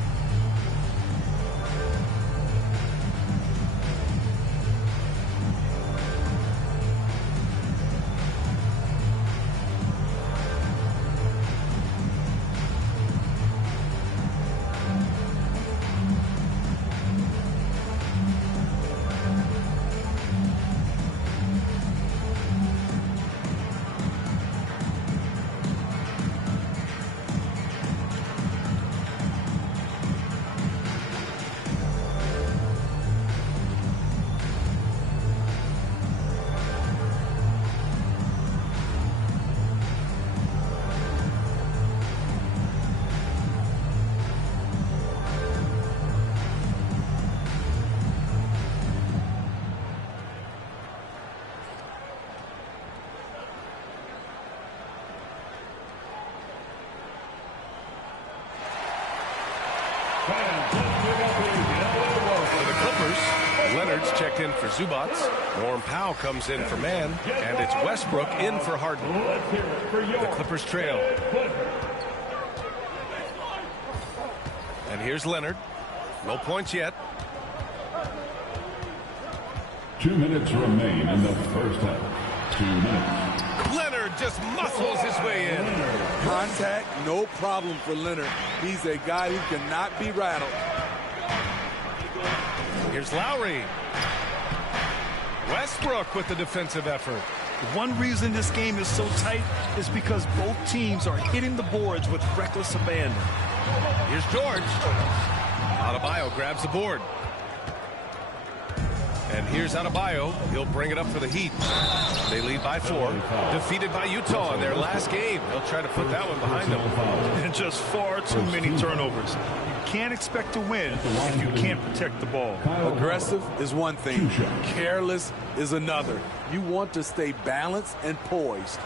Checked in for Zubats. Norm Powell comes in for Mann, and it's Westbrook in for Harden. The Clippers trail. And here's Leonard. No points yet. 2 minutes remain in the first half. 2 minutes. Leonard just muscles his way in. Contact, no problem for Leonard. He's a guy who cannot be rattled. Here's Lowry. Westbrook with the defensive effort. One reason this game is so tight is because both teams are hitting the boards with reckless abandon. Here's George. Adebayo grabs the board. And here's Adebayo. He'll bring it up for the Heat. They lead by 4. Defeated by Utah in their last game. They'll try to put that one behind them. And just far too many turnovers. You can't expect to win if you can't protect the ball. Aggressive is one thing. Careless is another. You want to stay balanced and poised.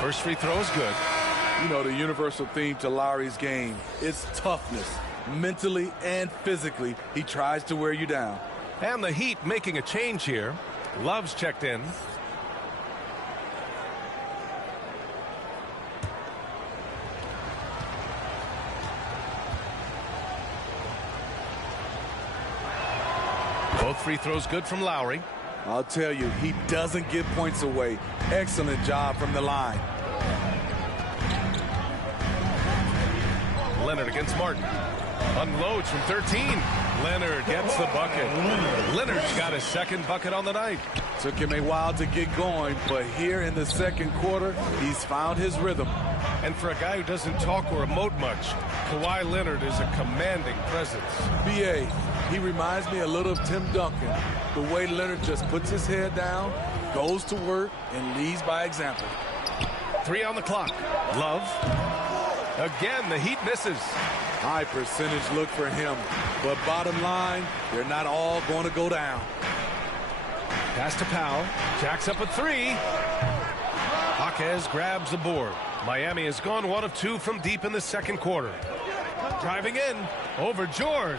First free throw is good. You know, the universal theme to Lowry's game is toughness. Mentally and physically, he tries to wear you down. And the Heat making a change here. Love's checked in. Both free throws good from Lowry. I'll tell you, he doesn't give points away. Excellent job from the line. Leonard against Martin. Unloads from 13. Leonard gets the bucket. Leonard's got his second bucket on the night. Took him a while to get going, but here in the second quarter, he's found his rhythm. And for a guy who doesn't talk or emote much, Kawhi Leonard is a commanding presence. B.A., he reminds me a little of Tim Duncan. The way Leonard just puts his head down goes to work and leads by example. 3 on the clock. Love. Again, the Heat misses. High percentage look for him. But bottom line, they're not all going to go down. Pass to Powell. Jacks up a 3. Jaquez grabs the board. Miami has gone 1 of 2 from deep in the second quarter. Driving in over George.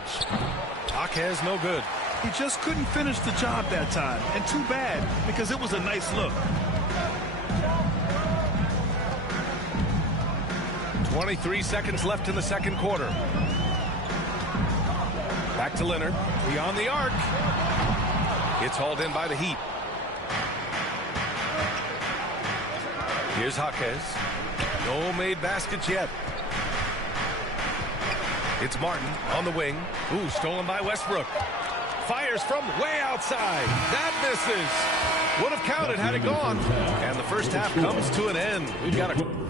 Jaquez no good. He just couldn't finish the job that time. And too bad, because it was a nice look. 23 seconds left in the second quarter. Back to Leonard. Beyond the arc. It's hauled in by the Heat. Here's Jaquez. No made baskets yet. It's Martin on the wing. Ooh, stolen by Westbrook. Fires from way outside. That misses. Would have counted had it gone. And the first half comes to an end. We've got a...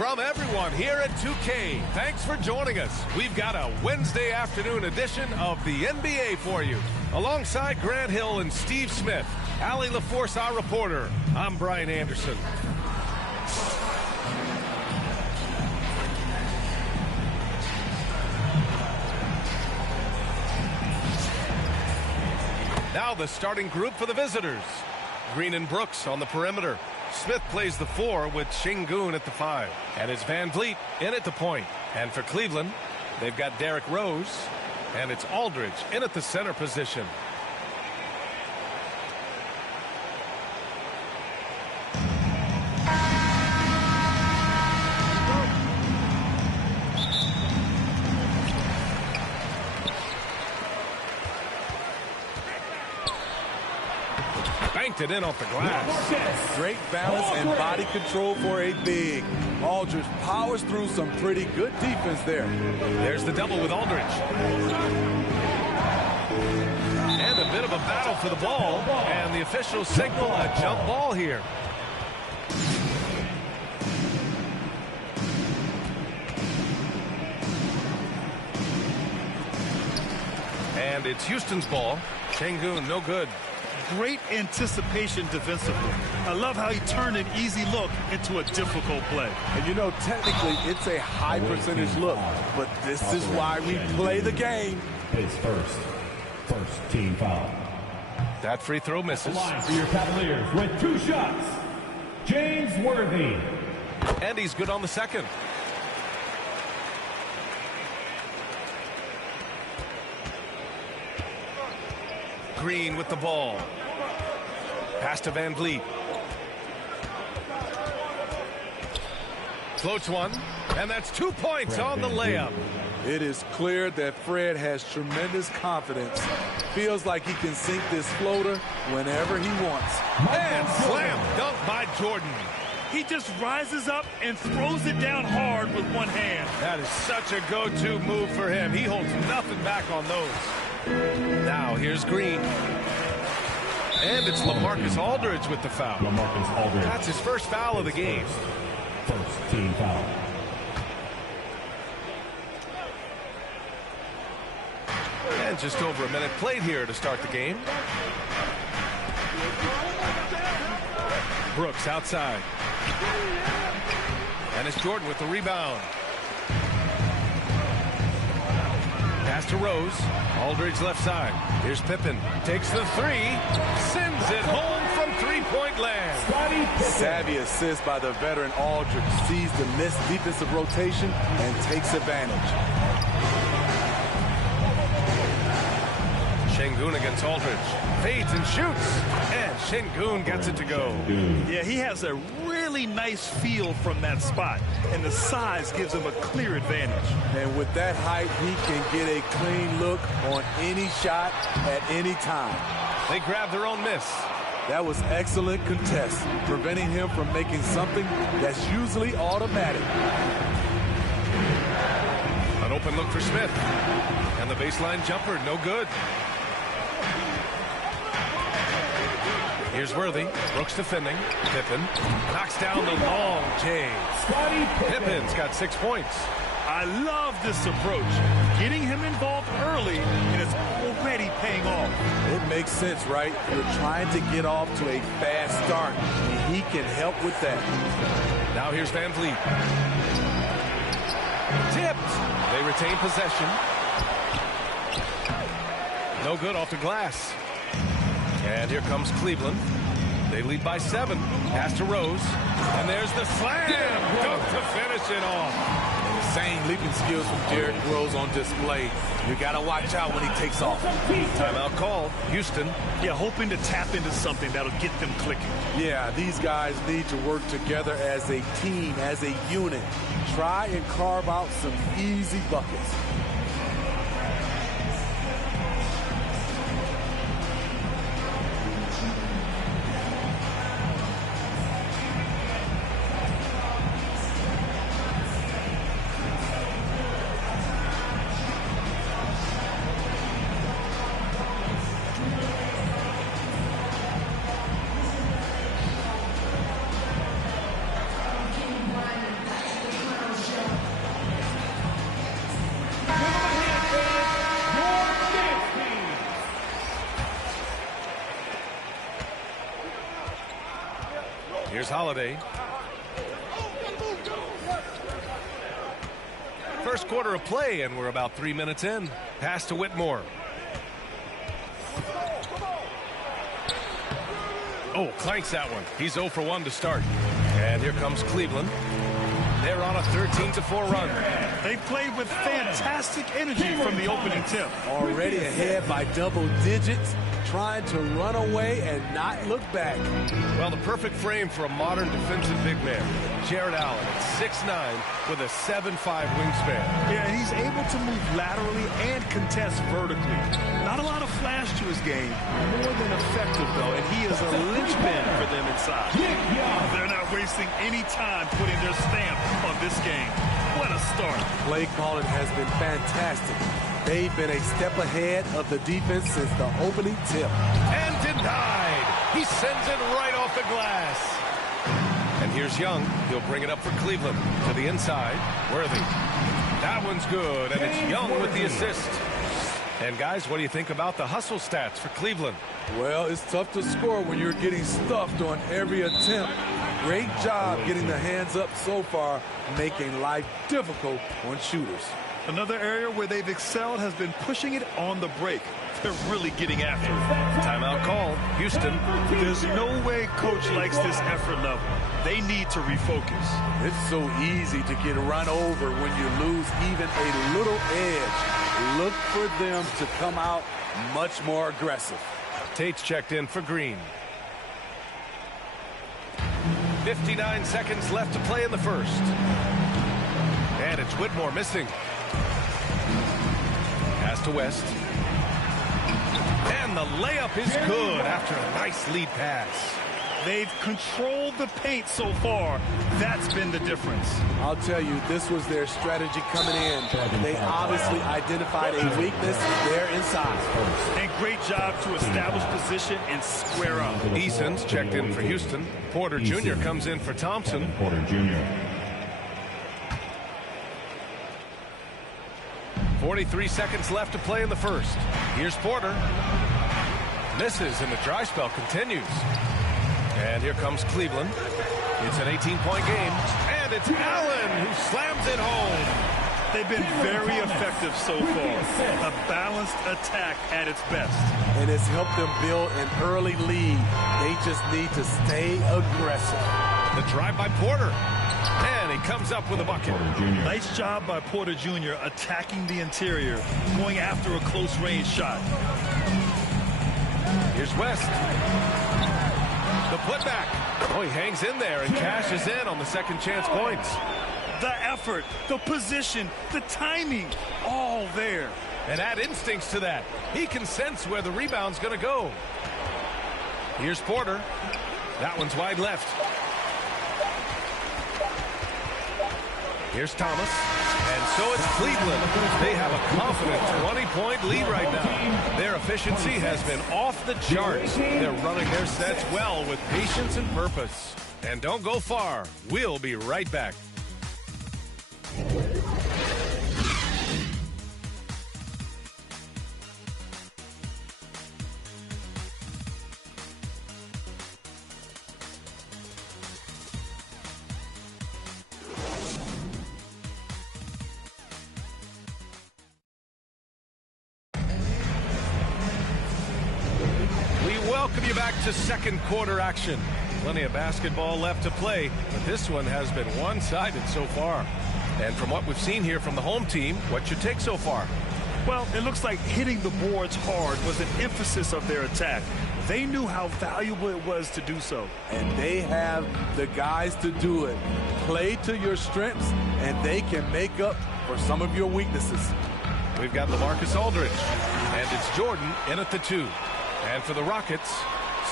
From everyone here at 2K, thanks for joining us. We've got a Wednesday afternoon edition of the NBA for you. Alongside Grant Hill and Steve Smith, Allie LaForce, our reporter, I'm Brian Anderson. Now the starting group for the visitors. Green and Brooks on the perimeter. Smith plays the 4 with Şengün at the 5. And it's Van Vliet in at the point. And for Cleveland, they've got Derrick Rose. And it's Aldridge in at the center position. Banked it in off the glass. Great balance and body control for a big. Aldridge powers through some pretty good defense there. There's the double with Aldridge. And a bit of a battle for the ball. And the officials signal a jump ball here. And it's Houston's ball. Şengün, no good. Great anticipation defensively. I love how he turned an easy look into a difficult play. And you know, technically, it's a high percentage look, but this is why we play the game. His first team foul. That free throw misses. For your Cavaliers with 2 shots, James Worthy. And he's good on the second. Green with the ball. Pass to Van Vliet. Floats one, and that's 2 points on the layup. It is clear that Fred has tremendous confidence. Feels like he can sink this floater whenever he wants. And slam dunk by Jordan. He just rises up and throws it down hard with one hand. That is such a go-to move for him. He holds nothing back on those. Now here's Green. And it's LaMarcus Aldridge with the foul. LaMarcus Aldridge. That's his first foul of the game. First team foul. And just over a minute played here to start the game. Brooks outside. And it's Jordan with the rebound. Pass to Rose. Aldridge left side. Here's Pippen. Takes the three. Sends it home from three-point land. Savvy assist by the veteran Aldridge. Sees the missed defensive rotation and takes advantage. Şengün against Aldridge. Fades and shoots. And Şengün gets it to go. Yeah, he has a really nice feel from that spot. And the size gives him a clear advantage. And with that height, he can get a clean look on any shot at any time. They grab their own miss. That was excellent contest, preventing him from making something that's usually automatic. An open look for Smith. And the baseline jumper, no good. Here's Worthy. Brooks defending. Pippen knocks down the long J. Pippen's got 6 points. I love this approach. Getting him involved early, and it's already paying off. It makes sense, right? You're trying to get off to a fast start, and he can help with that. Now here's Van Vliet. Tipped. They retain possession. No good off the glass. And here comes Cleveland. They lead by 7. Pass to Rose. And there's the slam dunk to finish it off. Insane leaping skills from Derrick Rose on display. You got to watch out when he takes off. Timeout call. Houston. Yeah, hoping to tap into something that'll get them clicking. Yeah, these guys need to work together as a team, as a unit. Try and carve out some easy buckets. Here's Holiday. First quarter of play, and we're about 3 minutes in. Pass to Whitmore. Oh, clanks that one. He's 0 for 1 to start. And here comes Cleveland. They're on a 13-4 run. They played with fantastic energy from the opening tip. Already ahead by double digits, trying to run away and not look back. Well, the perfect frame for a modern defensive big man. Jared Allen at 6'9" with a 7'5" wingspan. Yeah, and he's able to move laterally and contest vertically. Not a lot of flash to his game. More than effective, though, and he is a linchpin for them inside. They're not wasting any time putting their stamp on this game. What a start. Play calling has been fantastic. They've been a step ahead of the defense since the opening tip. And denied. He sends it right off the glass. And here's Young. He'll bring it up for Cleveland. To the inside. Worthy. That one's good, and it's Young with the assist. And guys, what do you think about the hustle stats for Cleveland? Well, it's tough to score when you're getting stuffed on every attempt. Great job getting the hands up so far, making life difficult on shooters. Another area where they've excelled has been pushing it on the break. They're really getting after it. Timeout call, Houston. There's no way coach likes this effort level. They need to refocus. It's so easy to get run over when you lose even a little edge. Look for them to come out much more aggressive. Tate's checked in for Green. 59 seconds left to play in the first. And it's Whitmore missing. Pass to West. And the layup is good after a nice lead pass. They've controlled the paint so far. That's been the difference. I'll tell you, this was their strategy coming in. They obviously identified a weakness there inside. And great job to establish position and square up. Eason's checked in for Houston. Porter Jr. comes in for Thompson. Porter Jr. 43 seconds left to play in the first. Here's Porter. Misses, and the dry spell continues. And here comes Cleveland. It's an 18-point game, and it's Allen who slams it home. They've been very effective so far. A balanced attack at its best. And it's helped them build an early lead. They just need to stay aggressive. The drive by Porter. And he comes up with a bucket. Nice job by Porter Jr. attacking the interior, going after a close-range shot. Here's West. The putback. Oh, he hangs in there and cashes in on the second chance points. The effort, the position, the timing, all there. And add instincts to that. He can sense where the rebound's going to go. Here's Porter. That one's wide left. Here's Thomas. And so it's Cleveland. They have a confident 20-point lead right now. Their efficiency has been off the charts. They're running their sets well with patience and purpose. And don't go far. We'll be right back. Welcome you back to second quarter action. Plenty of basketball left to play, but this one has been one-sided so far. And from what we've seen here from the home team, what's your take so far? Well, it looks like hitting the boards hard was an emphasis of their attack. They knew how valuable it was to do so. And they have the guys to do it. Play to your strengths, and they can make up for some of your weaknesses. We've got LaMarcus Aldridge, and it's Jordan in at the 2. And for the Rockets,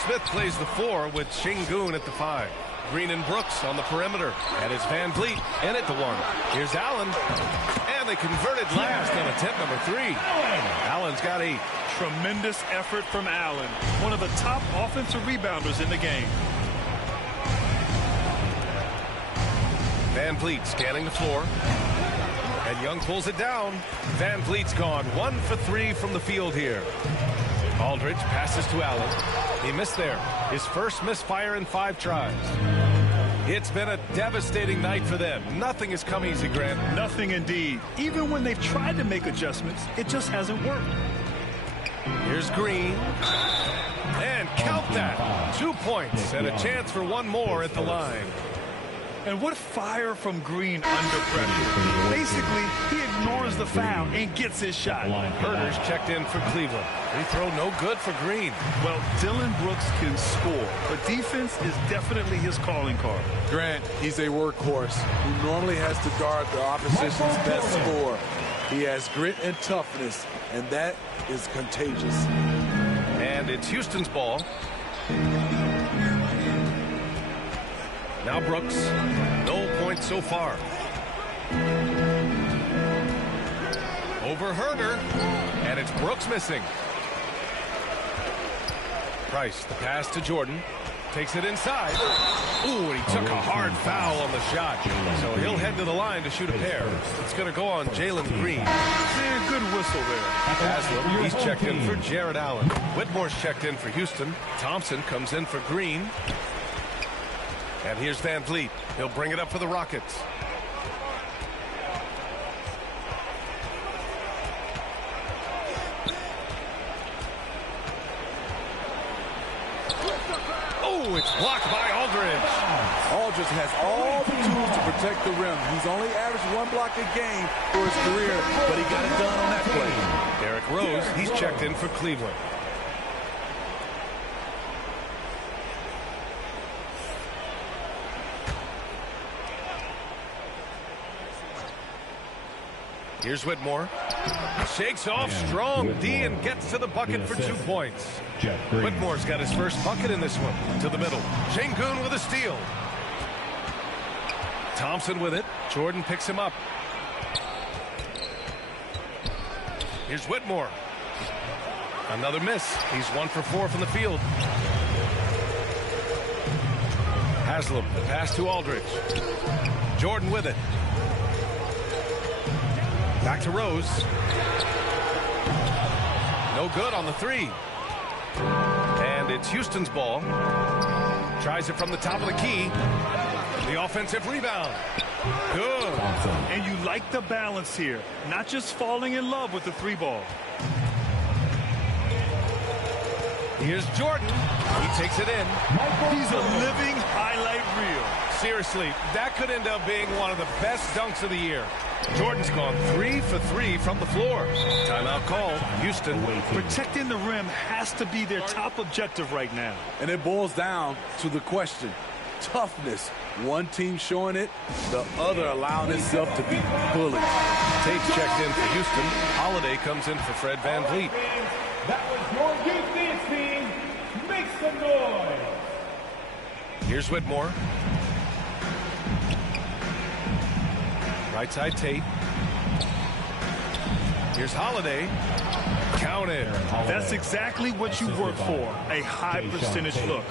Smith plays the 4 with Şengün at the 5. Green and Brooks on the perimeter. And it's Van Vliet in at the 1. Here's Allen. And they converted last on attempt number 3. Allen's got 8. Tremendous effort from Allen. One of the top offensive rebounders in the game. Van Vliet scanning the floor. And Young pulls it down. Van Vliet's gone 1 for 3 from the field here. Aldridge passes to Allen. He missed there. His first misfire in 5 tries. It's been a devastating night for them. Nothing has come easy, Grant. Nothing indeed. Even when they've tried to make adjustments, it just hasn't worked. Here's Green. And count that. 2 points and a chance for one more at the line. And what fire from Green under pressure. Basically, he ignores the foul and gets his shot. Herter's checked in for Cleveland. Free throw no good for Green. Well, Dylan Brooks can score, but defense is definitely his calling card. Grant, he's a workhorse who normally has to guard the opposition's best scorer. He has grit and toughness, and that is contagious. And it's Houston's ball. Now Brooks, no points so far. Over Herter, and it's Brooks missing. Price, the pass to Jordan, Takes it inside. Ooh, and he took a hard foul on the shot. So he'll head to the line to shoot a pair. It's going to go on Jalen Green. Yeah, good whistle there. Haslam, he's checked in for Jared Allen. Whitmore's checked in for Houston. Thompson comes in for Green. And here's Van Vliet. He'll bring it up for the Rockets. Oh, it's blocked by Aldridge. Aldridge has all the tools to protect the rim. He's only averaged 1 block a game for his career, but he got it done on that play. Derrick Rose, he's checked in for Cleveland. Here's Whitmore. Shakes off strong D and gets to the bucket for 2 points. Whitmore's got his first bucket in this one. To the middle. Şengün with a steal. Thompson with it. Jordan picks him up. Here's Whitmore. Another miss. He's 1 for 4 from the field. Haslam, the pass to Aldridge. Jordan with it. Back to Rose. No good on the 3. And it's Houston's ball. Tries it from the top of the key. The offensive rebound. Good. And you like the balance here. Not just falling in love with the 3 ball. Here's Jordan. He takes it in. He's a living highlight reel. Seriously, that could end up being one of the best dunks of the year. Jordan's gone 3 for 3 from the floor. Timeout called. Houston. Protecting the rim has to be their top objective right now. And it boils down to the question. Toughness. One team showing it, the other allowing itself to be bullied. Tate's checked in for Houston. Holiday comes in for Fred Van Vliet. That was your defense team. Make some noise. Here's Whitmore. Right side Tate. Here's Holiday. Counted. That's exactly what you work for. A high percentage look.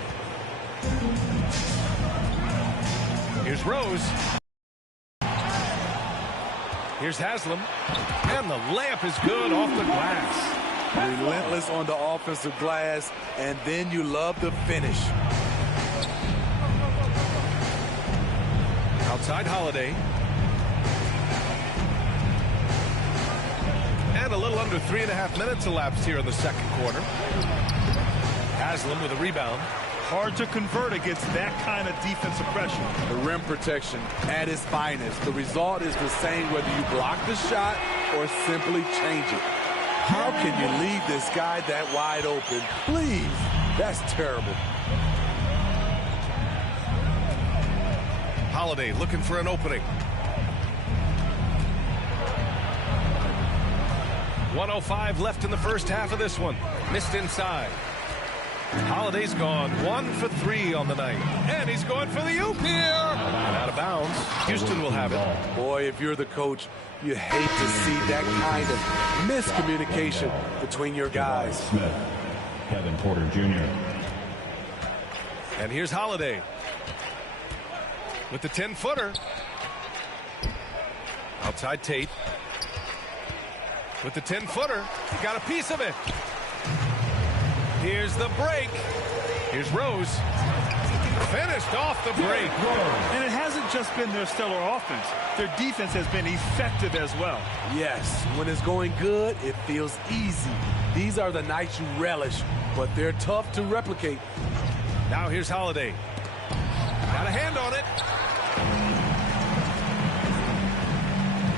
Here's Rose. Here's Haslam. And the layup is good off the glass. Relentless on the offensive glass, and then you love the finish. Outside Holiday. And a little under 3.5 minutes elapsed here in the second quarter. Haslam with a rebound. Hard to convert against that kind of defensive pressure. The rim protection at its finest. The result is the same whether you block the shot or simply change it. How can you leave this guy that wide open? Please. That's terrible. Holiday looking for an opening. 1:05 left in the first half of this one. Missed inside. Holiday's gone 1 for 3 on the night. And he's going for the oop here. And out of bounds. Houston will have it. Boy, if you're the coach, you hate to see that kind of miscommunication between your guys. Smith, Kevin Porter Jr. And here's Holiday. With the 10-footer. Outside Tate. With the 10-footer. He got a piece of it. Here's the break. Here's Rose. Finished off the break. And it hasn't just been their stellar offense. Their defense has been effective as well. Yes, when it's going good, it feels easy. These are the nights you relish, but they're tough to replicate. Now here's Holiday. Got a hand on it.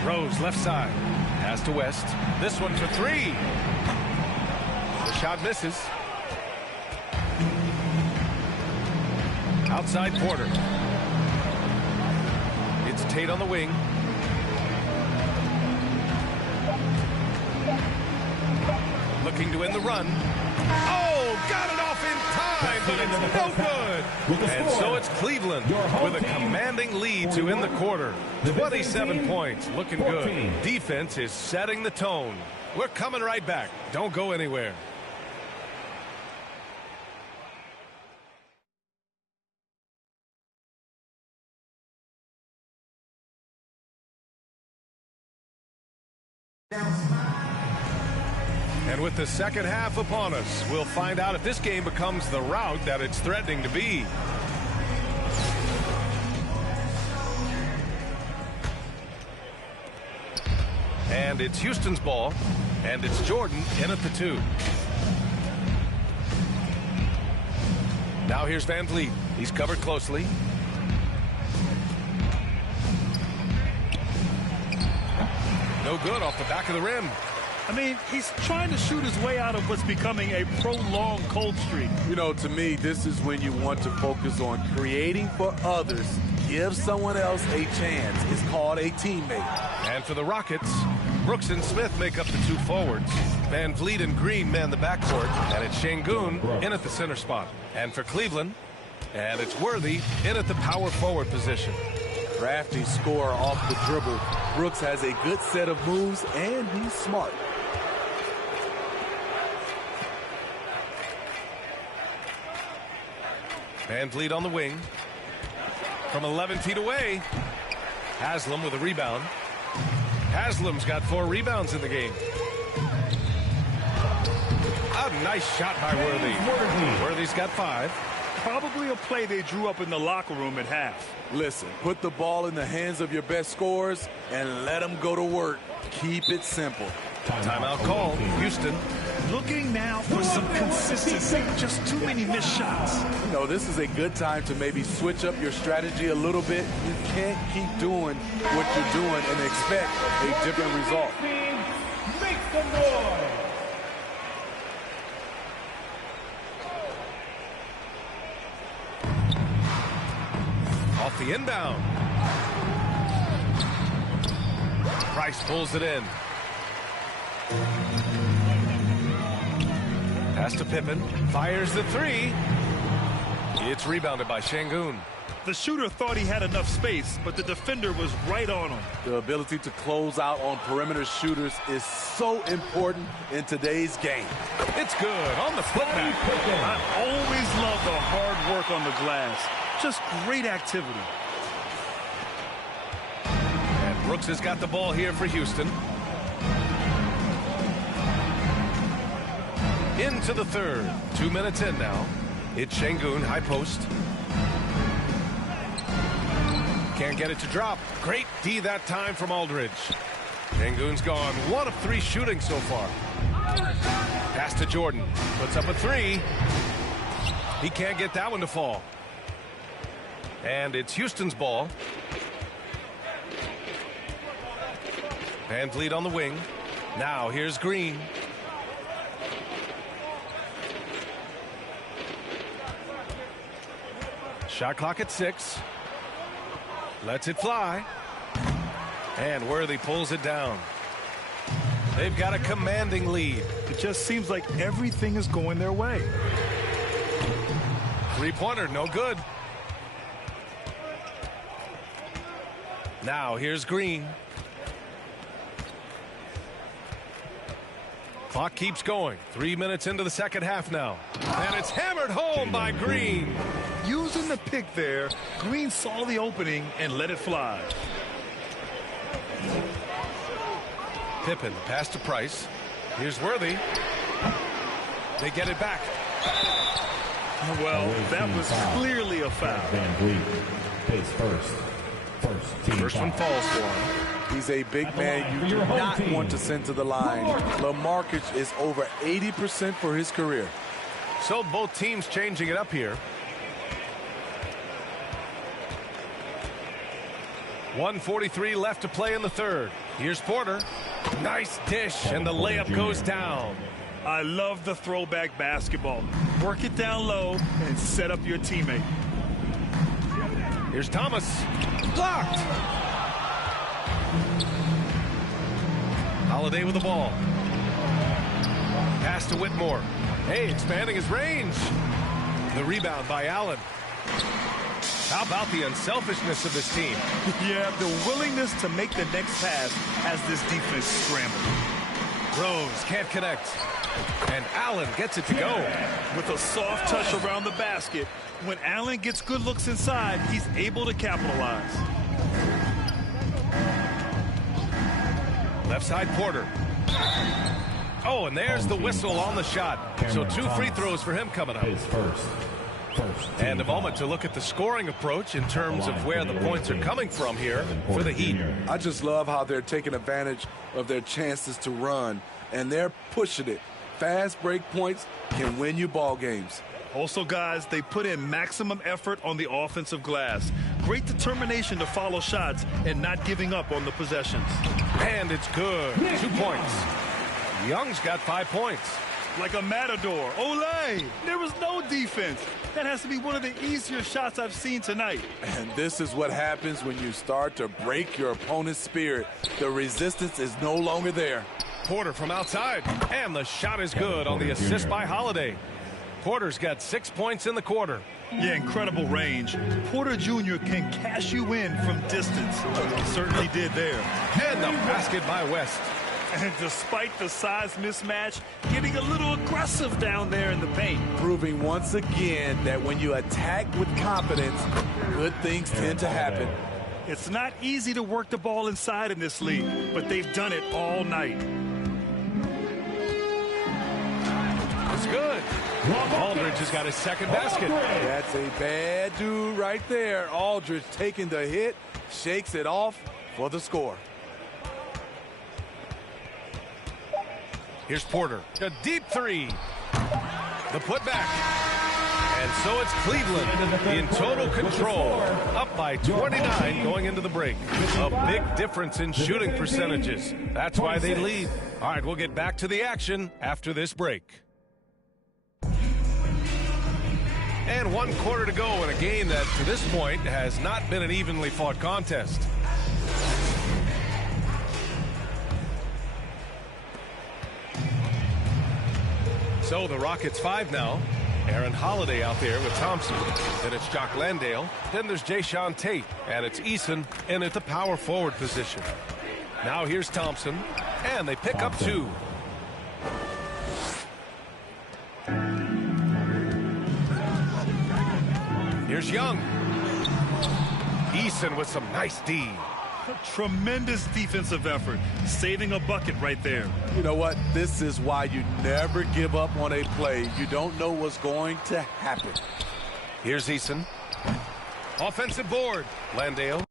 Rose left side. Pass to West. This one for 3. The shot misses. Outside Porter. It's Tate on the wing. Looking to end the run. Oh, got it off in time, but it's no good. And so it's Cleveland with a commanding lead to end the quarter. 27 points, looking good. Defense is setting the tone. We're coming right back. Don't go anywhere. And with the second half upon us, we'll find out if this game becomes the rout that it's threatening to be. And it's Houston's ball, and it's Jordan in at the 2. Now here's Van Vliet. He's covered closely. No good off the back of the rim. I mean, he's trying to shoot his way out of what's becoming a prolonged cold streak. You know, to me, this is when you want to focus on creating for others. Give someone else a chance. It's called a teammate. And for the Rockets, Brooks and Smith make up the 2 forwards. Van Vliet and Green man the backcourt. And it's Şengün in at the center spot. And for Cleveland, and it's Worthy in at the power forward position. Crafty scorer off the dribble. Brooks has a good set of moves, and he's smart. Van Vliet on the wing. From 11 feet away. Haslam with a rebound. Haslam's got 4 rebounds in the game. A nice shot by Worthy. Worthy's got 5. Probably a play they drew up in the locker room at half. Listen, put the ball in the hands of your best scorers and let them go to work. Keep it simple. Timeout called. Houston. Looking now for some consistency. Just too many missed shots. You know, this is a good time to maybe switch up your strategy a little bit. You can't keep doing what you're doing and expect a different result. Make some noise. Off the inbound. Price pulls it in. Pass to Pippen. Fires the 3. It's rebounded by Şengün. The shooter thought he had enough space, but the defender was right on him. The ability to close out on perimeter shooters is so important in today's game. It's good on the putback. I always love the hard work on the glass. Just great activity. And Brooks has got the ball here for Houston. Into the third. 2 minutes in now. It's Şengün, high post. Can't get it to drop. Great D that time from Aldridge. Şengün's gone 1 of 3 shooting so far. Pass to Jordan. Puts up a 3. He can't get that one to fall. And it's Houston's ball. Van Vliet on the wing. Now here's Green. Shot clock at 6. Lets it fly. And Worthy pulls it down. They've got a commanding lead. It just seems like everything is going their way. 3-pointer, no good. Now here's Green. Clock keeps going. 3 minutes into the second half now. And it's hammered home by Green. Using the pick there, Green saw the opening and let it fly. Pippen, pass to Price. Here's Worthy. They get it back. Well, that was clearly a foul. Van Vliet pays first. First one falls for him. He's a big man you do not want to send to the line. LaMarcus is over 80% for his career. So both teams changing it up here. 1:43 left to play in the third. Here's Porter. Nice dish, and the layup goes down. I love the throwback basketball. Work it down low and set up your teammate. Here's Thomas. Blocked. Holiday with the ball. Pass to Whitmore. Hey, expanding his range. The rebound by Allen. How about the unselfishness of this team? Yeah, the willingness to make the next pass as this defense scrambles. Rose can't connect. And Allen gets it to go. With a soft touch around the basket, when Allen gets good looks inside, he's able to capitalize. Left side, Porter. Oh, and there's the whistle on the shot. So 2 free throws for him coming up. And a moment to look at the scoring approach in terms of where the points are coming from here for the Heat. I just love how they're taking advantage of their chances to run, and they're pushing it. Fast break points can win you ball games. Also, guys, they put in maximum effort on the offensive glass. Great determination to follow shots and not giving up on the possessions. And it's good. 2 points. Young's got 5 points. Like a matador. Olay! There was no defense. That has to be one of the easier shots I've seen tonight. And this is what happens when you start to break your opponent's spirit. The resistance is no longer there. Porter from outside. And the shot is good on the assist by Holiday. Porter's got 6 points in the quarter. Yeah, incredible range. Porter Jr. can cash you in from distance. He certainly did there. And the basket by West. And despite the size mismatch, getting a little aggressive down there in the paint. Proving once again that when you attack with confidence, good things tend to happen. It's not easy to work the ball inside in this league, but they've done it all night. It's good. Aldridge has got his second basket. That's a bad dude right there. Aldridge taking the hit, shakes it off for the score. Here's Porter. A deep 3. The putback. And so it's Cleveland in total control. Up by 29 going into the break. A big difference in shooting percentages. That's why they lead. All right, we'll get back to the action after this break. And 1 quarter to go in a game that, to this point, has not been an evenly fought contest. So the Rockets 5 now. Aaron Holiday out there with Thompson. Then it's Jock Landale. Then there's Jayshawn Tate. And it's Eason in at the power forward position. Now here's Thompson. And they pick up 2. Here's Young. Eason with some nice D. A tremendous defensive effort, saving a bucket right there. You know what? This is why you never give up on a play. You don't know what's going to happen. Here's Eason. Offensive board. Landale.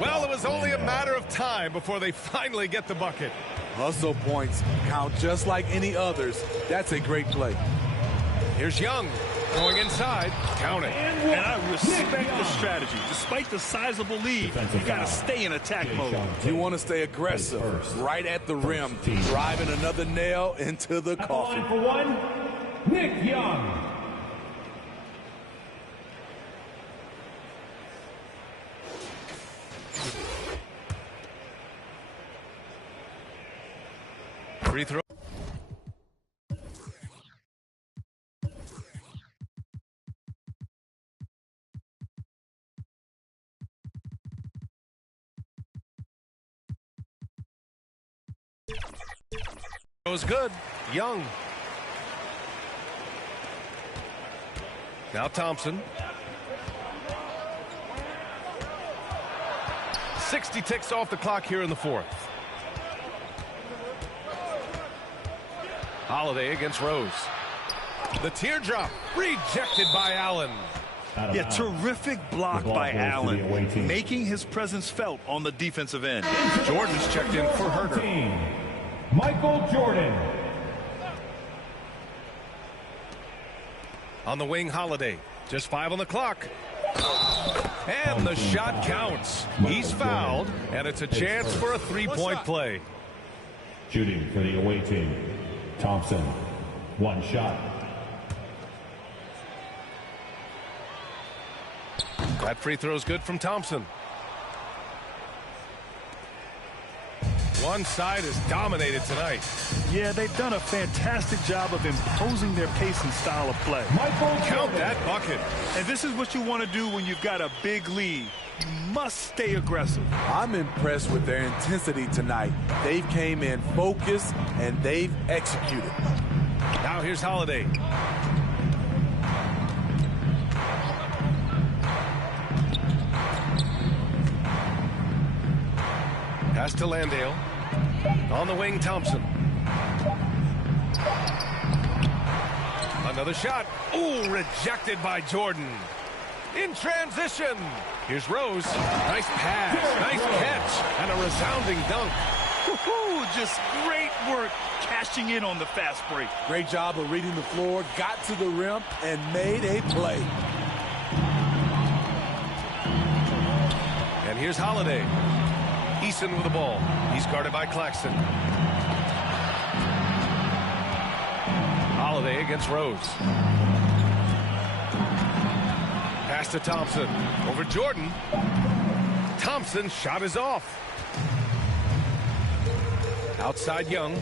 Well, it was only a matter of time before they finally get the bucket. Hustle points count just like any others. That's a great play. Here's Young going inside. Count it. And I respect the strategy. Despite the sizable lead, you got to stay in attack mode. You want to stay aggressive right at the rim, driving another nail into the coffin. For one, Nick Young. Free throw. It was good. Young. Now Thompson. 60 ticks off the clock here in the fourth. Holiday against Rose. The teardrop rejected by Allen. Yeah, terrific block by Allen, making his presence felt on the defensive end. Jordan's checked in for Herder. Michael Jordan. On the wing, Holiday. Just 5 on the clock. And the shot counts. He's fouled, and it's a chance for a 3-point play. Shooting for the away team, Thompson. 1 shot. That free throw's good from Thompson. One side is dominated tonight. Yeah, they've done a fantastic job of imposing their pace and style of play. Count that bucket. And this is what you want to do when you've got a big lead. You must stay aggressive. I'm impressed with their intensity tonight. They've came in focused, and they've executed. Now here's Holiday. Pass to Landale. On the wing, Thompson. Another shot. Ooh, rejected by Jordan. In transition. Here's Rose. Nice pass. Nice catch. And a resounding dunk. Just great work cashing in on the fast break. Great job of reading the floor, got to the rim, and made a play. And here's Holiday. Eason with the ball. He's guarded by Claxton. Holiday against Rose. Pass to Thompson. Over Jordan. Thompson's shot is off. Outside Young.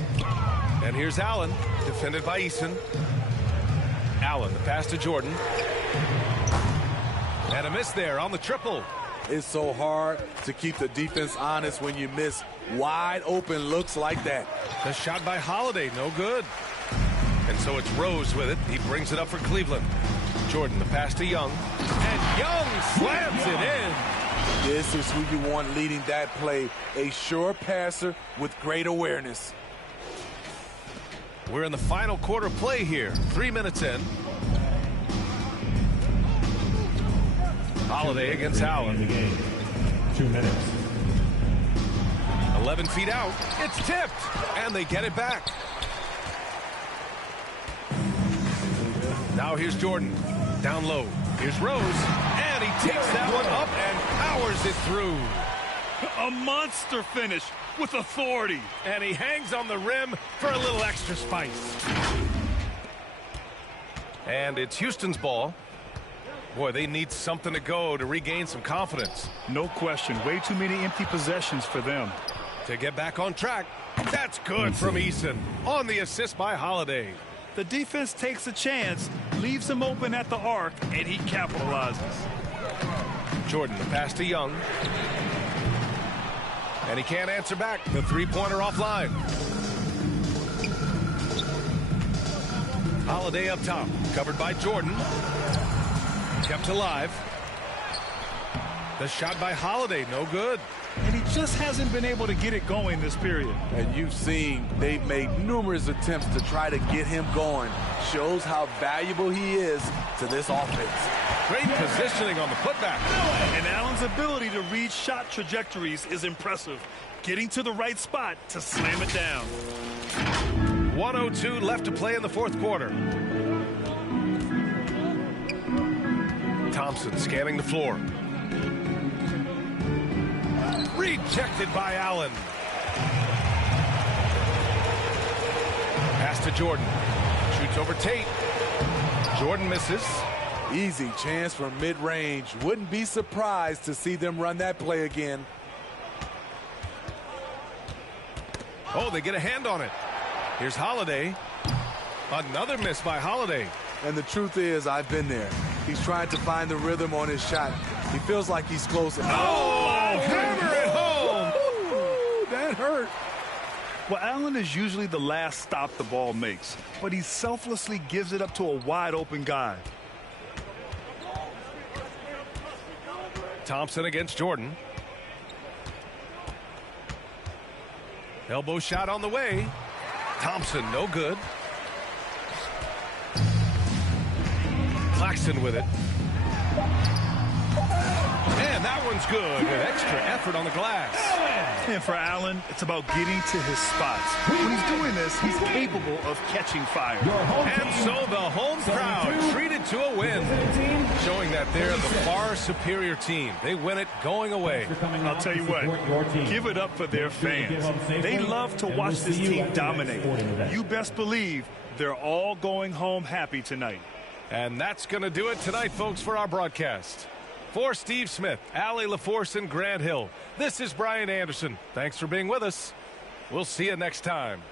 And here's Allen. Defended by Eason. Allen, the pass to Jordan. And a miss there on the triple. It's so hard to keep the defense honest when you miss wide open looks like that. The shot by Holiday, no good. And so it's Rose with it. He brings it up for Cleveland. Jordan, the pass to Young. And Young slams it in. This is who you want leading that play. A sure passer with great awareness. We're in the final quarter play here. 3 minutes in. Holiday against Allen. 2 minutes. 11 feet out. It's tipped. And they get it back. Now here's Jordan. Down low. Here's Rose. And he takes that one up and powers it through. A monster finish with authority. And he hangs on the rim for a little extra spice. And it's Houston's ball. Boy, they need something to go to regain some confidence. No question. Way too many empty possessions for them. To get back on track. That's good from Eason. On the assist by Holiday. The defense takes a chance, leaves him open at the arc, and he capitalizes. Jordan, the pass to Young. And he can't answer back. The three-pointer offline. Holiday up top. Covered by Jordan. Kept alive. The shot by Holiday, no good. And he just hasn't been able to get it going this period. And you've seen they've made numerous attempts to try to get him going. Shows how valuable he is to this offense. Great positioning on the putback. And Allen's ability to read shot trajectories is impressive. Getting to the right spot to slam it down. 1:02 left to play in the fourth quarter. Thompson scanning the floor. Rejected by Allen. Pass to Jordan. Shoots over Tate. Jordan misses. Easy chance from mid-range. Wouldn't be surprised to see them run that play again. Oh, they get a hand on it. Here's Holiday. Another miss by Holiday. And the truth is, I've been there. He's trying to find the rhythm on his shot. He feels like he's close enough. Oh, hammer it home. Ooh, that hurt. Well, Allen is usually the last stop the ball makes, but he selflessly gives it up to a wide open guy. Thompson against Jordan. Elbow shot on the way. Thompson, no good. Claxton with it. And And that one's good with extra effort on the glass. And for Allen, it's about getting to his spots. When he's doing this, he's capable of catching fire. And so the home crowd treated to a win, showing that they're the far superior team. They win it going away. I'll tell you what, give it up for their fans. They love to watch this team dominate. You best believe they're all going home happy tonight. And that's going to do it tonight, folks, for our broadcast. For Steve Smith, Allie LaForce, and Grant Hill, this is Brian Anderson. Thanks for being with us. We'll see you next time.